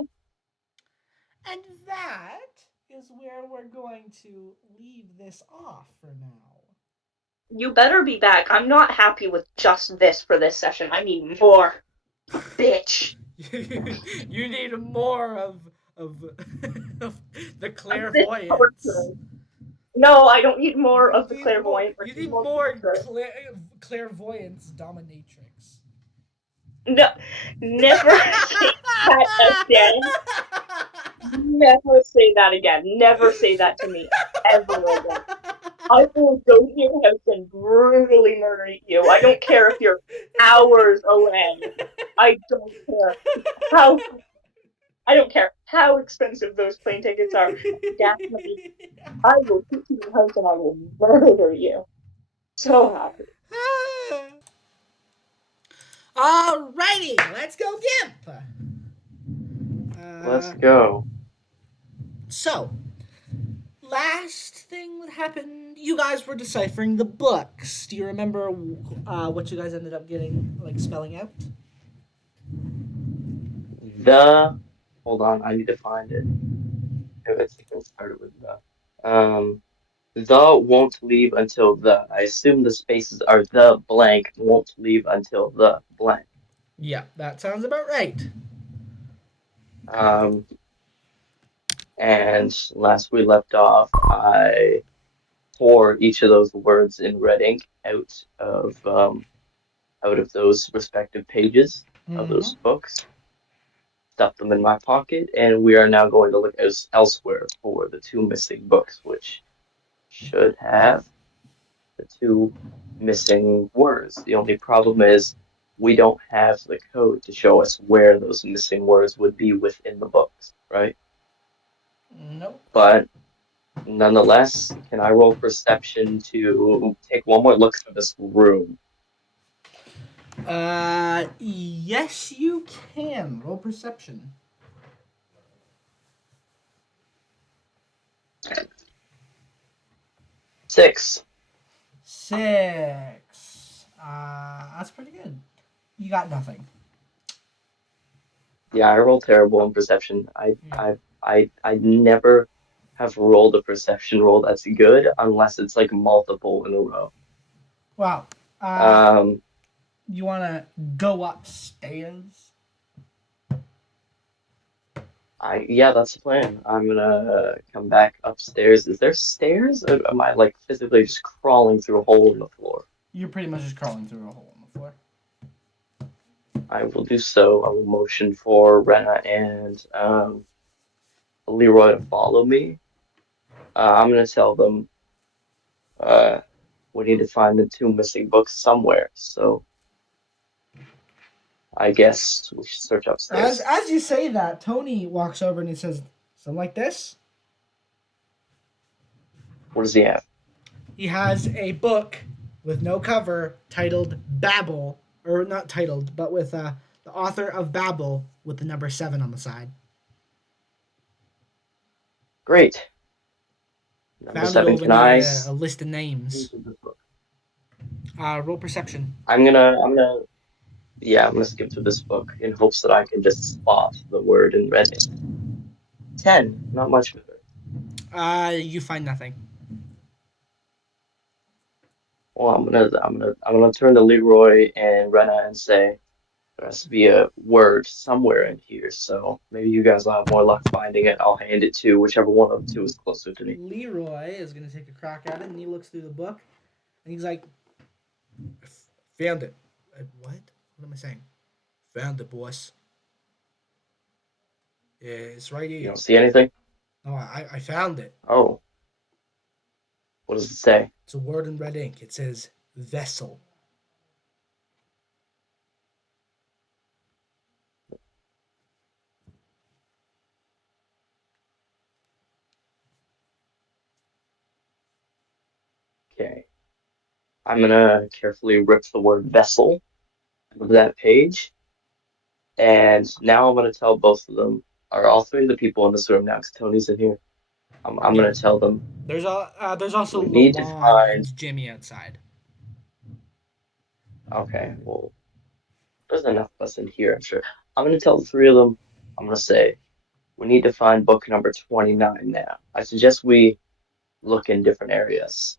And that is where we're going to leave this off for now. You better be back. I'm not happy with just this for this session. I need more. Bitch. You need more of, of the Of this clairvoyance. torture. No, I don't need more of the clairvoyant. I You need need more more torture. clairvoyance dominatrix. No, never say that again. Never say that again. Never say that to me ever again. I will go to your house and brutally murder you. I don't care if you're hours away. I don't care how I don't care how expensive those plane tickets are. Gas money. I will get to your house and I will murder you. So happy. Alrighty, let's go, Gimp. Let's Uh, go. so, last thing that happened, you guys were deciphering the books. Do you remember what you guys ended up getting, like spelling out? The hold on, I need to find it. It's even started with the. The won't leave until the. I assume the spaces are the blank won't leave until the blank. Yeah, that sounds about right. Um, and last we left off, I tore each of those words in red ink out of those respective pages of Mm-hmm. those books, stuffed them in my pocket, and we are now going to look elsewhere for the two missing books, which should have the two missing words. The only problem is we don't have the code to show us where those missing words would be within the books, right? Nope. But nonetheless, can I roll perception to take one more look through this room? Yes, you can. Roll perception. 6. 6. That's pretty good. You got nothing. Yeah, I roll terrible in perception. Yeah. I never have rolled a perception roll that's good unless it's like multiple in a row. Wow. Um, You want to go upstairs? yeah, that's the plan. I'm gonna come back upstairs. Is there stairs? Or am I like physically just crawling through a hole in the floor? You're pretty much just crawling through a hole in the floor. I will do so. I will motion for Rena and Leroy to follow me. I'm gonna tell them uh, we need to find the two missing books somewhere. So I guess we should search As upstairs. as you say that, Tony walks over and he says, "Something like this." What does he have? He has a book with no cover titled Babel, or not titled, but with the author of Babel with the number 7 on the side. Great. Number Found it 7. over Can near I a list of names. skip this book? Roll perception. I'm gonna skip through this book in hopes that I can just spot the word in red ink. 10, not much better. You find nothing. Well, I'm gonna turn to Leroy and Rena and say there has to be a word somewhere in here. So maybe you guys will have more luck finding it. I'll hand it to whichever one of the two is closer to me. Leroy is going to take a crack at it, and he looks through the book, and he's like, "Found it." What? What am I saying? Found it, boss. Yeah, it's right You here. don't see anything? No, I found it. Oh, what does it say? It's a word in red ink. It says vessel. Okay. I'm gonna carefully rip the word vessel out of that page. And now I'm gonna tell both of them, or all three of the people in this room now, because Tony's in here. I'm Yeah. gonna tell them There's also we need to Luan find. and Jimmy outside. Okay, well, there's enough of us in here, I'm sure. I'm gonna tell the three of them. I'm gonna say we need to find book number 29 now. I suggest we look in different areas.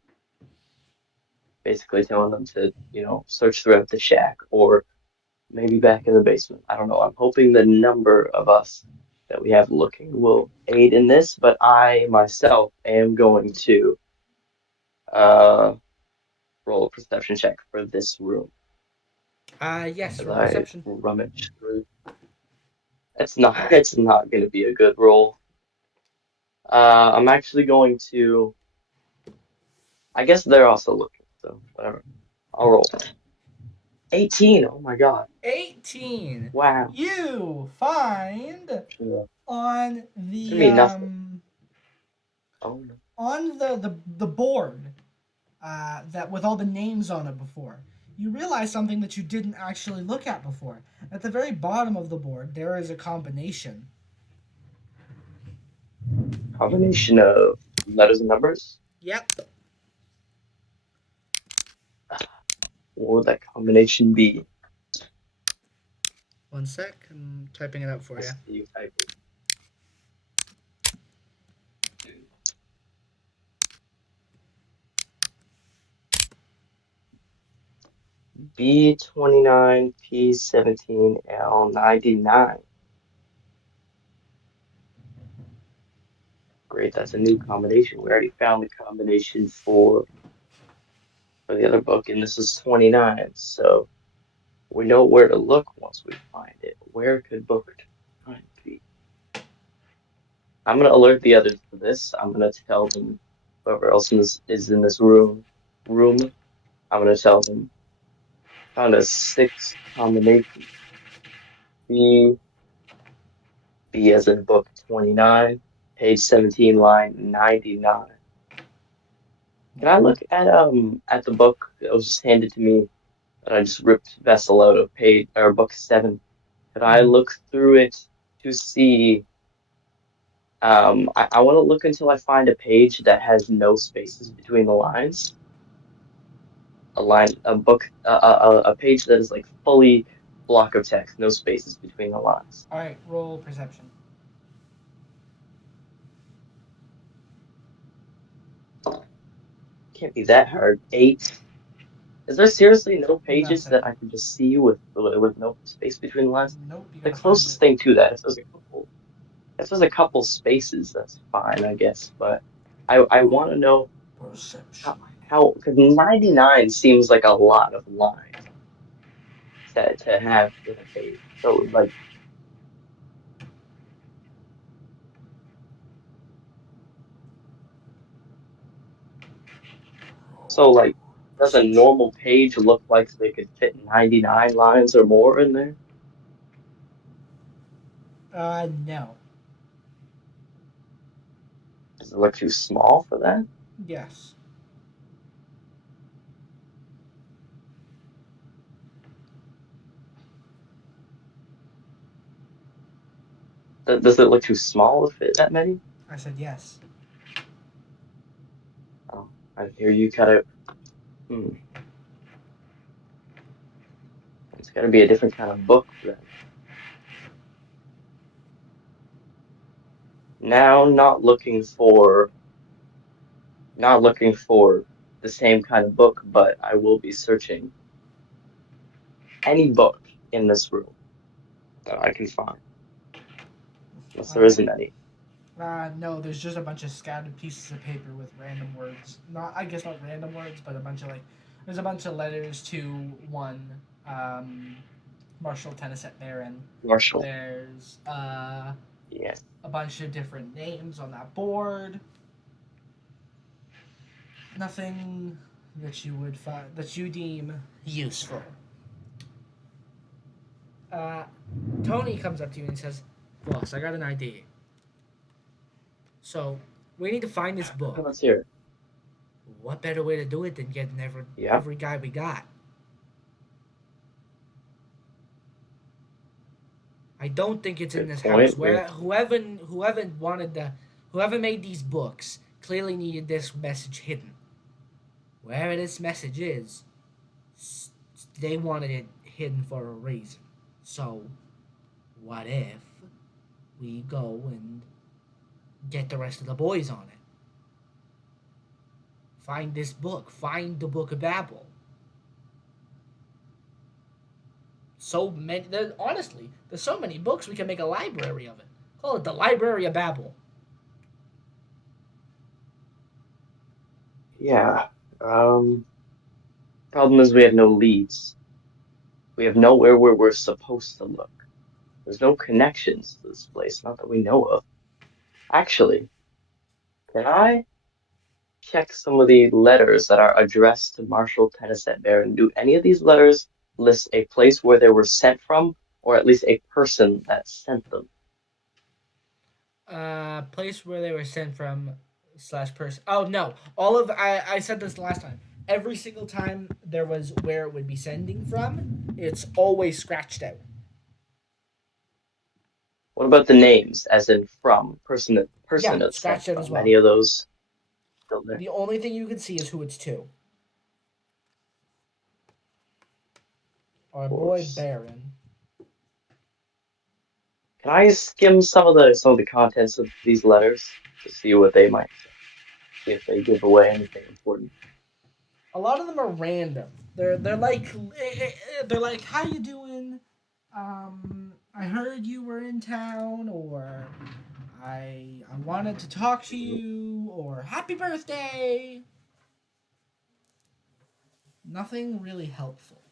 Basically telling them to, search throughout the shack or maybe back in the basement. I don't know. I'm hoping the number of us that we have looking will aid in this, but I myself am going to uh roll a perception check for this room Yes, as roll I perception. rummage through. It's not gonna be a good roll. I'm actually going to. I guess they're also looking, so whatever. I'll roll. 18. Oh my God. 18. Wow. You find Yeah. on To the me, nothing. Oh no. on the board that with all the names on it before. You realize something that you didn't actually look at before. At the very bottom of the board, there is a combination. Combination of letters and numbers. Yep. What would that combination be? One sec. I'm typing it out for I you. see you typing. B29, P17, L99. Great, that's a new combination. We already found the combination for the other book, and this is 29. So we know where to look once we find it. Where could book 29 be? I'm gonna alert the others to this. I'm gonna tell them whoever else is in this room. I'm gonna tell them found a 6 combination. B B as in book 29, page 17, line 99. Can I look at the book that was just handed to me that I just ripped Vessel out of page or book 7? Could I look through it to see I want to look until I find a page that has no spaces between the lines. A page that is like fully block of text, no spaces between the lines. All right, roll perception. Can't be that hard. 8. Is there seriously no pages Nothing. that I can just see with no space between the lines? Nope, you The gotta find it. closest thing to that, if there's a couple spaces, that's fine, I guess. But I want to know Perception. how because 99 seems like a lot of lines to have in a page. So like, does a Perception. normal page look like they could fit 99 lines or more in there? No. Does it look too small for that? Yes. Does it look too small to fit that many? I said yes. Oh, I hear you cut it. Hmm. It's got to be a different kind of book then. Now, not looking for the same kind of book, but I will be searching any book in this room that I can find, unless there Alright. isn't any. No, there's just a bunch of scattered pieces of paper with random words. Not, I guess not random words, but a bunch of like, there's a bunch of letters to one Marshall Tennessee Baron. Marshall. There's Yes. a bunch of different names on that board. Nothing that you would find that you deem useful. Uh, Tony comes up to you and says, "Boss, I got an idea. So we need to find this book. Let's hear it. What better way to do it than getting Yeah. every guy we got? I don't think it's in Good this house. point. Where whoever made these books clearly needed this message hidden. Wherever this message is, they wanted it hidden for a reason. So, what if we go and get the rest of the boys on it? Find this book. Find the Book of Babel. So many. Honestly, there's so many books we can make a library of it. Call it the Library of Babel. Yeah. Problem is we have no leads. We have nowhere where we're supposed to look. There's no connections to this place, not that we know of. Actually, can I check some of the letters that are addressed to Marshall Tennessee Baron? Do any of these letters list a place where they were sent from, or at least a person that sent them? Place where they were sent from slash person. Oh no, all of I said this last time. Every single time there was where it would be sending from, it's always scratched out. What about the names, as in from Yeah, person it's sent scratched out as from? Any well. of those still there? The only thing you can see is who it's to. Of Our boy course. Baron. Can I skim some of the contents of these letters to see what they might say? See if they give away anything important. A lot of them are random. They're like how you doing? I heard you were in town, or I wanted to talk to Mhm. you, or happy birthday. Nothing really helpful.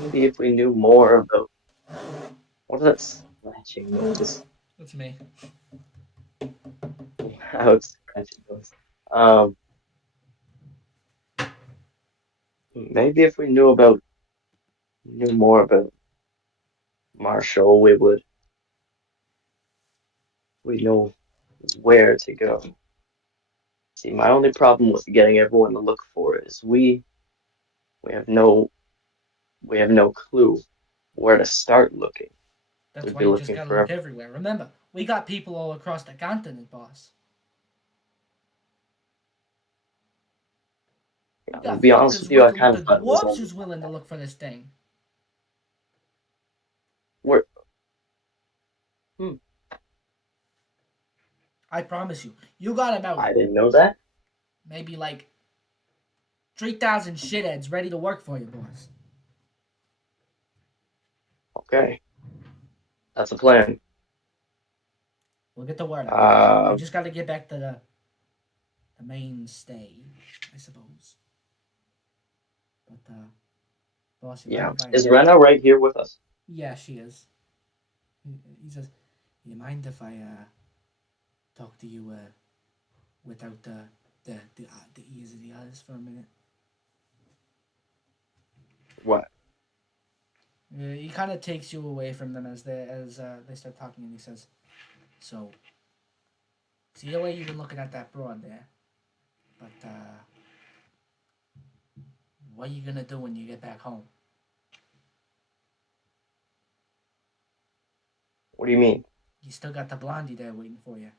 Maybe if we knew more about what is that scratching noise? That's me. Loud scratching noise. Um, maybe if we knew more about Marshall, we know where to go. See, my only problem with getting everyone to look for it is we have no we have no clue where to start looking. That's We'd why be you just looking gotta look forever. everywhere. Remember, we got people all across the continent, boss. We Yeah, to got be honest fuckers with you, with I the, kind with of the thought it was dwarves only who's willing to look for this thing. where. Hmm, I promise you. You got about I didn't know that. maybe like 3,000 shitheads ready to work for you, boss. Okay, that's a plan. We'll get the word out. We Uh, just gotta get back to the mainstay, I suppose. But boss, you mind yeah. if I? Is Rena right here with us? Yeah, she is. He says, "You mind if I talk to you without the ears of the others for a minute?" What? He kind of takes you away from them as they start talking, and he says, "So, see the way you've been looking at that broad there, but what are you gonna do when you get back home?" What do you mean? You still got the blondie there waiting for you.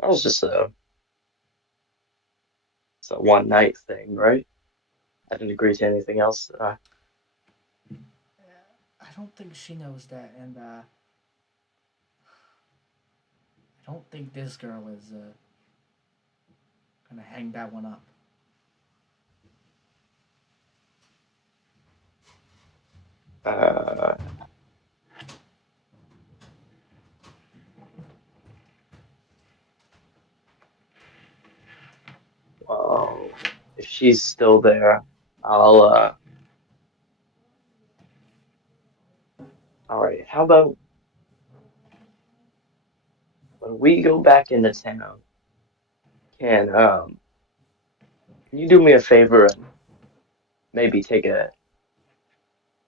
That was just it's a one night thing, right? I didn't agree to anything else. I don't think she knows that, and I don't think this girl is gonna hang that one up. Uh, well, if she's still there, I'll. All right. How about when we go back into town? Can can you do me a favor and maybe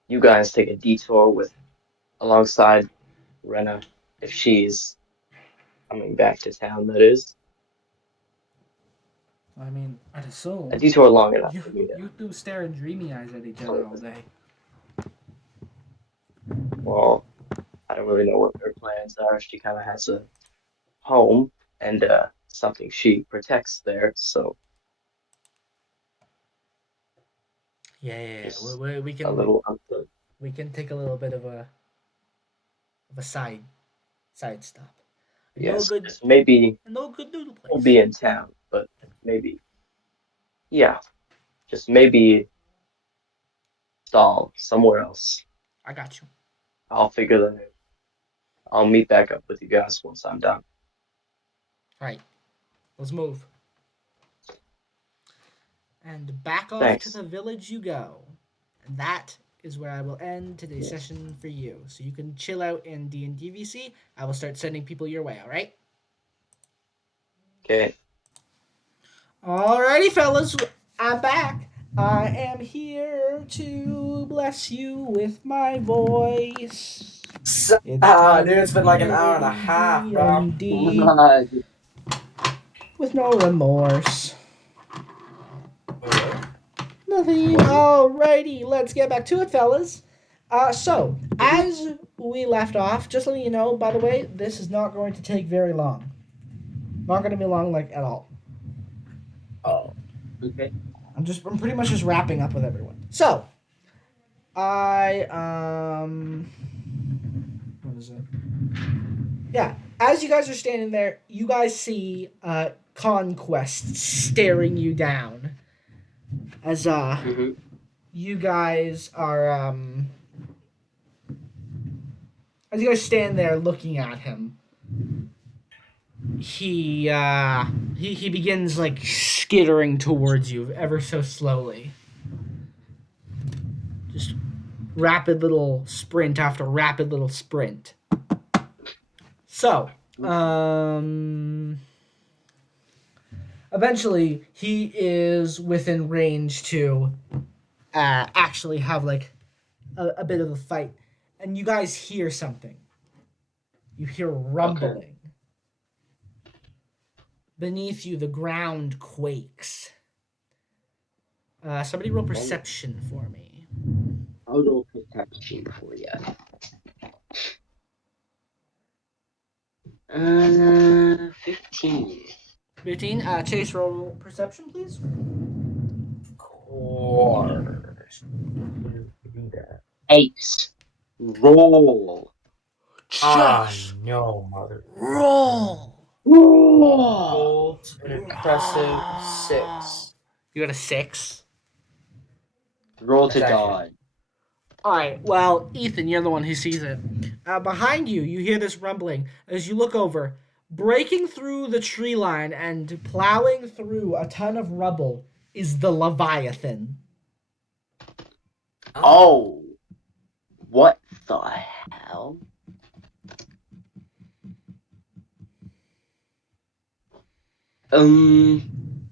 you guys take a detour with alongside Rena if she's coming back to town, that is. I mean, I'd A assume detour long enough you for me to you two staring dreamy eyes at each other flirt all with. day. Well, I don't really know what her plans are. She kind of has a home and something she protects there, so Yeah. just We a can little something. take a little bit of a side stop. Yes, just maybe I know a good noodle we'll place. be in town, but maybe, yeah, just maybe stall somewhere else. I got you. I'll figure that out. I'll meet back up with you guys once I'm done. All right, let's move. And back off to Thanks. the village you go. And that is where I will end today's Yes. session for you. So you can chill out in D&D VC. I will start sending people your way, all right? Okay. Alrighty, fellas, I'm back. I am here to bless you with my voice. It's time Dude, to it's been like an hour and a play half, bro. D&D with no remorse. Wait, what? Nothing. What? Alrighty, let's get back to it, fellas. So, as we left off, just letting you know, by the way, this is not going to take very long. Not going to be long, like, at all. Oh. Okay. I'm pretty much just wrapping up with everyone. So, I, what is it? Yeah, as you guys are standing there, you guys see, Conquest staring you down. As, Mm-hmm. you guys are, as you guys stand there looking at him, he begins like skittering towards you ever so slowly. Just rapid little sprint after rapid little sprint. So, eventually he is within range to actually have like a bit of a fight, and you guys hear something. You hear Okay. rumbling. Beneath you, the ground quakes. Somebody roll perception for me. I'll roll protection for you. 15. 15. Chase, roll perception, please. Course. Do that. Ace. Roll. Just No, mother. roll. Roll. Rolled an impressive 6. You got a 6. Roll That's to accurate. dodge. All right. Well, Ethan, you're the one who sees it. Behind you, you hear this rumbling as you look over. Breaking through the tree line and plowing through a ton of rubble is the Leviathan. Oh. What the hell? Um,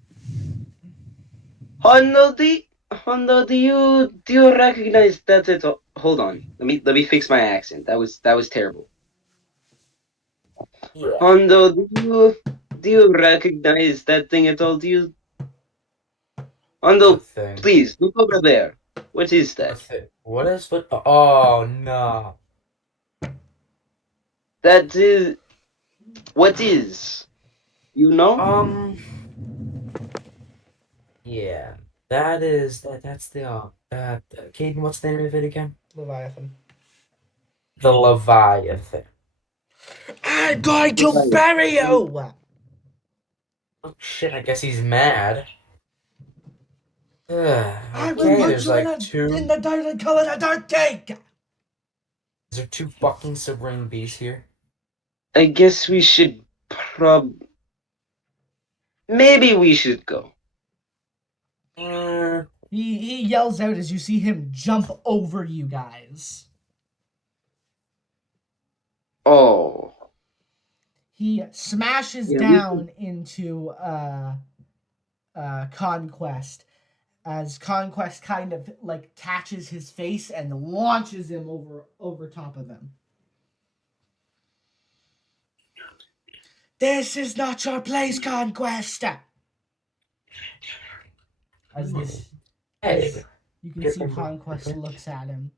Hondo, do you recognize that? Hold on. Let me fix my accent. That was terrible. Yeah. Hondo, do you recognize that thing at all? The Hondo, thing. please look over there. What is The that? thing. What is what? Oh no. That is what is? You know? Um. Yeah. That is that. That's the Caden. What's the name of it again? Leviathan. The Leviathan. I'm going to bury you! Oh shit! I guess he's mad. I will Okay. put There's you in, like in two. the dirt and call it a dirt cake! Is there two fucking Supreme Beasts here? I guess we should maybe we should go. Mm, He yells out as you see him jump over you guys. Oh. He smashes Yeah, we should. down into Conquest as Conquest kind of like catches his face and launches him over top of him. This is not your place, Conquest. As this, hey. as you can see, Conquest looks at him,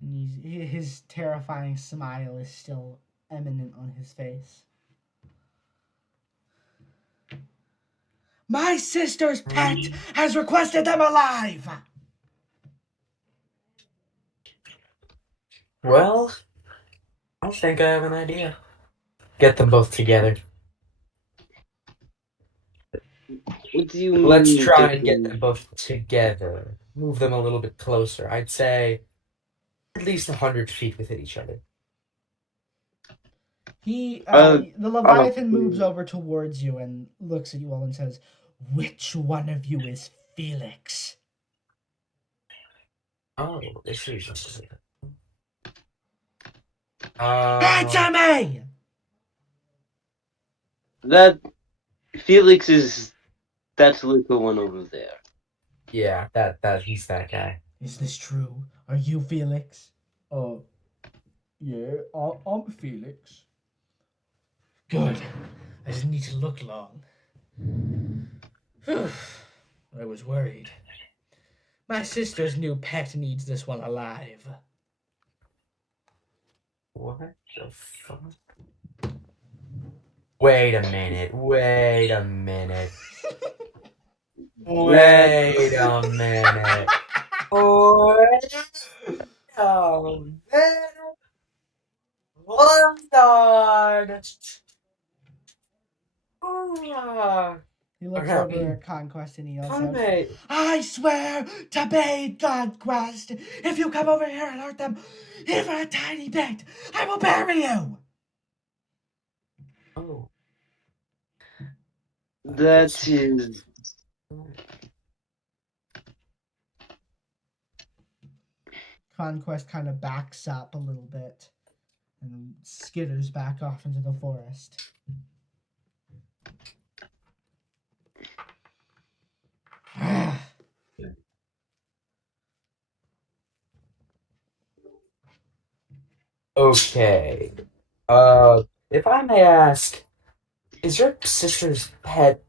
and his terrifying smile is still eminent on his face. My sister's pet has requested them alive. Well, I think I have an idea. Get them both together. What do you Let's mean try get and get them? them both together. Move them a little bit closer. I'd say at least 100 feet within each other. The Leviathan moves Okay. over towards you and looks at you all and says, "Which one of you is Felix?" Oh, this is. Answer me! That Felix is that little one over there. Yeah, that he's that guy. Is this true? Are you Felix? Yeah, I'm Felix. Good. I didn't need to look long. I was worried. My sister's new pet needs this one alive. What the fuck? Wait a minute. Wait a minute. That Wait a minute. Wait a minute. Hold on. He looks over Okay. at Conquest and he yells out, Mate. I swear to Bain, Conquest, if you come over here and hurt them even a tiny bit, I will bury you! Oh. Okay, that is Conquest kind of backs up a little bit and skitters back off into the forest. okay. If I may ask, is your sister's pet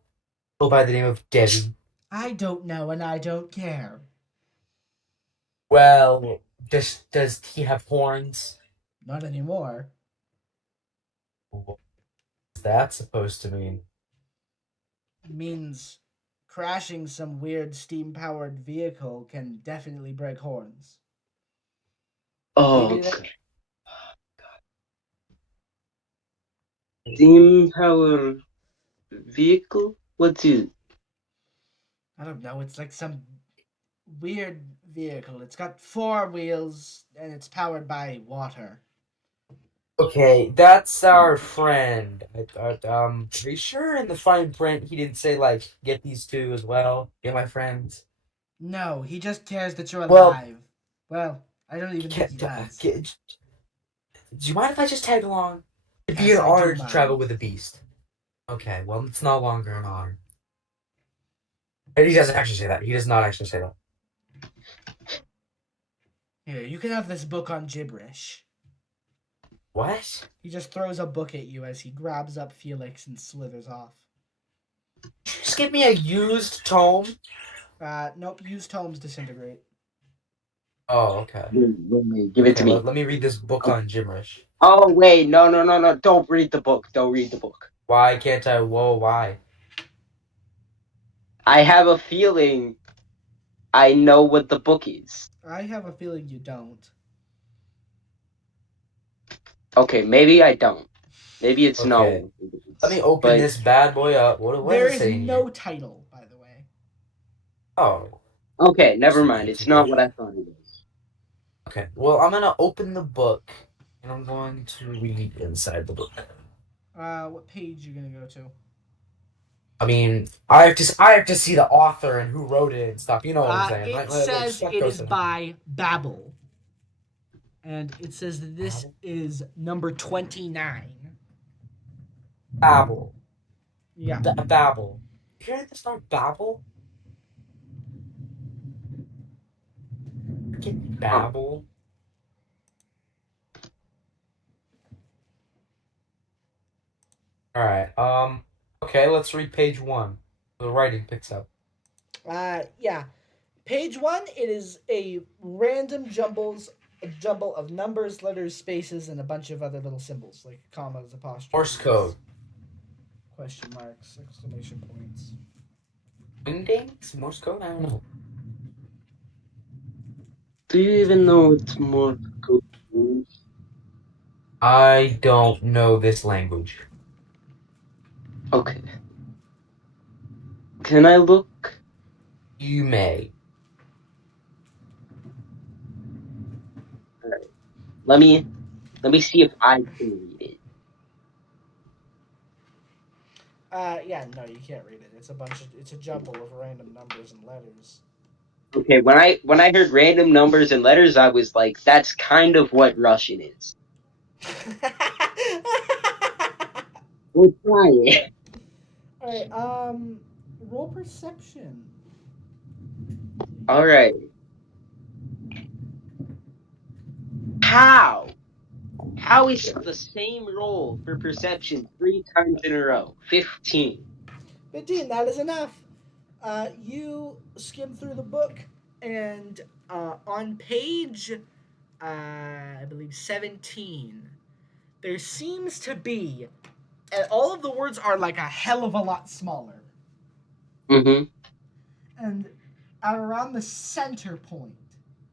go by the name of Debbie? I don't know and I don't care. Well, does he have horns? Not anymore. What's that supposed to mean? It means crashing some weird steam-powered vehicle can definitely break horns. oh Maybe that. steam power vehicle? What is I don't know. It's like some weird vehicle. It's got 4 wheels and it's powered by water. Okay, that's our friend. Are you sure in the fine print he didn't say like get these two as well? Get my friends. No, he just cares that you're Well, alive. Well, I don't even think he does. do you mind if I just tag along? It'd be Yes, an I do honor to travel mind. with a beast. Okay, well, it's no longer an honor. He doesn't actually say that. He does not actually say that. Here, you can have this book on gibberish. What? He just throws a book at you as he grabs up Felix and slithers off. Just give me a used tome. Nope, used tomes disintegrate. Oh, okay. Wait, give it Okay, to me. let me read this book on gibberish. Oh, wait, no. Don't read the book. Don't read the book. Why can't I? Whoa, why? I have a feeling I know what the book is. I have a feeling you don't. Okay, maybe I don't. Maybe it's Okay. no. Let me open But this bad boy up. What There does it is say in no here? title, by the way. Oh. okay, never Some mind. empty It's not book. what I thought it was. Okay. Well, I'm gonna open the book, and I'm going to read inside the book. What page are you gonna go to? I mean, I have to see the author and who wrote it and stuff. You know what I'm saying? It Like says stuff it goes is to by Babel. And it says that this is number 29. Babel. Yeah. Babel. You hear this not Babel? Freaking Huh. Babel. All right. Okay, let's read page 1. The writing picks up. Yeah. Page 1, it is a random a jumble of numbers, letters, spaces, and a bunch of other little symbols, like commas, Morse apostrophes, code. question marks, exclamation points. Wingdings? Morse code? I don't know. Do you even know it's more good? I don't know this language. Okay. Can I look? You may. Alright. Let me see if I can read it. Yeah, no, you can't read it. It's a jumble of random numbers and letters. Okay, when I heard random numbers and letters, I was like, that's kind of what Russian is. We'll try it. Alright, roll perception. Alright. How? How is it the same roll for perception 3 times in a row? 15. 15, that is enough. You skim through the book, and on page, I believe 17, there seems to be, and all of the words are like a hell of a lot smaller. Mm-hmm. And at around the center point,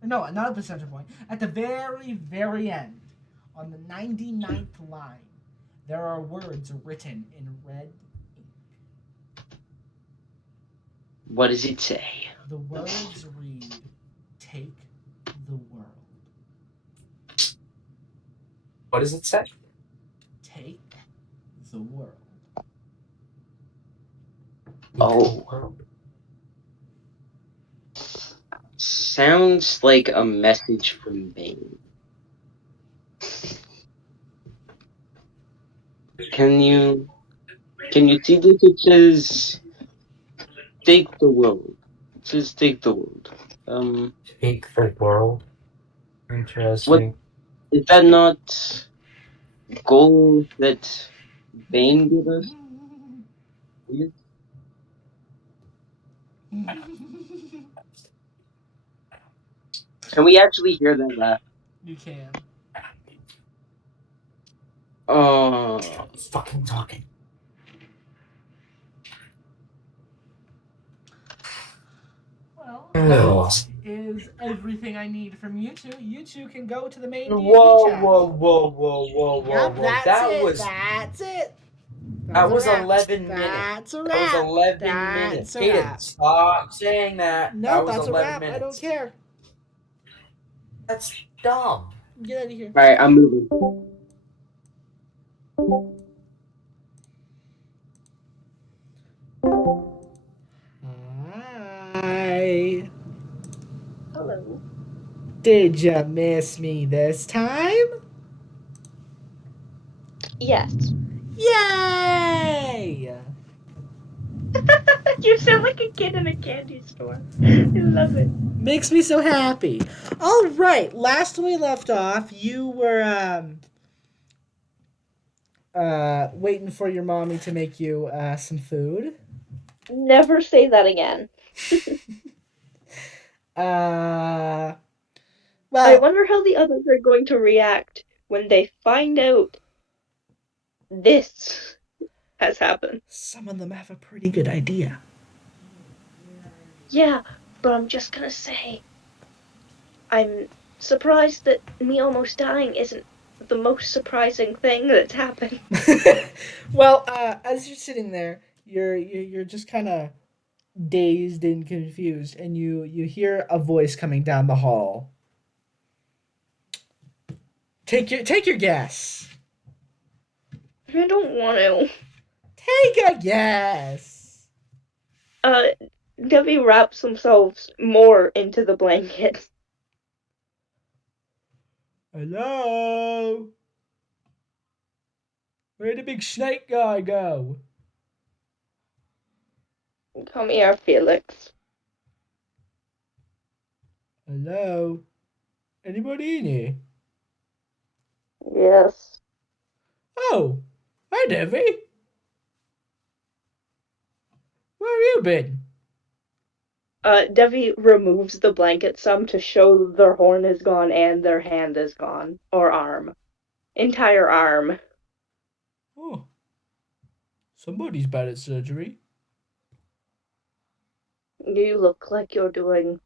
no, not at the center point, at the very, very end, on the 99th line, there are words written in red ink. What does it say? The words read, "Take the world." What does it say? Take the world. Oh. Sounds like a message from Bain. Can you see this? It says take the world. It says take the world. Take the world. What Interesting. is that not goal that Bain gave us? You Can we actually hear that laugh? can. Oh, Fucking talking. Well, Ugh. that is everything I need from you two. You two can go to the main D&D Whoa, chat. whoa. That's That it. was That's it. that That's was a wrap. 11 minutes. That's a That was wrap. 11 minutes. That's a Kaden, wrap. stop saying that. No, That was that's a 11 wrap. I don't minutes. care. That's dumb. Get out of here. all right. I'm moving. Hi. Hello. Did you miss me this time? Yes. Yay! You sound like a kid in a candy store. I love it. Makes me so happy. All right, last we left off, you were waiting for your mommy to make you some food. Never say that again. Uh, I well, wonder how the others are going to react when they find out this has happened. some of them have a pretty good idea. Yeah, but I'm just gonna say, I'm surprised that me almost dying isn't the most surprising thing that's happened. Well, as you're sitting there, you're just kind of dazed and confused, and you hear a voice coming down the hall. Take your guess. I don't want to. Take a guess. Uh, Debbie wraps themselves more into the blanket. Hello. Where'd the big snake guy go? Come here, Felix. Hello. Anybody in here? Yes. Oh, hi Debbie. Where have you been? Debbie removes the blanket some to show their horn is gone and their hand is gone. Or arm. Entire arm. Oh, somebody's bad at surgery. You look like you're doing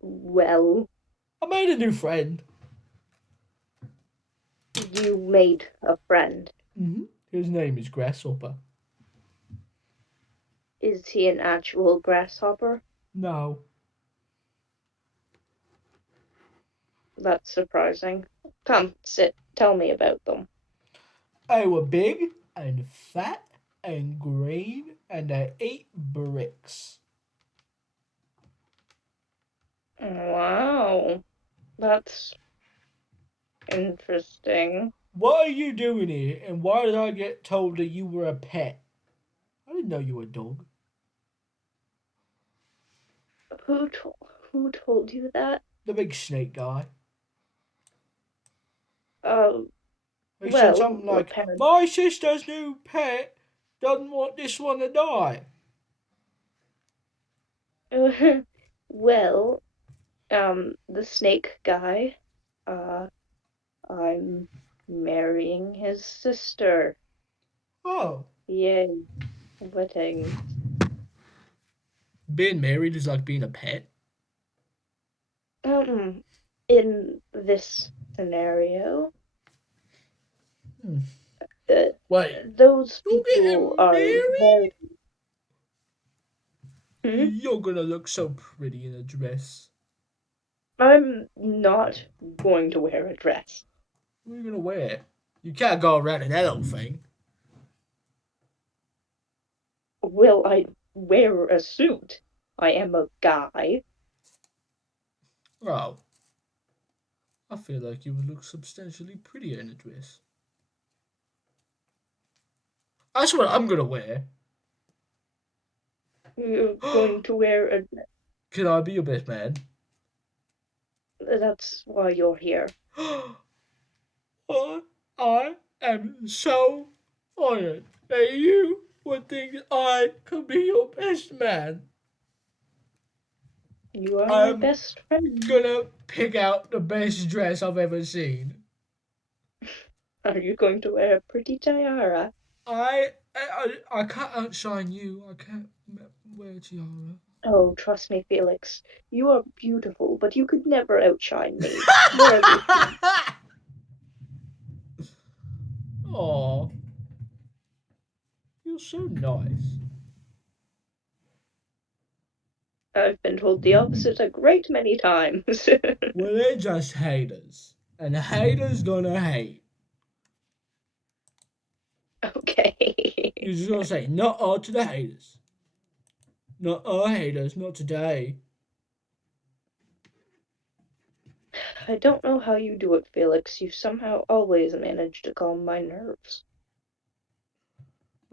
well. I made a new friend. You made a friend. His name is Grasshopper. Is he an actual grasshopper? No. That's surprising. Come, sit. Tell me about them. I were big and fat and green and I ate bricks. Wow. That's interesting. What are you doing here and why did I get told that you were a pet? I didn't know you were a dog. Who told you that? The big snake guy. Uh, He said well, something like, apparently. my sister's new pet doesn't want this one to die. Well, the snake guy, uh, I'm marrying his sister. Oh, Yay, wedding. being married is like being a pet. In this scenario, Hmm. uh, Wait, those you people getting are married? very. Hmm? You're gonna look so pretty in a dress. I'm not going to wear a dress. What are you gonna wear? You can't go around in that old thing. Will I wear a suit? I am a guy. Oh, I feel like you would look substantially prettier in a dress. That's what I'm gonna wear. You're Can going to wear a dress. I be your best man? That's why you're here. Oh, I am so honored that you would think I could be your best man. You are my I'm best friend. gonna pick out the best dress I've ever seen. Are you going to wear a pretty tiara? I can't outshine you. I can't wear a tiara. Oh, trust me, Felix. You are beautiful, but you could never outshine me. Where have you seen? Aw, you're so nice. I've been told the opposite a great many times. Well, they're just haters. And haters gonna hate. Okay. You're just gonna say, not all to the haters. Not all haters, not today. I don't know how you do it, Felix. You somehow always manage to calm my nerves.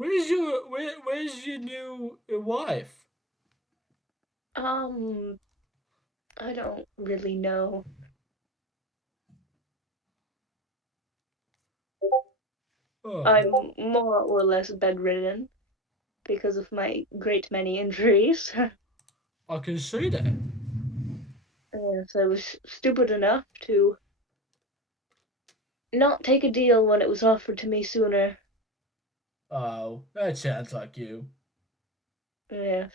where's your new wife? Um, I don't really know. Oh, I'm more or less bedridden because of my great many injuries. I can see that. Yes, I was stupid enough to not take a deal when it was offered to me sooner. Oh, that sounds like you. Yes,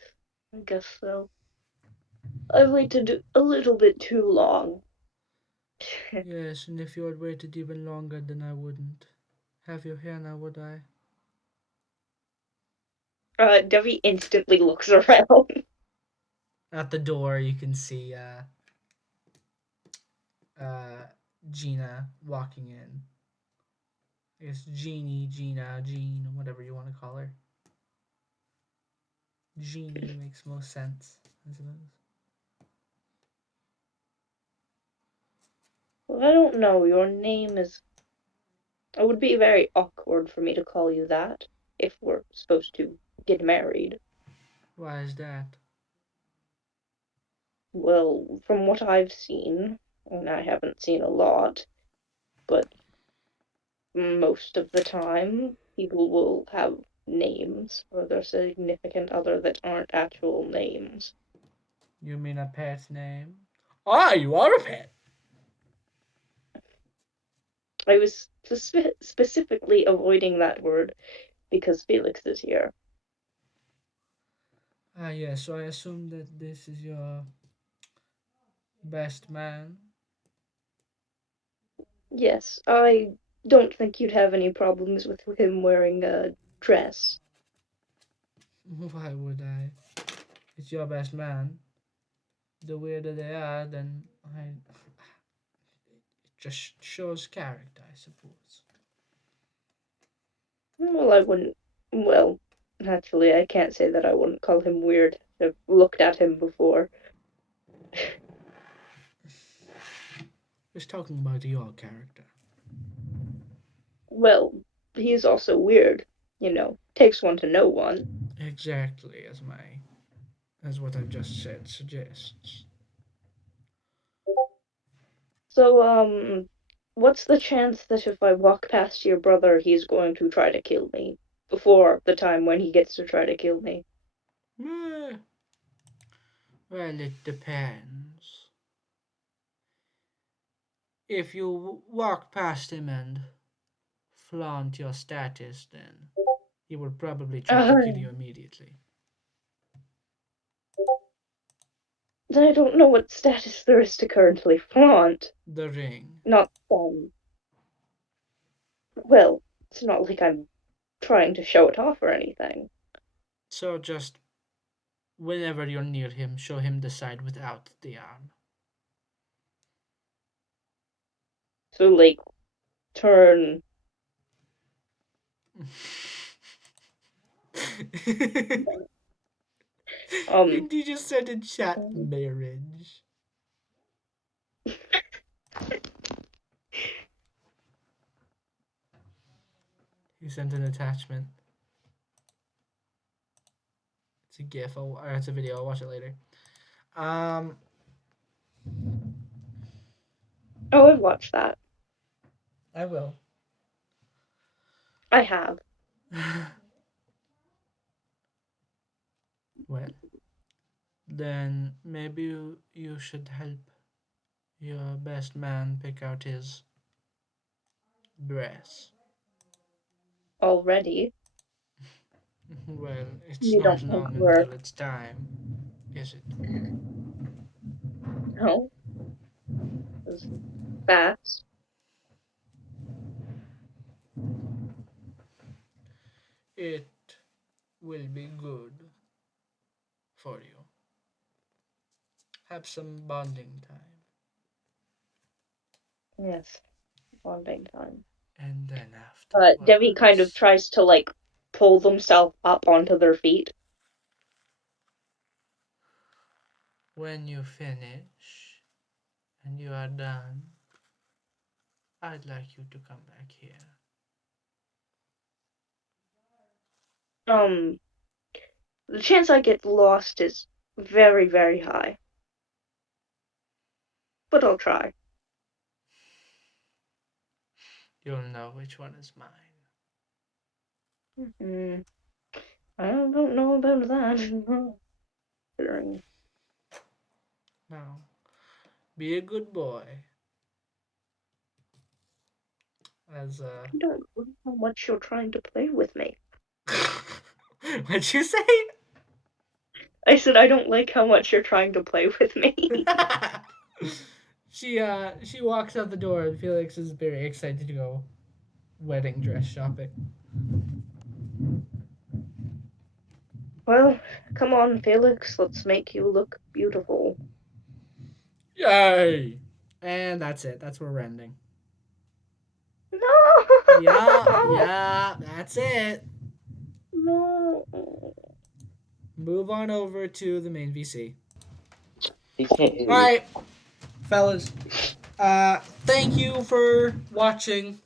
I guess so. I've waited a little bit too long. Yes, and if you had waited even longer, then I wouldn't have your hair now, would I? Debbie instantly looks around. At the door, you can see uh, Gina walking in. I guess Jeannie, Gina, Jean, whatever you want to call her. Jeannie makes most sense, I suppose. Well, I don't know. Your name is. It would be very awkward for me to call you that if we're supposed to get married. Why is that? Well, from what I've seen, and I haven't seen a lot, but most of the time, people will have names for their significant other that aren't actual names. You mean a pet's name? Ah, you are a pet. I was specifically avoiding that word because Felix is here. Ah, yes, so I assume that this is your best man. Yes, I don't think you'd have any problems with him wearing a dress. Why would I? It's your best man. The weirder they are, then it just shows character, I suppose. Well, I wouldn't. Well, actually, I can't say that I wouldn't call him weird. I've looked at him before. Just talking about your character. Well, he's also weird. You know, takes one to know one. Exactly as what I've just said suggests. So, what's the chance that if I walk past your brother, he's going to try to kill me before the time when he gets to try to kill me? Eh, well, it depends. If you walk past him and flaunt your status, then he will probably try to kill you immediately. Then I don't know what status there is to currently flaunt. The ring. Not, well, it's not like I'm trying to show it off or anything. So just whenever you're near him, show him the side without the arm. So, like, turn. Um, You just said in chat marriage. He sent an attachment. It's a GIF, or it's a video. I'll watch it later. Um, oh, I've watched that. I will. I have. Well, then maybe you should help your best man pick out his dress. Already. Well, it's You not don't think long we're. until it's time, is it? No, it was fast. It will be good for you. Have some bonding time. Yes, bonding time. And then Debbie kind of afterwards, tries to, like, pull themselves up onto their feet. when you finish and you are done, I'd like you to come back here. The chance I get lost is very, very high. But I'll try. You'll know which one is mine. I don't know about that. No. Be a good boy. As I don't know how much you're trying to play with me. What'd you say? I said I don't like how much you're trying to play with me. She walks out the door and Felix is very excited to go wedding dress shopping. Well, come on, Felix, let's make you look beautiful. Yay! And that's it. That's where we're ending. No! Yeah, that's it. No. Move on over to the main VC. He can't hear you. Alright, fellas. Thank you for watching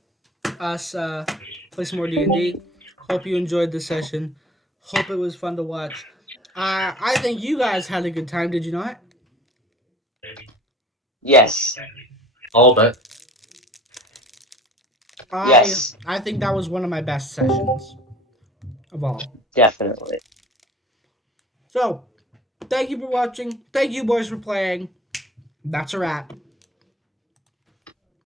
us play some more D&D. Hope you enjoyed the session. Hope it was fun to watch. I think you guys had a good time, did you not? Yes. All but. Yes. I think that was one of my best sessions of all. Definitely. So, thank you for watching. Thank you boys for playing. That's a wrap.